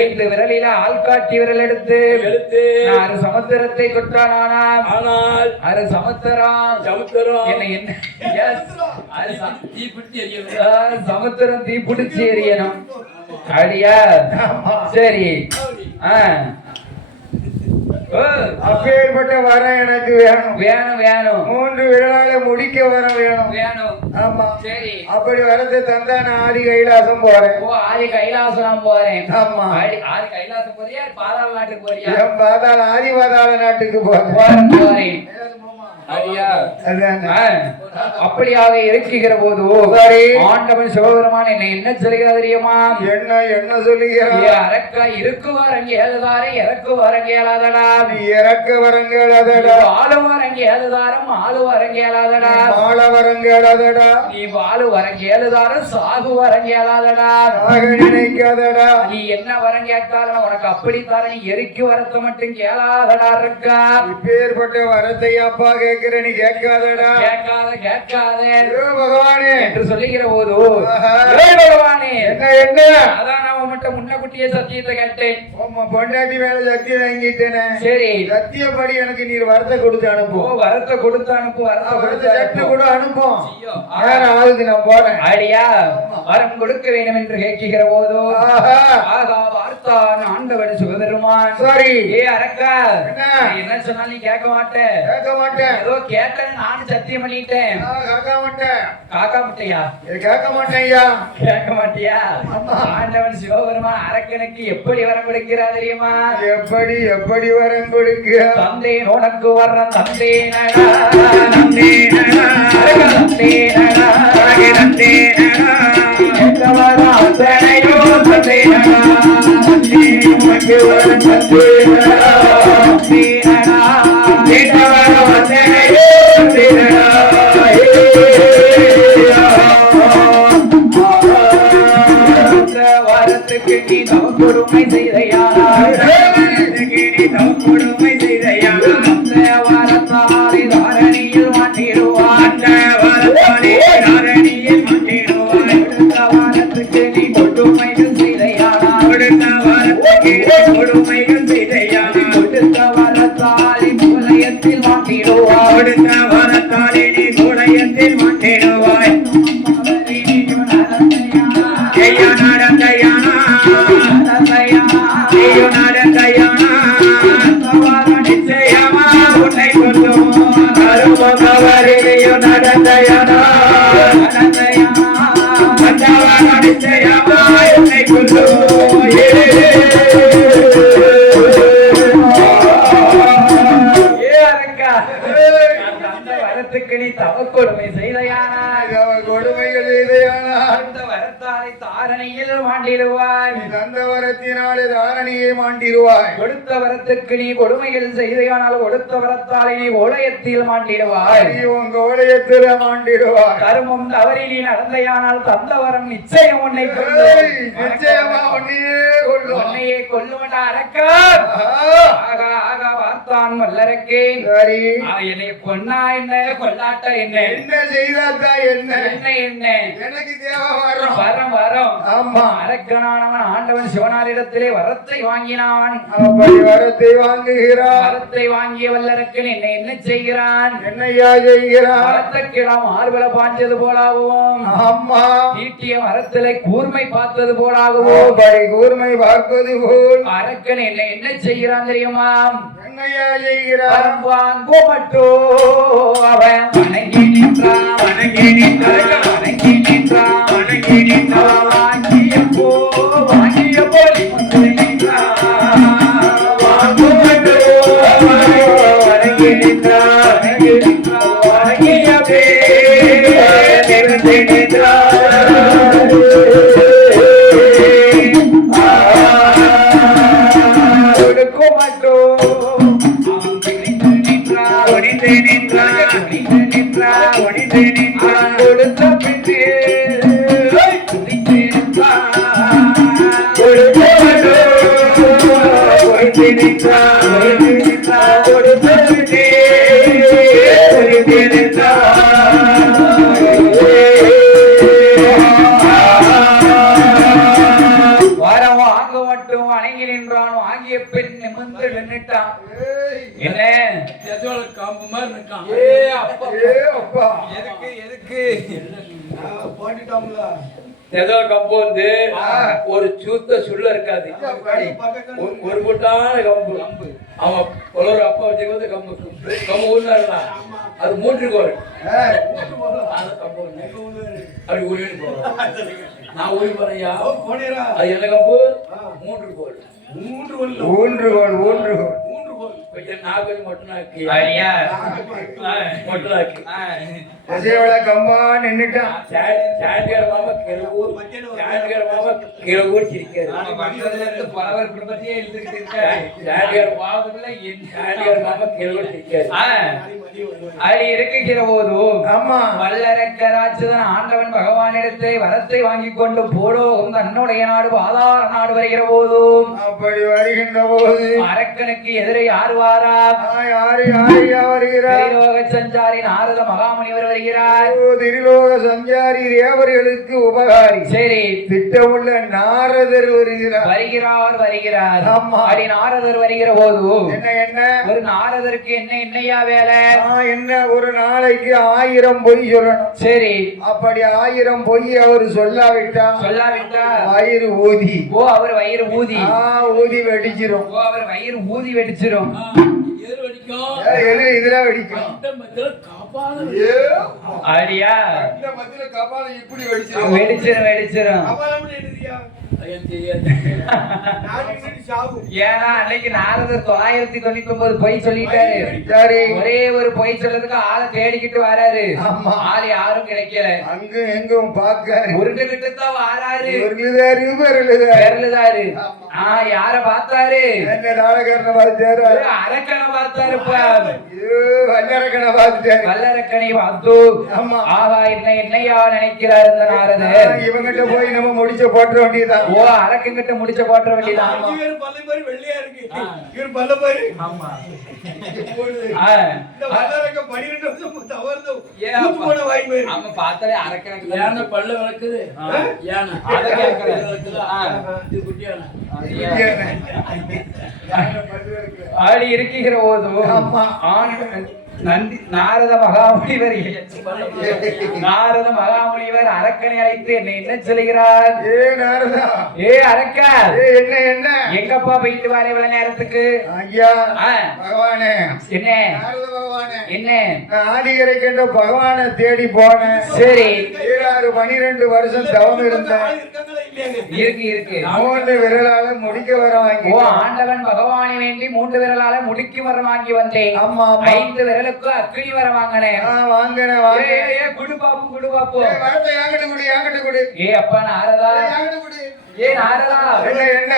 5 விரலில ஆள்காட்டி விரல் எடுத்து நான் சமுத்திரத்தை தொட்டானா? ஆனால் அது சமுத்திரம் என்ன சமுத்திரம் தீ பிடிச்சி எரியணும். அப்படியா? சரி. அப்பேற்பட்ட வரம் எனக்கு வேணும். வேணும் வேணும். 3 விரலால முடிக்க வரம் வேணும். வேணும். ஆமா. சரி. அப்படி வரத்தை தந்தா நான் ஆதி கைலாசம் போறேன். ஆதி கைலாசம் போறேன். ஆமா. ஆதி கைலாசம் போறியா? பாதாள நாட்டுக்கு போறியா? ஆதி பாதாள நாட்டுக்கு போறேன். அப்படியாக இருக்குகிற போது ஆண்டவன் சிவபெருமான் என்ன சொல்லுகிறார் தெரியுமா? என்ன சொல்லுகிறார்? அரக்கா இருக்கு வரங்க ஏழுதாரே இறக்கு வரங்க ஏழாதடா. நீ இறக்க வரங்க ஏழாதடா. ஆளு வரங்க ஏழுதாரம் ஆளு வரங்க ஏழாதடா. ஆள வரங்க ஏழாதடா. நீ வாழு வரங்க ஏழுதாரம் சாகு வரங்க ஏழாதடா. நினைக்காதடா. நீ என்ன வரம் கேட்டாலும் உனக்கு அப்படித்தார, நீ எரிக்கு வரத்தை மட்டும் கேளாதடா இருக்கா. இப்பேற்பட்ட வரத்தை அப்பா கேட்கிற நீ கேட்காதடா. கேட்காதே ஐயோ பகவானே என்று சொல்லுகிற போது ஆஹா. ஏய் பகவானே என்ன அதான் நான் உன்கிட்ட முன்னக்குட்டியே சத்தியத்தை கேட்டேன் உம்மா பொண்டாட்டி மேல சத்தியம் வாங்கிட்டேனே சரி சத்தியப்படி எனக்கு நீர் வரத்தை கொடுத்து ஓ அனுப்பும் வரத்தை கொடுத்து அனுப்பு வரத்தை கொடுத்து சட்டு அனுப்பு. கூட அனுப்பும் ஐயோ, நேரம் ஆகுது நான் போறேன் ஆடியா வரம் கொடுக்க வேண்டும் என்று கேட்கிற போதோ ஆஹா. ஆகா வார்த்தான் ஆண்டவன் சிவபெருமான் சரி ஏ அரக்கா என்ன? நீ என்ன சொன்னாலும் நீ கேட்க மாட்ட கேட்க மாட்டேன் ஏதோ கேட்டேன்னு நானும் சத்தியம் பண்ணிட்டேன் கேட்க மாட்டேன் காக்கா முட்டையா இது கேட்க மாட்டேன் ஐயா கேட்க மாட்டியா ஆண்டவன் சிவபெருமான் அரக்கனுக்கு எப்படி வரம் கொடுக்கிறார் தெரியுமா எப்படி எப்படி வரம் கொடுக்க தந்தேன் உனக்கு வர்ற தந்தேனடா தந்தேனடா தந்தேனடா தந்தேனடா எந்தவரா அத்தனையோ தந்தேனடா உனக்கு வரம் தந்தேனடா தந்தேனடா எந்தவரா அத்தனையோ தந்தேனடா வாரத்துக்கு நீ தவம் கொடுமை செய்தையானால் நீ தவம் கொடுமை செய்தையானால் அந்த வாரத்தாலே தாரணியில் மாட்டிடுவான் அந்த வாரத்தாலே தாரணியில் மாட்டிடுவான் அடுத்த வாரத்துக்கு நீ கொடுமைகள் செய்தையானால் அடுத்த வாரத்துக்கு கொடுமைகள் செய்தையானால் அடுத்த வாரத்தாலே மூலயத்தில் மாட்டிடுவான் அடுத்த வாரத்தாலே நீ மூலயத்தில் மாட்டிடுவாய் நீ தவக்கொடுமை செய்தையானால் கொடுமைகள் செய்தையானால் அந்த வரத்தாலை தாரணையில் மாண்டிடுவாய் தந்த வரத்தினாலே தாரணியை மாண்டிடுவாய் கொடுத்த வரத்துக்கு நீ கொடுமைகள் செய்தையானால் கொடுத்த வரத்தாலே நீ ஓலயத்தில் மாண்டிடுவாய் நீ உங்க ஓலையத்தில மாண்டிடுவாய் கருமம் தவறி நீ நடந்தையானால் தந்த வரம் நிச்சயம் உன்னை ஏய், நிச்சயமா உன்னையே கொள்ளும் உன்னையே கொல்லுவண்டா அரக்க ஆஹா. ஆகா ஆகா பார்த்தான் வல்லரக்கே சரி என்னை கொன்னா என்ன கொல்லாட்ட என்ன என்ன செய்தாத்தா என்ன என்ன என்ன எனக்கு தேவை வரும் வரம் வரம் ஆமா அரக்கனானவன் ஆண்டவன் சிவனாரிடத்திலே வரத்தை வாங்கினான் அப்படி வரத்தை வாங்குகிறான் வரத்தை வாங்கிய வல்லரக்கன் என்னை என்ன செய்கிறான் என்னையா செய்கிறான் வரத்துக்கிடம் ஆர்வல பாய்ஞ்சது போலாகவும் அம்மா ஈட்டிய மரத்திலே கூர்மை பார்த்தது போலாகவும் அப்படி கூர்மை பார்ப்பது போல் அரக்கன் என்னை என்ன செய்கிறான் தெரியுமா என்னையா செய்கிறான் வரம் வாங்கோ மட்டோ அவன் வணங்கி நின்றான் வணங்கி நின்றான் வணங்கி நின்றான் வணங்கி நின்றான் வாங்கிய போலி வந்து நின்றான் வாங்கோ மட்டோ வணங்கி நின்றான் வணங்கி நின்றான் வணங்கிய நிறுத்தி நின்றான் கொடுக்க மாட்டோம் அவன் குனிந்து நின்றான் ஒடிந்து நின்றான் குனிந்து நின்றான் ஒடிந்து நின்றான் கொடுத்த பின்னே குனிந்து நின்றான் கொடுக்க மாட்டோம் ஒடிந்து நின்றான் ஒடிந்து நின்றான் கொடுத்த பின்னே குனிந்து நின்றான் வரம் வாங்க மட்டும் வணங்கி நின்றான் வாங்கிய பெண் நிமிர்ந்து நின்னுட்டான் என்ன காம்பு மாதிரி இருக்கான் ஏ அப்பா எதுக்கு எதுக்கு போட்டுட்டோம்ல ஏதோ கம்பு வந்து ஒரு சூத்த சுள்ள இருக்காது ஒரு கூட்டான கம்பு அவன் ஒரு அப்பா வச்சு வந்து கம்பு கம்பு ஊர்னா அது மூன்றுகோள் கம்பு அப்படி ஊழின்னு போறோம் நான் ஊழி போறையா போனீரா அது என்ன கம்பு மூன்றுகோள் ஊன்றுகோள் கொஞ்சம் நாக்கு மொட்டனாக்கி ஐயா மொட்டனாக்கி பசியோட கம்பா நின்னுட்டான் சாயங்கால மாமா கெருவு சாயங்கால மாமா கீழே கூட சிரிக்காரு. வந்ததுல இருந்து பலவர் குடும்பத்தையே இழுத்துக்கிட்டு இருக்காரு. சாண்டியார் பாவத்துக்குள்ள என்ன சாண்டியார் மாமா கீழே கூட சிரிக்காரு. அடி இருக்குகிற போதும் ஆமா வல்லரக்கராட்சதன் ஆண்டவன் பகவானிடத்தை வரத்தை வாங்கி கொண்டு போலோகம் தன்னுடைய நாடு பாதாள நாடு வருகிற போதும் அப்படி வருகின்ற போது அரக்கனுக்கு எதிரே யார் வாரா? யாரு யாரையா வருகிறார்? திரிலோக சஞ்சாரி நாரத மகாமுனிவர் வருகிறார். திரிலோக சஞ்சாரி தேவர்களுக்கு உபகாரி சரி திட்டமுள்ள நாரதர் வருகிறார். வருகிறார். ஆமா. அடி நாரதர் வருகிற போது என்ன என்ன ஒரு நாரதருக்கு என்னையா வேலை? என்ன ஒரு நாளைக்கு 1000 பொய் சொல்லணும். சரி அப்படி 1000 பொய் அவர் சொல்லாவிட்டா வயிறு ஊதி அவர் வயிறு ஊதி ஊதி வெடிச்சிரும். அவர் வயிறு ஊதி வெடிச்சிரும். எதிர் வடிக்கும். இதுல வெடிக்கும். இந்த மத்தியில காப்பாத அடியா இந்த மத்தியில கபாலம் இப்படி வெடிச்சிரும். வெடிச்சிரும். ஐயன் தெரியாது. ஏன்னா அன்னைக்கு நாரதர் 999 பொய் சொல்லிட்டாரு. சரி ஒரே ஒரு பொய் சொல்றதுக்கு ஆளை தேடிக்கிட்டு வராரு. ஆமா. ஆள் யாரும் கிடைக்கல. அங்கும் எங்கும் பார்க்க உருண்டுகிட்டு தான் வாராரு. பெருளுதாரு. யார பார்த்தாரு? என்ன நாடகரனை பார்த்தாரு? அரக்கனை பார்த்தாருப்பா. வல்லரக்கனை பார்த்தாரு. வல்லரக்கனை பார்த்து ஆமா. ஆகா என்னையா நினைக்கிறார் இந்த நாரதர்? இவங்கிட்ட போய் நம்ம முடிச்ச போட்ட வேண்டியதான். அரக்கங்கிட்ட முடிச்ச போட்ட வேண்டியதான். வெள்ளையா இருக்கு இவர் பல்ல பாரு. ஆமா. இந்த வல்லரக்க 12 வருஷம் தவறுது. போன வாய் பாரு. ஆமா பார்த்தாலே அரக்கனுக்கு யானை பல்ல வளர்க்குது. யானை அத கேக்குறேன். இது குட்டியான. ஆடி இருக்கிற போது நாரத மகாமுனிவர் அரக்கனை அழைத்து என்ன சொல்கிறார்? அரக்கா என்ன எங்கப்பா போயிட்டு வர இவ்வளவு நேரத்துக்கு? ஐயா பகவானே என்ன ஆதிகரை கண்ட பகவானை தேடி போனேன். சரி 12 வருஷம் தவம் இருந்தேன். இருக்கு 3 விரலால முடிக்க வர வாங்கி. ஆண்டவன் பகவானை வேண்டி 3 விரலால முடிக்கு வர வாங்கி வந்தேன். 5 விரலுக்கு அக்னி வர வாங்கினேன். குடு பாப்பு அப்பா நாரதா நாரதா என்ன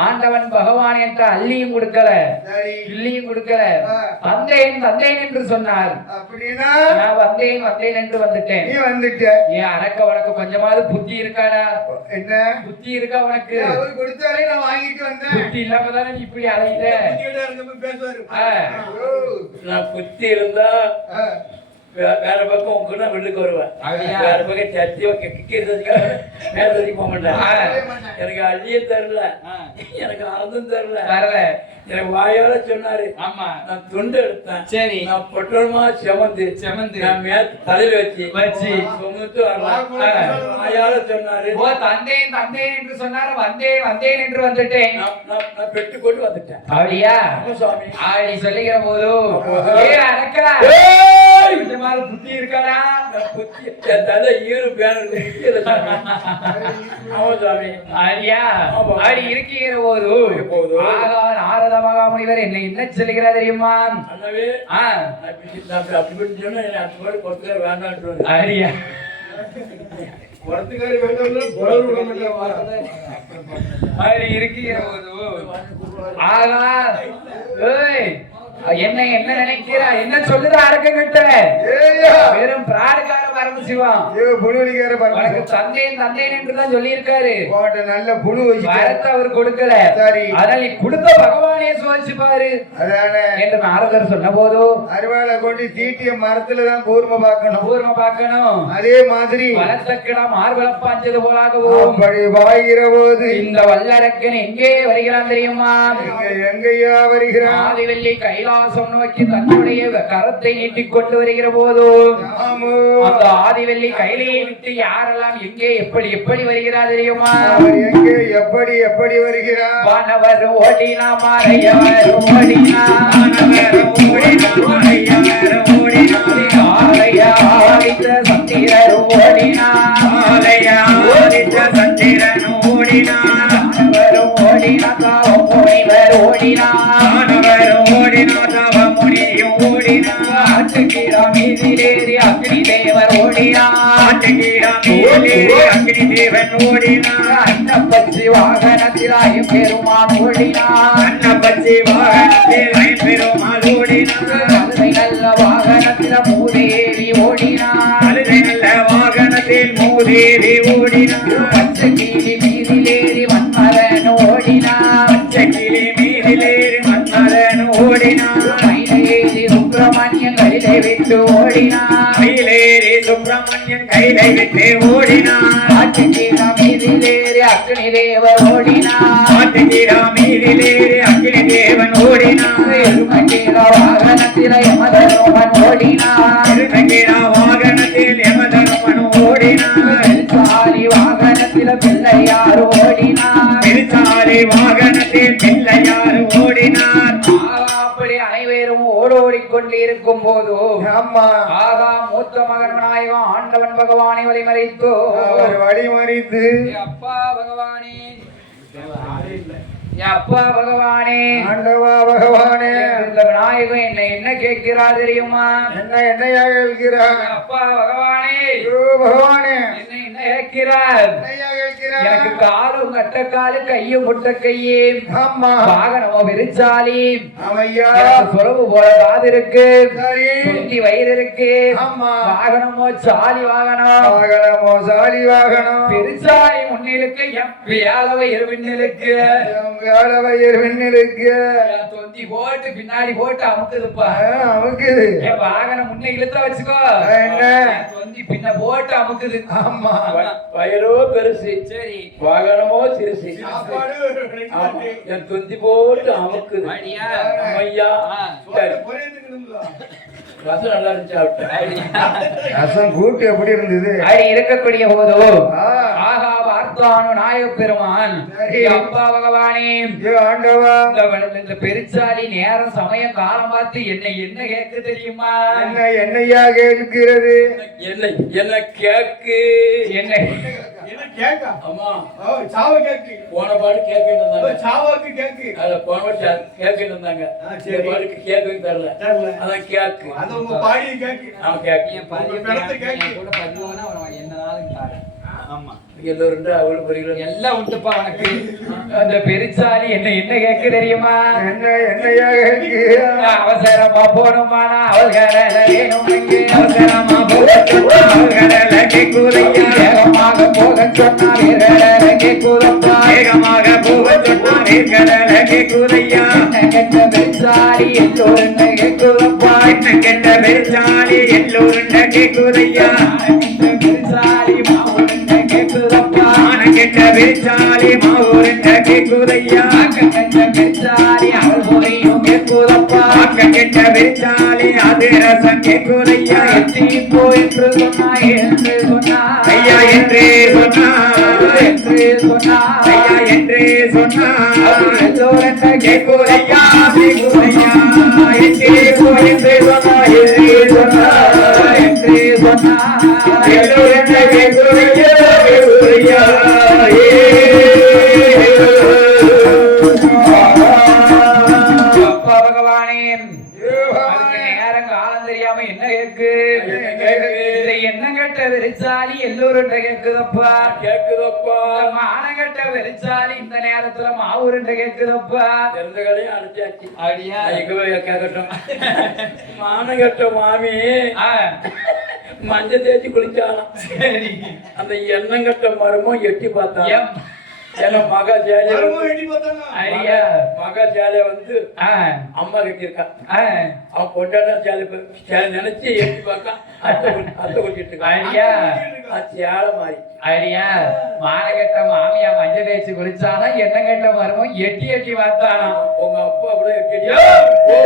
ஆண்டவன் பகவான் என்ற அள்ளியும் கொடுக்கல இல்லியும் கொடுக்கல. தந்தேன் என்று சொன்னார். அப்படின்னா நான் வந்தேன் என்று வந்துட்டேன். நீ வந்துட்ட. அரக்க உனக்கு கொஞ்சமாவது புத்தி இருக்காடா? என்ன புத்தி இருக்கா உனக்கு? அவர் கொடுத்தாலே நான் வாங்கிட்டு வந்தேன். புத்தி இல்லாம தானே நீ இப்படி அலையிற? நான் புத்தி இருந்தா வேற பக்கம் உங்க வீட்டுக்கு வருவேன். வேற பக்கம் சர்ச்சை போக மாட்டேன். எனக்கு அள்ளிய தரல, எனக்கு ஆனந்தம் தரல. எனக்கு வாயால சொன்னாரு. ஆமா நான் துண்டு எடுத்தேன். சரி நான் பொட்டலமா செமந்து நான் தலையில வச்சு சுமத்து வரலாம். வாயால சொன்னாரு. தந்தேன் என்று சொன்னாரு. வந்தேன் என்று வந்துட்டேன். நான் பெட்டு கொண்டு வந்துட்டேன். அப்படியா சுவாமி? ஆடி சொல்லுகிற போது அரக்கா புத்தி இருக்காடா? புத்தி என் தலை ஈரு பேனர் ஆடியா ஆடி இருக்கிற போது நாரத மகாமுனிவர் என்ன சொல்லுகிறார் தெரியுமா? அண்ணாவே அப்படி சொன்னா வேண்டாம். ஆடியா வரத்துக்காரி வேண்டாம். ஆடி இருக்கிற போது ஆகா என்ன நினைக்கிறா? என்ன சொல்லுதா அரக்கங்கிட்ட? வெறும் பிராடுகார பரமசிவம். உனக்கு தந்தேன் என்றுதான் சொல்லி இருக்காரு. நல்ல புழு வரத்தை அவர் கொடுக்கல. அதனால நீ கொடுத்த பகவானே சுவைச்சு பாரு என்று நாரதர் சொன்ன போது அருவாளை கொண்டு தீட்டிய மரத்துலதான் கூர்ம பார்க்கணும். அதே மாதிரி வளர்த்தக்கிடா மார்பளப்பாஞ்சது போலாகவும் அப்படி வாய்கிற போது இந்த வல்லரக்கன் எங்கே வருகிறான் தெரியுமா? எங்கேயா வருகிறான்? ஆதிவெள்ளி கைலாசம் நோக்கி தன்னுடைய கரத்தை நீட்டிக் கொண்டு வருகிற போது அந்த ஆதிவெள்ளி கையிலேயே விட்டு யாரெல்லாம் எங்கே எப்படி வருகிறார் தெரியுமா? எங்கே எப்படி வருகிறார்? வானவர் ஓடினா மாறையவர் ஓடினா சந்திரர் ஓடினா முனிவர் ஓடினா அக்னி தேவர் ஓடினா தேவன் ஓடினான் அன்னப்பச்சி வாகனத்தில் ஐம்பெருமான் ஓடினான் அன்னப்பச்சி வாகனத்தில் ஐம்பெருமாள் ஓடினான் அழுதை நல்ல வாகனத்தில் மூதேவி ஓடினான் அழுதை நல்ல வாகனத்தில் மூதேவி ஓடினான் பச்சை கிளி மீதிலேறி மன்மதன் ஓடினான் பச்சைக்கிளி மீதிலேறி மன்மதன் ஓடினான் மயிலேறி சுப்பிரமணியன் கையிலை விட்டு ஓடினான் மயிலேறி சுப்பிரமணியன் கையிலை விட்டு ஓடினான் ஆட்டுக்கீழ மீதிலேறி அக்னி தேவர் ஓடினான் ஆட்டுக்கீழ மீதிலேறி அக்கினி தேவன் ஓடினான் எருமக்கீழ வாகனத்தில் யமதர்மன் ஓடினான் எருமக்கீழ வாகனத்தில் யமதர்மன் ஓடினான் சாரி வாகனத்தில் பிள்ளையார் ஓடினான் பெருசாலை வாகனத்தில் பிள்ளையார் ஓடினார் அப்படி அனைவரும் ஓடோடிக் கொண்டிருக்கும் போது அம்மா ஆகா மூத்த மகன் விநாயகம் ஆண்டவன் பகவானை வழிமறித்தோ அவர் வழிமறித்து அப்பா பகவானே அப்பா பகவானே ஆண்டவா பகவானே இந்த விநாயகம் என்ன கேட்கிறார் தெரியுமா என்னையா கேட்கிறார் அப்பா பகவானே ஐயோ பகவானே என்ன கேட்கிறார் என்னையா கேட்கிறார் எனக்கு காலும் கட்டக்காலு கையும் முட்ட கையே அம்மா வாகனமோ விரிச்சாலி ஆமையா எனக்கு சுரவு போல காது இருக்கு சரி குந்தி வயிறு இருக்கு ஆமா வாகனமோ சாலி வாகனம் வாகனமோ சாலி வாகனம் பெருசாலி முன்னிலுக்கு என் வியாழவை இருவின்னிலுக்கு வேளவையர் விண்ணிலுக்கு தொந்தி போட்டு பின்னாடி போட்டு அமுக்குதுப்பா அமுக்குது என் வாகனம் முன்ன இழுத்த வச்சுக்கோ என்ன? என் தொந்தி பின்ன போட்டு அமுக்குது ஆமா வயரோ பெருசு சரி வாகனமோ சிறுசு சாப்பாடு ஆமா, என் தொந்தி போட்டு அமுக்குது அடியா ஐயா சரி, குறைந்துக்கணுங்களா ரசம் நல்லா இருந்துச்சு ரசம் கூட்டு எப்படி இருந்தது அடி இருக்கக்கூடிய போதோ ஆ. ஆகா வார்த்தானு நாயக பெருமான் சரி. அப்பா பகவானே ஐயோ ஆண்டவா இந்த பெருச்சாலி நேரம் சமயம் காலம் பார்த்து என்ன கேட்க தெரியுமா என்னையா கேட்கிறது என்ன என்ன கேக்கு என்ன என்ன கேக்கா ஆமா ஓ சாவ கேக்கு போன பாட்டு கேக்கு ஓ இருந்தாங்க சாவாக்கு கேக்கு அதுல போன பாட்டு கேக்கு இருந்தாங்க சரி. இந்த பாட்டுக்கு கேக்கு தரல தரல. அதான் கேக்கு அது உங்க பாடி கேக்கு அவன் கேக்கு என் பாதியை உங்க பிணத்தை கேக்கு. என் கூட பதினோன்னா அவன் என்னனாலும் தாரு. ஆமா எல்லோரும் அவ்வளவு பெரிய எல்லாம் உண்டுப்பா உனக்கு அந்த பெருச்சாலி என்ன கேட்க தெரியுமா என்னையா கேட்கிறது அவசரமா போகணுமானா அவள்களை வேணும் இங்கே. அவசரமா போகக்கூடாது கேட்குதையா வேகமாக போக சொன்னா வீரரை கேட்குதப்பா வேகமாக போக சொன்னா வீரரை கேட்குதையா கெட்ட பெருச்சாலி எல்லோரும் கேட்குதப்பா என்ன கெட்ட பெருச்சாலி எல்லோரும் கேட்குதையா பெருச்சாலி மாவுடன் கேட்குதப்பா கெட்ட பெருச்சாலி மாவூருண்ட கேட்குதையா கெட்ட பெருச்சாலி அவள் போயும் கேட்குதப்பா கெட்ட பெருச்சாலி அது ரசம் கேட்குதையா எத்திப்போ என்று சொன்னா என்று சொன்னா ஐயா என்றே சொன்னா என்று சொன்னா ஐயா என்றே சொன்னா எல்லோரும் கேட்குதையா கேட்குதையா என்றே போயின்றே சொன்னா என்றே சொன்னா என்று சொன்னா எல்லோரும் கேட்குதையா கேட்குதையா அப்பா பகவானே அதுக்கு நேரம் காலம் தெரியாம என்ன கேக்கு இந்த எண்ணம் கெட்ட வெறிச்சாலி எல்லோரும் கேக்குதப்பா கேக்குதப்பா மானம் கெட்ட வெறிச்சாலி இந்த நேரத்துல மாவுருண்ட கேக்குதப்பா எந்த கடையும் அடிச்சாச்சு அப்படியா எங்க போய் கேட்கட்டும் மானகட்ட மாமி மஞ்சள் தேய்ச்சி குளிச்சாலாம் சரி அந்த எண்ணங்கட்ட மரமும் எட்டி பார்த்தா எம். ஏன்னா மகா சேலைய மரமும் எட்டி பார்த்தானா? ஐயா மகா சேலைய வந்து ஆ அம்மா கட்டியிருக்கா ஆ அவன் பொண்டாட சேலை நினைச்சு எட்டி பார்த்தா அத்தை குளிச்சிட்டு இருக்கா ஐயா அது சேலை மாறி ஐயா மானகெட்ட மாமியா மஞ்சள் தேய்ச்சி குளிச்சானா என்ன கெட்ட மரமும் எட்டி எட்டி பார்த்தானா உங்க அப்பா அப்படியே எட்டி ஓ!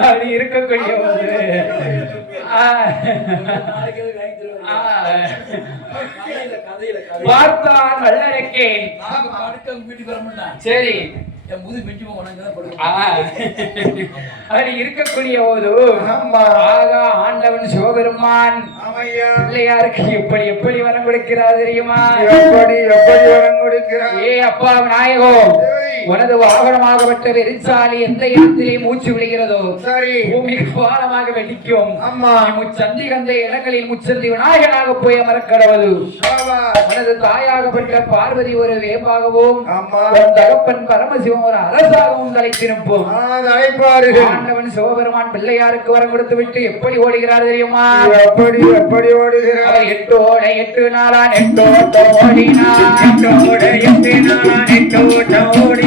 அப்படி இருக்கக்கூடிய போது நாளைக்கு எதுவும் வாங்கி தருவாங்க. கதையில பார்த்தான் வல்லரக்கே படுக்க வீட்டுக்கு வர மாட்டான் சரி என் முது மிஞ்சி உனக்கு அப்படி இருக்கக்கூடிய போது ஆமா. ஆகா ஆண்டவன் சிவபெருமான் ஆமையா பிள்ளையாருக்கு எப்படி வரம் கொடுக்கிறார் தெரியுமா எப்படி வரம் கொடுக்கிறார் ஏ அப்பா நாயகம் ஏய், உனது வாகனமாகப்பட்ட வெறிச்சாலி எந்த இடத்திலே மூச்சு விடுகிறதோ சரி பூமிக்கு பாலமாக வெடிக்கும். அம்மா முச்சந்தி கந்த இடங்களில் முச்சந்தி விநாயகனாக போய் அமரக்கடவது. பாபா உனது தாயாகப்பட்ட பார்வதி ஒரு வேம்பாகவும் அம்மா உன் தகப்பன் பரமசிவம் ஒரு அரசாகவும் தலைத்திருப்போம். அழைப்பார்கள். ஆண்டவன் சிவபெருமான் பிள்ளையாருக்கு வரம் கொடுத்து விட்டு எப்படி ஓடுகிறார் தெரியுமா? எப்படி எப்படி ஓடுகிறார்? அவர் 8 ஓட 8 நாளா 8 ஓட்டம் ஓடினார். 8 ஓட 8 நாளா 8 ஓட்டம் ஓடினார்.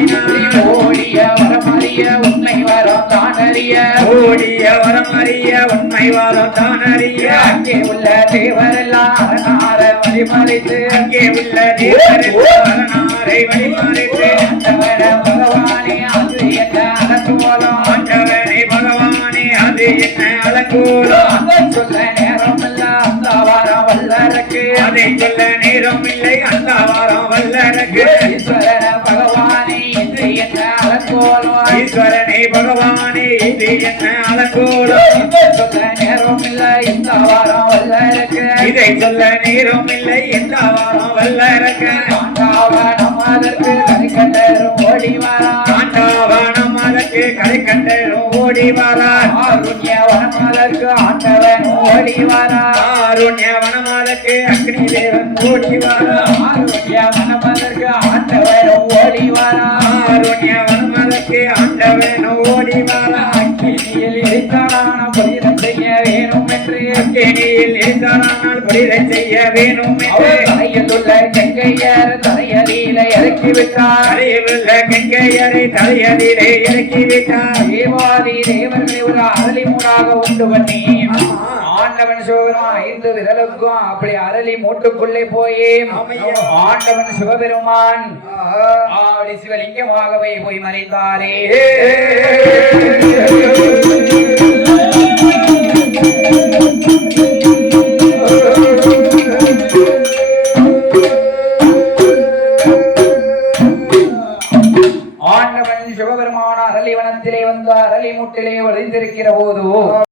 ஓடிய வரமறிய உண்மை வரம் தானறிய. ஓடிய வரமறிய உண்மை வரம் தானறிய. அங்கே உள்ள தேவரெல்லாம் அரணார வழிமறைத்து. அங்கே உள்ள தேவரெல்லாம் அரணாரை வழிமறைத்து. ஆண்டவன பகவானே அது என்ன அலங்கோலம். ஆண்டவனை பகவானே அது என்ன அலங்கோலம். அதை சொல்ல நேரம் இல்ல அந்த வாரம் வல்லரக்கு. அதை சொல்ல நேரம் இல்லை அந்த வாரம் வல்லரக்கு. ஈஸ்வரன பகவானே இது என்ன அலங்கோலம். ஈஸ்வரனை பகவானே இது என்ன அலங்கோலம். இதை சொல்ல நேரம் இல்லை இந்த வாரம் வல்லரக்கு. இதை சொல்ல நேரம் இல்லை இந்த வாரம் வல்லரக்கு. ஆண்டவனம் அதற்கு கரை கண்டரும் ஓடி வரா. ஆண்டவனம் அதற்கு கரை கண்டரும் ஓடி வரா. ஆருண்ய வனமாதற்கு ஆண்டவன் ஓடி வரா. ஆருண்ய வனமாதற்கு அக்னி தேவன் ஓடி வரா. ஆருண்ய வனமாதற்கு ஆண்டவன் ஓடி வரா. ஆருண்ய வனமாதற்கு ஆண்டவன் ஓடி வரா. அக்கினியில் எரித்தாலான புரிதம் செய்ய வேணும் என்று. அக்கினியில் எரித்தாலானால் புரிதம் செய்ய வேணும் என்று. தலையில் உள்ள கங்கையர் தலையடியில இறக்கி விட்டார். தலையில் உள்ள கங்கையரை தலையடியிலே இறக்கி விட்டார். தேவாதி தேவர்களை ஒரு அரளி மூடாக உண்டு பண்ணி ஆண்டவன் சிவபெருமான் 5 விரலுக்கும் அப்படி அரளி மூட்டுக்குள்ளே போய் ஆண்டவன் சிவபெருமான் அப்படி சிவலிங்கமாகவே போய் மறைந்தாரே. ஆண்டவன் சிவபெருமான அரளி வனத்திலே வந்து அரளி மூட்டிலே ஒளிந்திருக்கிற போது